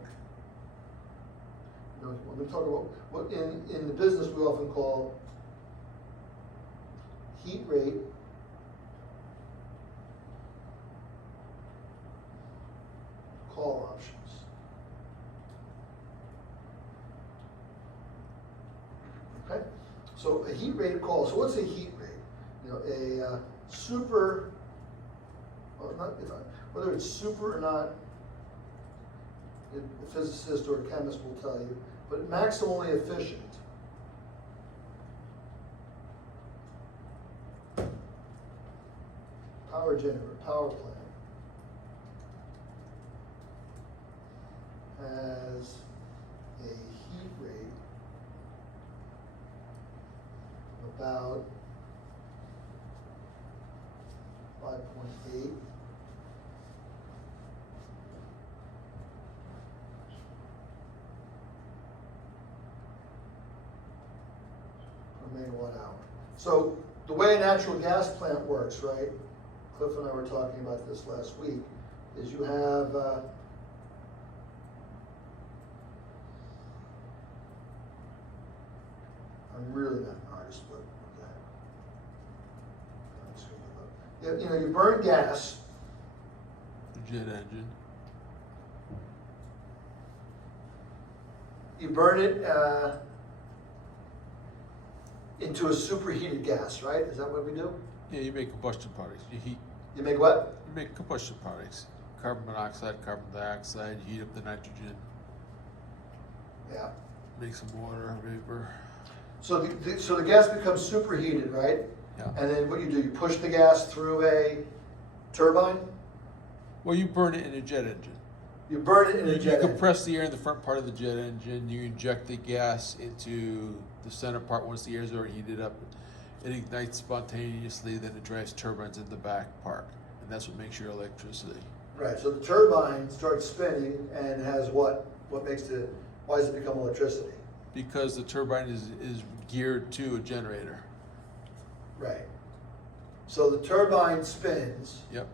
going to talk about what in the business we often call heat rate call options. Okay, so a heat rate call. So what's a heat rate? You know, a super. Well, whether it's super or not, a physicist or a chemist will tell you. But maximally efficient. Power generator, power plant. Has a heat rate of about 5.8 per megawatt hour. So the way a natural gas plant works, right? Cliff and I were talking about this last week, is you have I'm really not an artist, but okay. I'm just gonna look. You know, you burn gas. Jet engine. You burn it into a superheated gas, right? Is that what we do? Yeah, you make combustion products. You heat. You make what? You make combustion products. Carbon monoxide, carbon dioxide. You heat up the nitrogen. Yeah. Make some water, vapor. So the gas becomes superheated, right? Yeah. And then what you do, you push the gas through a turbine. Well, you burn it in a jet engine. You burn it in a You jet engine. compress the air in the front part of the jet engine. You inject the gas into the center part once the air is already heated up. It ignites spontaneously, then it drives turbines in the back part. And that's what makes your electricity. Right, so the turbine starts spinning and has what? Why does it become electricity? Because the turbine is geared to a generator. Right. So the turbine spins Yep.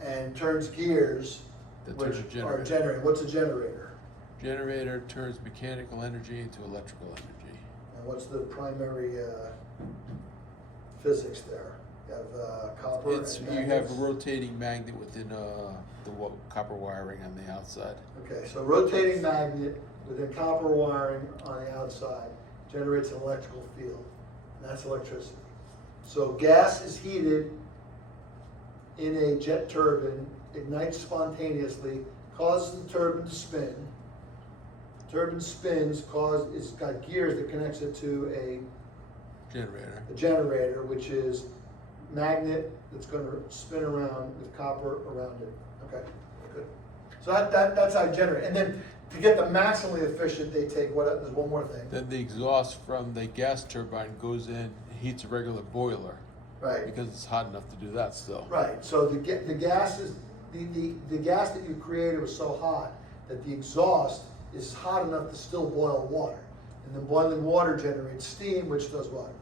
and turns gears, That which turns a are generator. a generator. What's a generator? Generator turns mechanical energy into electrical energy. And what's the primary physics there? You have copper. It's, and you have magnets. a rotating magnet within copper wiring on the outside. Okay, so rotating magnet within copper wiring on the outside generates an electrical field, and that's electricity. So gas is heated in a jet turbine, ignites spontaneously, causes the turbine to spin. Turbine spins, it's got gears that connects it to Generator. a generator, which is magnet that's gonna spin around with copper around it. Okay, good. So that's how you generate. And then to get the maximally efficient, they take there's one more thing. Then the exhaust from the gas turbine goes in, heats a regular boiler, Right, because it's hot enough to do that still. right. So the gas is, the gas that you created was so hot that the exhaust is hot enough to still boil water. And then boiling water generates steam, which does what?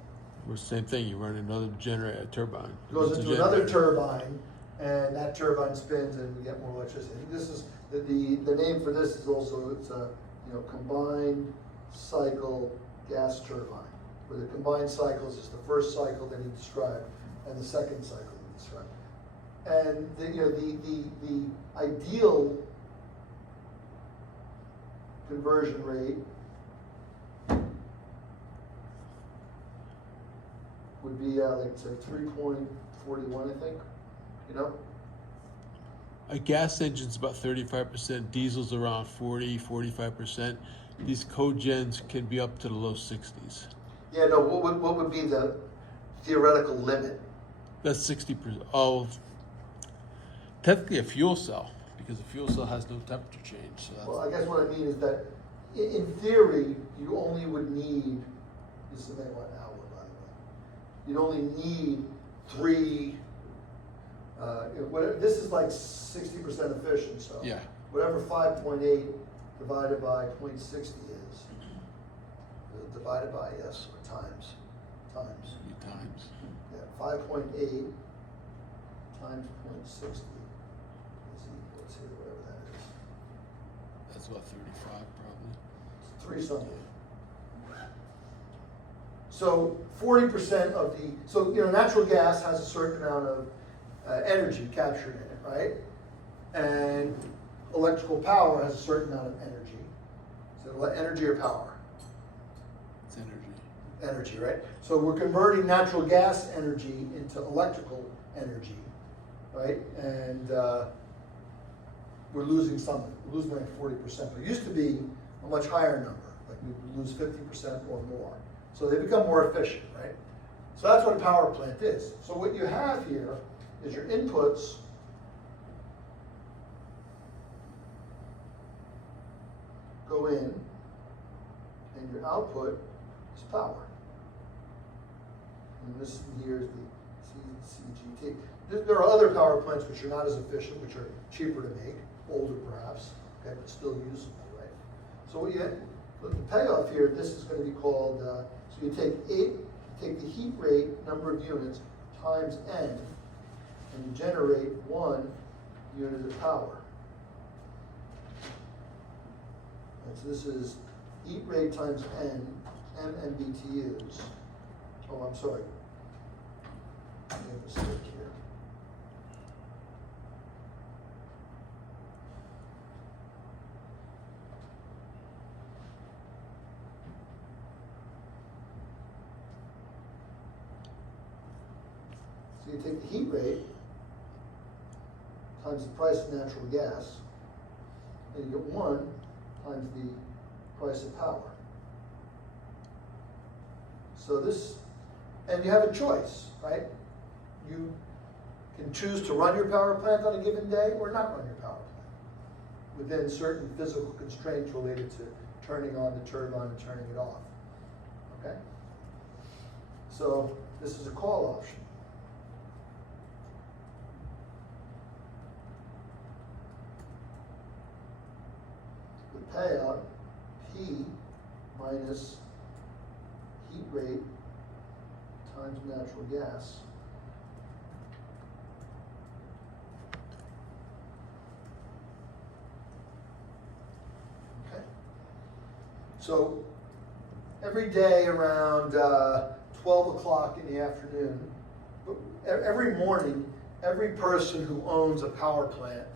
Well, same thing, you run another generator, turbine. Goes It's a into another generator. turbine, and that turbine spins, and we get more electricity. This is the name for this is also it's a combined cycle gas turbine, where the combined cycles is the first cycle that he described, and the second cycle he described. And the ideal conversion rate would be like say 3.41, I think. You know, A gas engine's about 35%, diesel's around 40-45%. These cogens can be up to the low 60s. yeah. No, what would be the theoretical limit? That's 60%. Oh, technically a fuel cell, because a fuel cell has no temperature change. So that's, Well, I guess what I mean is that in theory, you only would need, this is about an hour, by the way. You'd only need three, this is like 60% efficient, so. yeah, Whatever 5.8 divided by 0.60 is, divided by, yes, or times. 3 times. Yeah, 5.8 times 0.60 is equal to whatever that is. That's about 35 probably. 3 something. So 40% of natural gas has a certain amount of energy captured in it, right? And electrical power has a certain amount of energy. So energy or power? It's energy. Energy, right? So we're converting natural gas energy into electrical energy, right? And we're losing something. We're losing like 40%. It used to be a much higher number, like we would lose 50% or more. So they become more efficient, right? So that's what a power plant is. So what you have here is your inputs go in, and your output is power. And this here is the CCGT. There are other power plants which are not as efficient, which are cheaper to make, older perhaps, okay, but still usable, right? So what the payoff here, this is going to be called, so you take the heat rate, number of units, times N, and you generate 1 unit of power. And so this is heat rate times N, MMBTUs. Oh, I'm sorry. I made a mistake here. So you take the heat rate times the price of natural gas, and you get 1 times the price of power. So this, and you have a choice, right? You can choose to run your power plant on a given day or not run your power plant within certain physical constraints related to turning on the turbine and turning it off, okay? So this is a call option. The payout, P minus heat rate times natural gas. Okay. So every day around 12 o'clock in the afternoon, every morning, every person who owns a power plant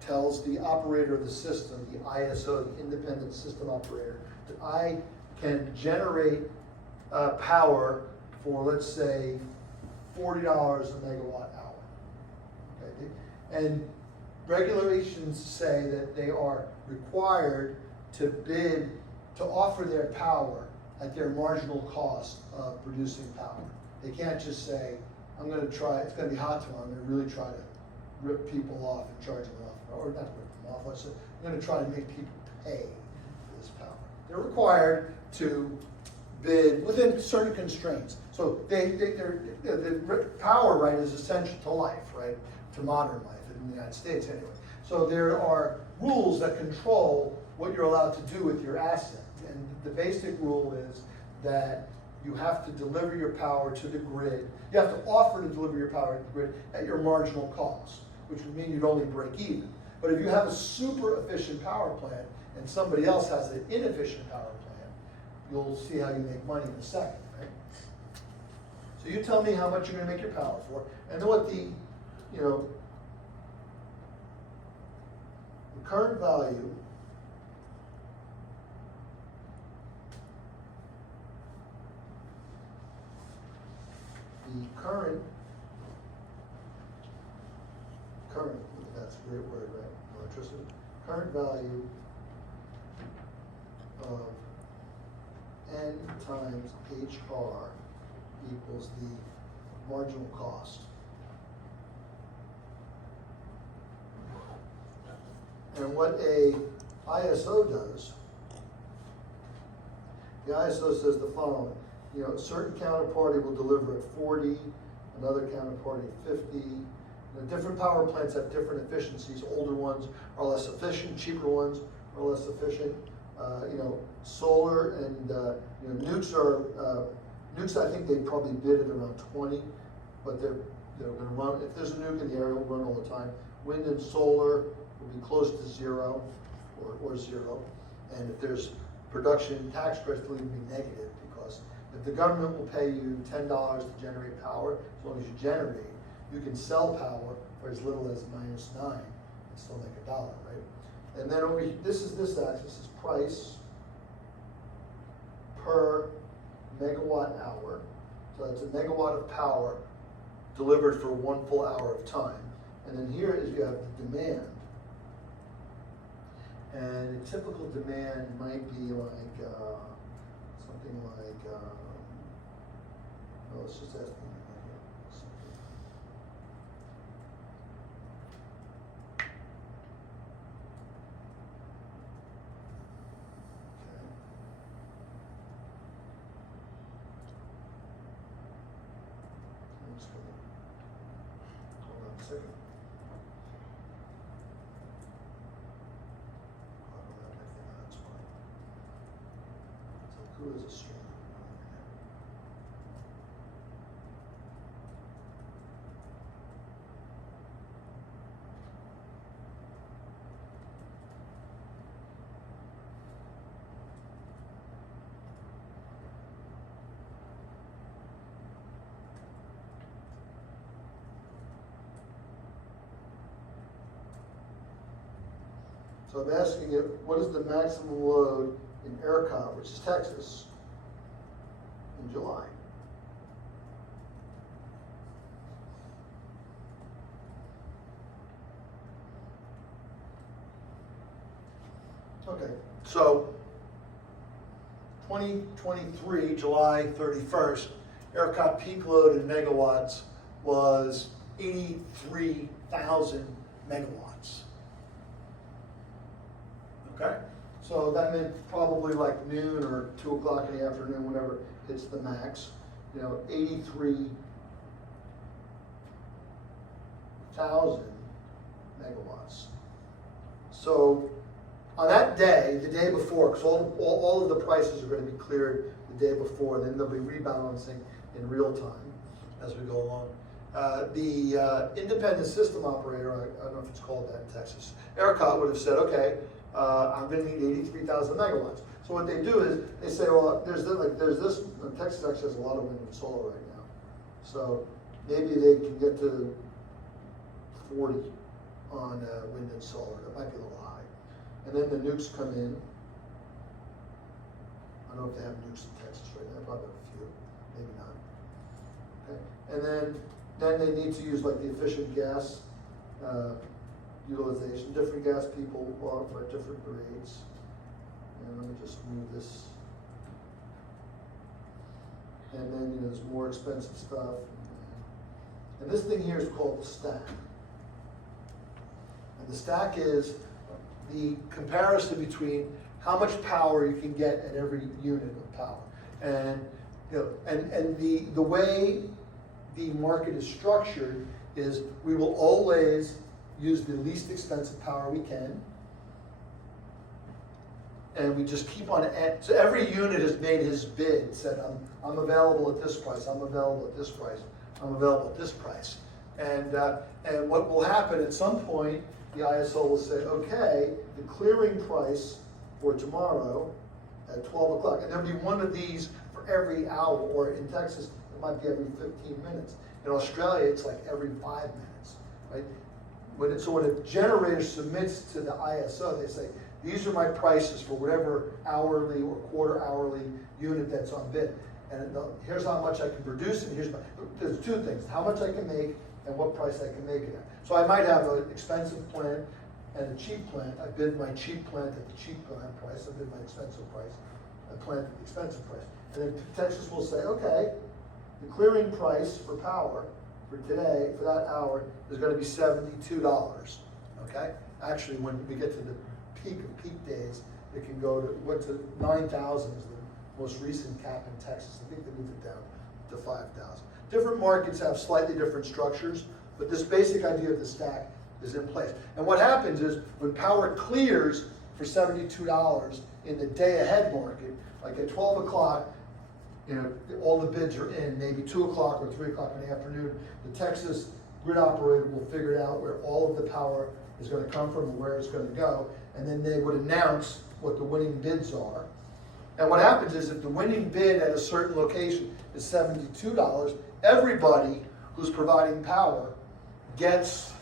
tells the operator of the system, the ISO, the independent system operator, that I can generate power for, let's say, $40 a megawatt hour. Okay? And regulations say that they are required to bid, to offer their power at their marginal cost of producing power. They can't just say, I'm gonna try, it's gonna be hot tomorrow, I'm gonna really try to rip people off and charge them off, or not rip them off, let's say, I'm gonna try to make people pay for this power. They're required to bid within certain constraints. So the power right is essential to life, right? To modern life in the United States anyway. So there are rules that control what you're allowed to do with your asset. And the basic rule is that you have to deliver your power to the grid. You have to offer to deliver your power to the grid at your marginal cost, which would mean you'd only break even. But if you have a super efficient power plant and somebody else has an inefficient power plant, you'll see how you make money in a second, right? So you tell me how much you're gonna make your power for, and then what the current value that's a great word, right? Electricity. Current value of N times HR equals the marginal cost. And what a ISO does, the ISO says the following, a certain counterparty will deliver at 40, another counterparty at 50. Different power plants have different efficiencies. Older ones are less efficient, cheaper ones are less efficient. Solar and nukes are, nukes I think they probably bid at around 20, but they're going to run, if there's a nuke in the area, will run all the time. Wind and solar will be close to zero or zero. And if there's production tax credits, will even be negative, because if the government will pay you $10 to generate power, as long as you generate, you can sell power for as little as -9 and still make $1, right? And then over here, this axis is price per megawatt hour. So that's a megawatt of power delivered for 1 full hour of time. And then here is you have the demand. And a typical demand might be like something like, let's just ask me. Hold on a second. That's fine. So who is a string? So I'm asking it, what is the maximum load in ERCOT, which is Texas, in July? Okay, so 2023, July 31st, ERCOT peak load in megawatts was 83,000 megawatts. Okay, so that meant probably like noon or 2 o'clock in the afternoon, whenever it's the max, 83,000 megawatts. So on that day, the day before, because all of the prices are going to be cleared the day before, and then they'll be rebalancing in real time as we go along. The independent system operator, I don't know if it's called that in Texas, ERCOT would have said, okay, I'm going to need 83,000 megawatts. So what they do is they say, well, there's this. Texas actually has a lot of wind and solar right now. So maybe they can get to 40 on wind and solar. That might be a little high. And then the nukes come in. I don't know if they have nukes in Texas right now, probably a few, maybe not. Okay. And then they need to use like the efficient gas utilization. Different gas people offer different grades. And let me just move this. And then there's more expensive stuff. And this thing here is called the stack. And the stack is the comparison between how much power you can get at every unit of power. And the way the market is structured is we will always use the least expensive power we can. And we just keep on, so every unit has made his bid, said, I'm available at this price, I'm available at this price, I'm available at this price. And what will happen at some point, the ISO will say, okay, the clearing price for tomorrow at 12 o'clock, and there'll be one of these for every hour, or in Texas, it might be every 15 minutes. In Australia, it's like every 5 minutes, right? So when a generator submits to the ISO, they say, these are my prices for whatever hourly or quarter hourly unit that's on bid. And here's how much I can produce, and there's two things, how much I can make and what price I can make it at. So I might have an expensive plant and a cheap plant. I bid my cheap plant at the cheap plant price, I bid my expensive price, a plant at the expensive price. And then Texas will say, okay, the clearing price for power for today, for that hour, is gonna be $72, okay? Actually, when we get to the peak of peak days, it can go to 9,000 is the most recent cap in Texas. I think they moved it down to 5,000. Different markets have slightly different structures, but this basic idea of the stack is in place. And what happens is when power clears for $72 in the day ahead market, like at 12 o'clock, all the bids are in, maybe 2 o'clock or 3 o'clock in the afternoon, the Texas grid operator will figure out where all of the power is going to come from and where it's going to go, and then they would announce what the winning bids are. And what happens is if the winning bid at a certain location is $72, everybody who's providing power gets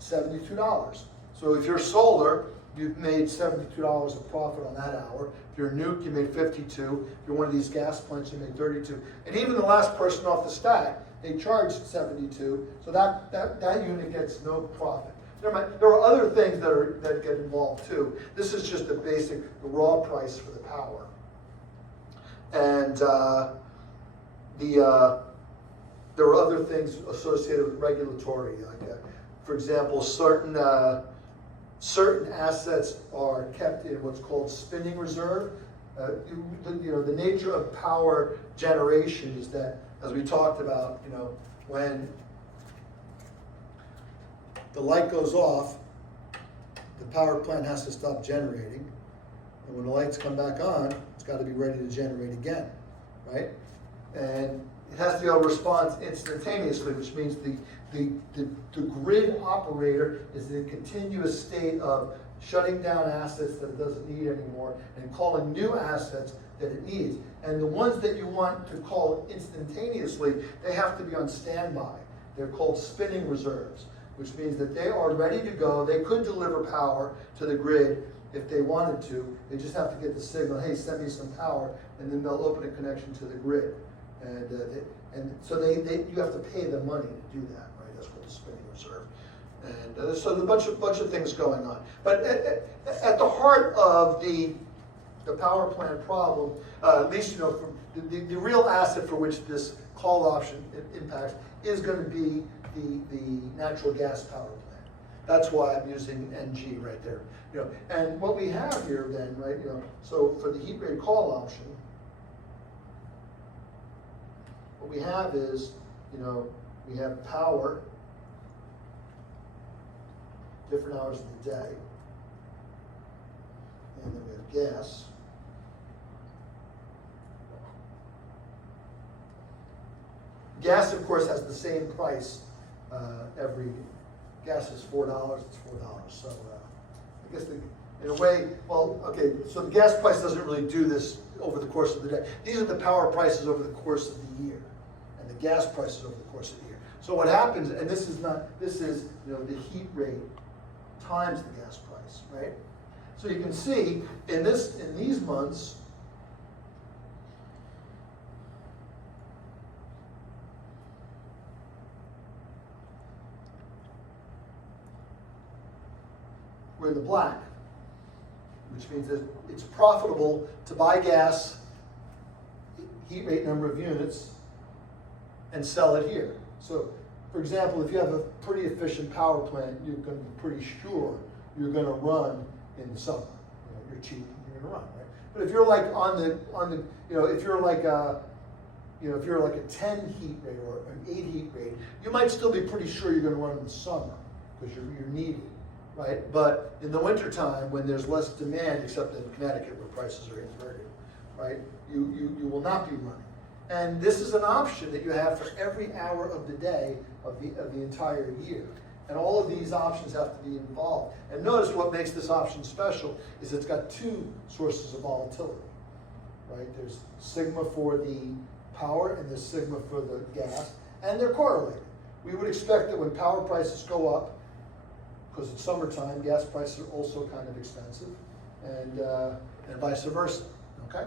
$72. So if you're solar, you've made $72 of profit on that hour. If you're a nuke, you made 52. If you're one of these gas plants, you made 32. And even the last person off the stack, they charge 72. So that unit gets no profit. There are other things that get involved too. This is just the basic, the raw price for the power. And there are other things associated with regulatory, like for example, certain assets are kept in what's called spinning reserve. The nature of power generation is that, as we talked about, when the light goes off, the power plant has to stop generating, and when the lights come back on, it's got to be ready to generate again, right? And it has to be able to respond instantaneously, which means the grid operator is in a continuous state of shutting down assets that it doesn't need anymore and calling new assets that it needs. And the ones that you want to call instantaneously, they have to be on standby. They're called spinning reserves, which means that they are ready to go. They could deliver power to the grid if they wanted to. They just have to get the signal, hey, send me some power, and then they'll open a connection to the grid. And so you have to pay them money to do that, right? That's called the spinning reserve. And so there's a bunch of things going on. But at the heart of the power plant problem, at least from the real asset for which this call option impacts is going to be the natural gas power plant. That's why I'm using NG right there. And what we have here then, right? So for the heat rate call option, what we have is, we have power, different hours of the day, and then we have gas. Gas, of course, has the same price gas is $4, it's $4. So I guess in a way, well, okay, so the gas price doesn't really do this over the course of the day. These are the power prices over the course of the year, and the gas prices over the course of the year. So what happens, and this is, you know, the heat rate times the gas price, right? So you can see in these months, we're in the black, which means that it's profitable to buy gas, heat rate number of units, and sell it here. So, for example, if you have a pretty efficient power plant, you're going to be pretty sure you're going to run in the summer. You know, you're cheap, you're going to run, right? But if you're like you know, if you're like a 10 heat rate or an 8 heat rate, you might still be pretty sure you're going to run in the summer because you're needed, right? But in the wintertime, when there's less demand, except in Connecticut where prices are inverted, right? You will not be running. And this is an option that you have for every hour of the day of the entire year. And all of these options have to be involved. And notice what makes this option special is it's got two sources of volatility, right? There's sigma for the power and there's sigma for the gas, and they're correlated. We would expect that when power prices go up, because it's summertime, gas prices are also kind of expensive, and vice versa, okay?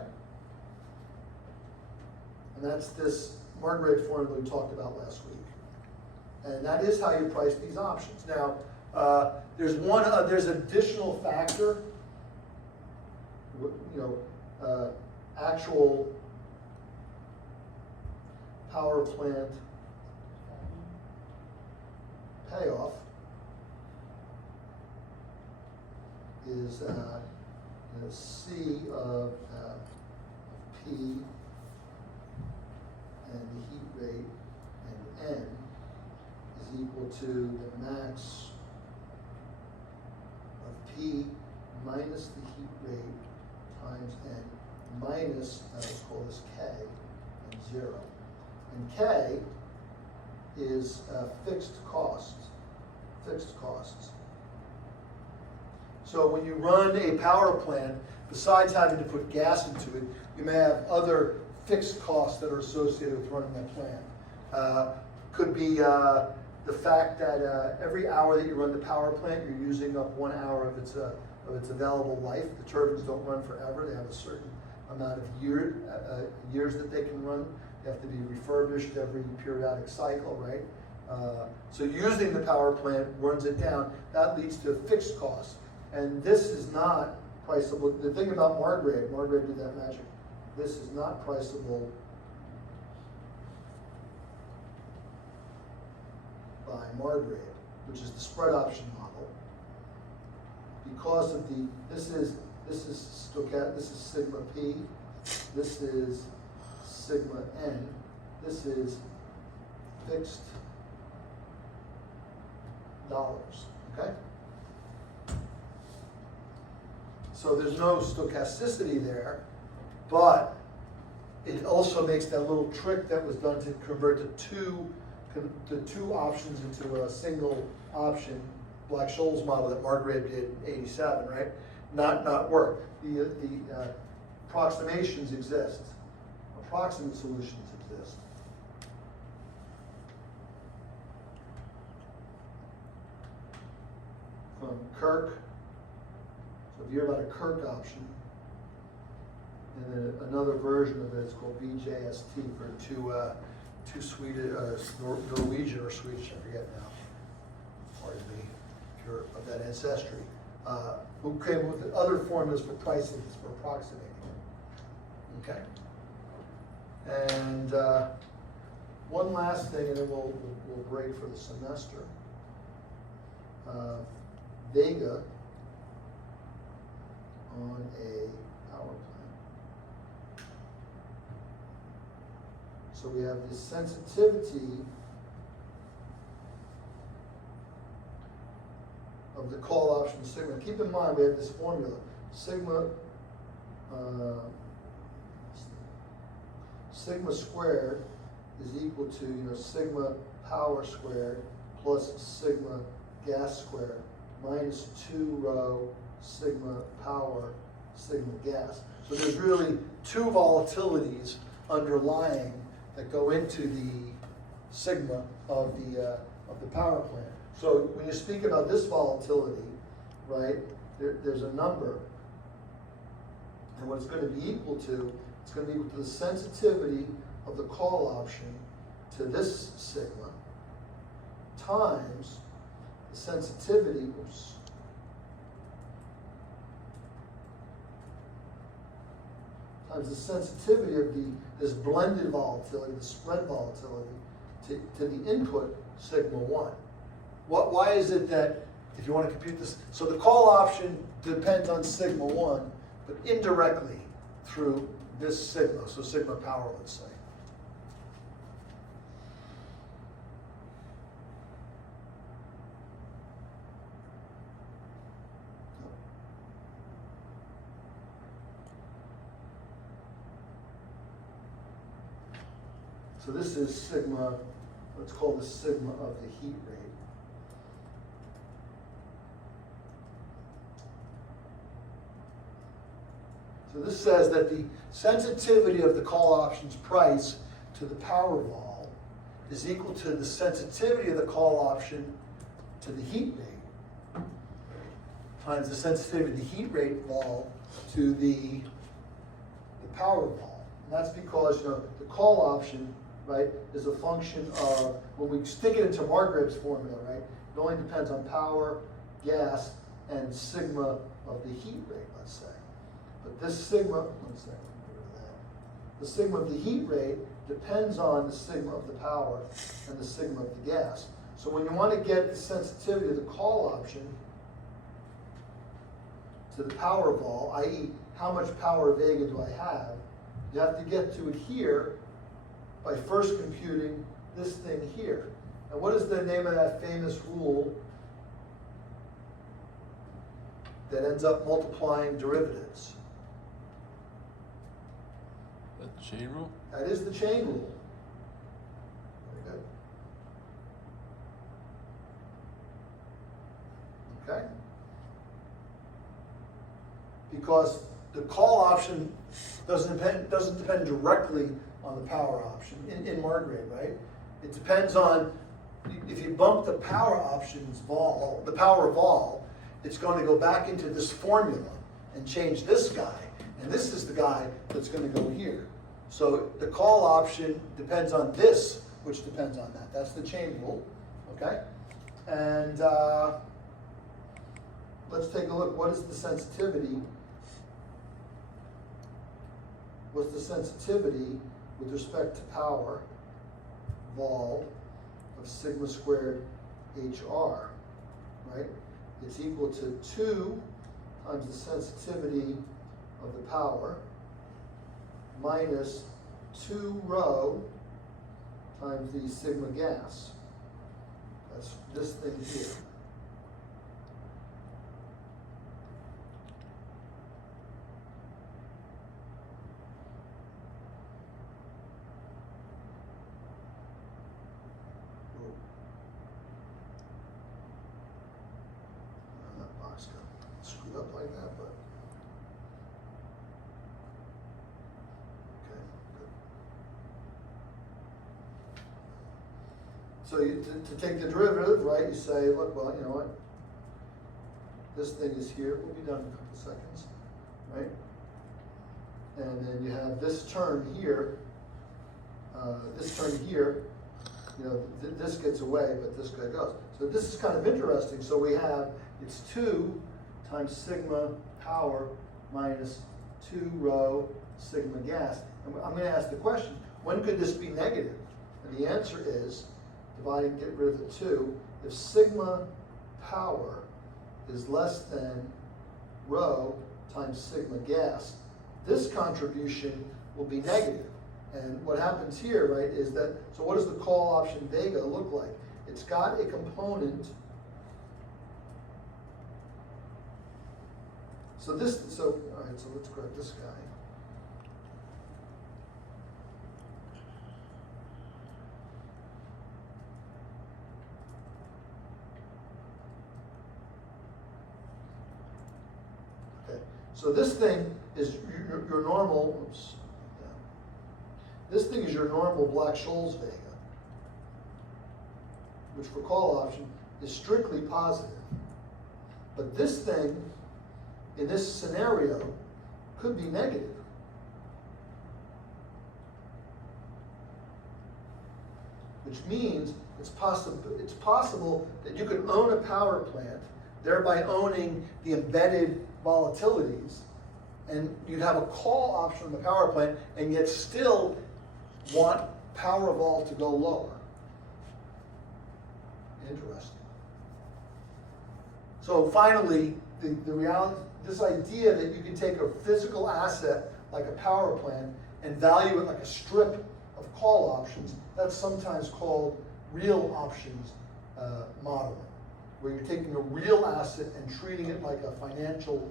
And that's this Martin-Rate formula we talked about last week. And that is how you price these options. Now, there's an additional factor, you know, actual power plant payoff is C of P and the heat rate and N is equal to the max of P minus the heat rate times N minus, let's call this K, and 0. And K is fixed costs. So when you run a power plant, besides having to put gas into it, you may have other fixed costs that are associated with running that plant. Could be the fact that every hour that you run the power plant, you're using up 1 hour of its available life. The turbines don't run forever. They have a certain amount of years that they can run. They have to be refurbished every periodic cycle, right? So using the power plant runs it down. That leads to fixed costs. And this is not priceable. The thing about Margrave did that magic. This is not priceable by Margrave, which is the spread option model, because of this is sigma P, this is sigma N, this is fixed dollars, okay? So there's no stochasticity there, but it also makes that little trick that was done to convert the two options into a single option, Black-Scholes model that Margrave did in '87, right? Not work. The approximations exist. Approximate solutions exist. From Kirk. So if you hear about a Kirk option, and then another version of it is called BJST for two Swedish, Norwegian or Swedish, I forget now. Pardon me, if you're of that ancestry. Who came up with other formulas for pricing, for approximating. Okay. And one last thing, and then we'll break for the semester. Vega on a power plant. So we have this sensitivity of the call option sigma. Keep in mind we have this formula. Sigma squared is equal to sigma power squared plus sigma gas squared minus 2 rho sigma power sigma gas. So there's really two volatilities underlying that go into the sigma of the power plant. So when you speak about this volatility, right, there's a number, and what it's going to be equal to, it's going to be equal to the sensitivity of the call option to this sigma times the sensitivity, times the sensitivity of this blended volatility, the spread volatility, to the input sigma 1. Why is it that, if you want to compute this, so the call option depends on sigma 1, but indirectly through this sigma, so sigma power, let's say. So this is sigma, let's call this sigma of the heat rate. So this says that the sensitivity of the call option's price to the power vol is equal to the sensitivity of the call option to the heat rate times the sensitivity of the heat rate vol to the power vol. And that's because, you know, the call option, right, is a function of, when we stick it into Margrave's formula, right, it only depends on power, gas, and sigma of the heat rate, let's say. But this sigma, one second, get rid of that. The sigma of the heat rate depends on the sigma of the power and the sigma of the gas. So when you want to get the sensitivity of the call option to the power vol, i.e. how much power vega do I have, you have to get to it here by first computing this thing here. And what is the name of that famous rule that ends up multiplying derivatives? That the chain rule? That is the chain rule. Very good. Okay? Because the call option doesn't depend directly on the power option in Margrave, right? It depends on, if you bump the power options vol, the power vol, it's going to go back into this formula and change this guy. And this is the guy that's going to go here. So the call option depends on this, which depends on that. That's the chain rule, okay? And let's take a look. What is the sensitivity? What's the sensitivity with respect to power vol of sigma squared HR, right? It's equal to 2 times the sensitivity of the power minus 2 rho times the sigma gas. That's this thing here. That box got screwed up like that, but okay, good. So to take the derivative, right, you say, look, well, you know what? This thing is here. We'll be done in a couple seconds, right? And then you have this term here. You know, this gets away, but this guy goes. So this is kind of interesting. So we have, it's 2 times sigma power minus 2 rho sigma gas. And I'm going to ask the question, when could this be negative? And the answer is, get rid of the 2, if sigma power is less than rho times sigma gas, this contribution will be negative. And what happens here, right, is that, so what does the call option vega look like? It's got a component. So all right, so let's grab this guy. Okay, so this thing is your normal, oops. This thing is your normal Black-Scholes vega, which for call option is strictly positive. But this thing, in this scenario, could be negative. Which means it's possible that you could own a power plant, thereby owning the embedded volatilities, and you'd have a call option on the power plant, and yet still want Powervol to go lower. Interesting. So finally, the reality, this idea that you can take a physical asset like a power plant and value it like a strip of call options, that's sometimes called real options modeling, where you're taking a real asset and treating it like a financially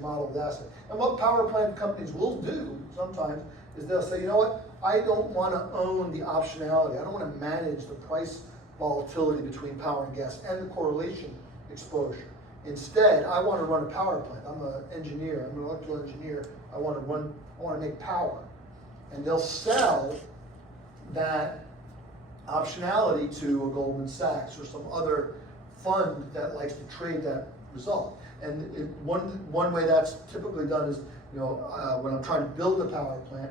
modeled asset. And what power plant companies will do sometimes is they'll say, you know what, I don't want to own the optionality. I don't want to manage the price volatility between power and gas and the correlation exposure. Instead, I want to run a power plant. I'm an engineer, I'm an electrical engineer. I want to make power. And they'll sell that optionality to a Goldman Sachs or some other fund that likes to trade that result. And one way that's typically done is, when I'm trying to build a power plant,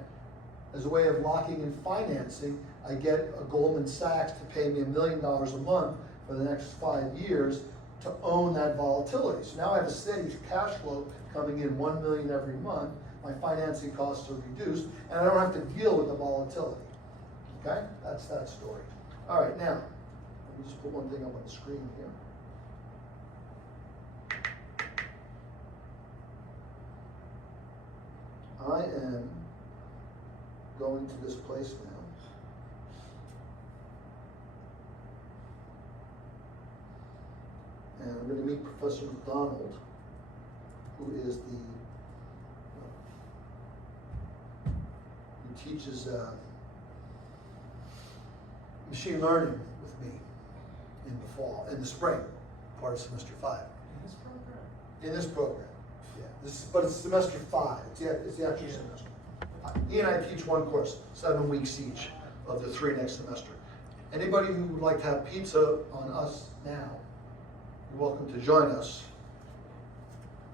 as a way of locking in financing, I get a Goldman Sachs to pay me $1 million a month for the next 5 years to own that volatility. So now I have a steady cash flow coming in $1 million every month. My financing costs are reduced, and I don't have to deal with the volatility. Okay, that's that story. All right, now let me just put one thing up on the screen here. I am going to this place now. And I'm going to meet Professor McDonald, who is who teaches machine learning with me in the spring, part of semester 5. In this program? In this program, yeah. But it's semester 5. It's the actual semester. He and I teach one course, 7 weeks each of the 3 next semester. Anybody who would like to have pizza on us now, you're welcome to join us.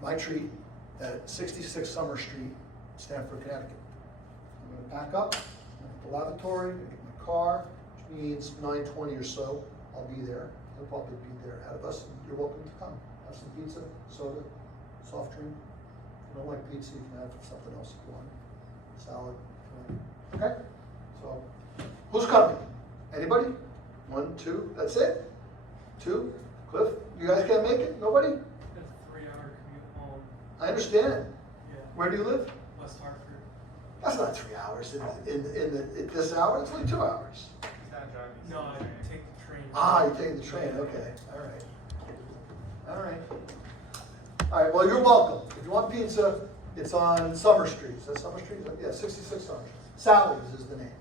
My treat at 66 Summer Street, Stamford, Connecticut. I'm going to pack up, I'm at the lavatory, I'm going to get my car, which means 9:20 or so, I'll be there. He'll probably be there ahead of us, and you're welcome to come. Have some pizza, soda, soft drink. If you don't like pizza, you can have something else if you want. Salad. Okay? So, who's coming? Anybody? 1, 2, that's it? 2? Cliff, you guys can't make it? Nobody? It's a 3-hour commute home. I understand. Yeah. Where do you live? West Hartford. That's not 3 hours in this hour. It's only 2 hours. He's not driving. he's No, on I the train. take the train. Ah, you take the train. Okay. All right. All right. All right. Well, you're welcome. If you want pizza, it's on Summer Street. Is that Summer Street? Yeah, 66 Summer Street. Sally's is the name.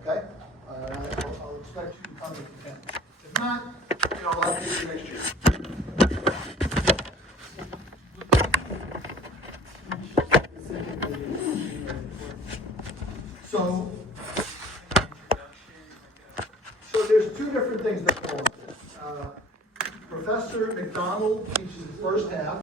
Okay? I'll expect you to come if you can. If not, I'll have to see you next year. So there's 2 different things that go on this. Professor McDonald teaches the first half.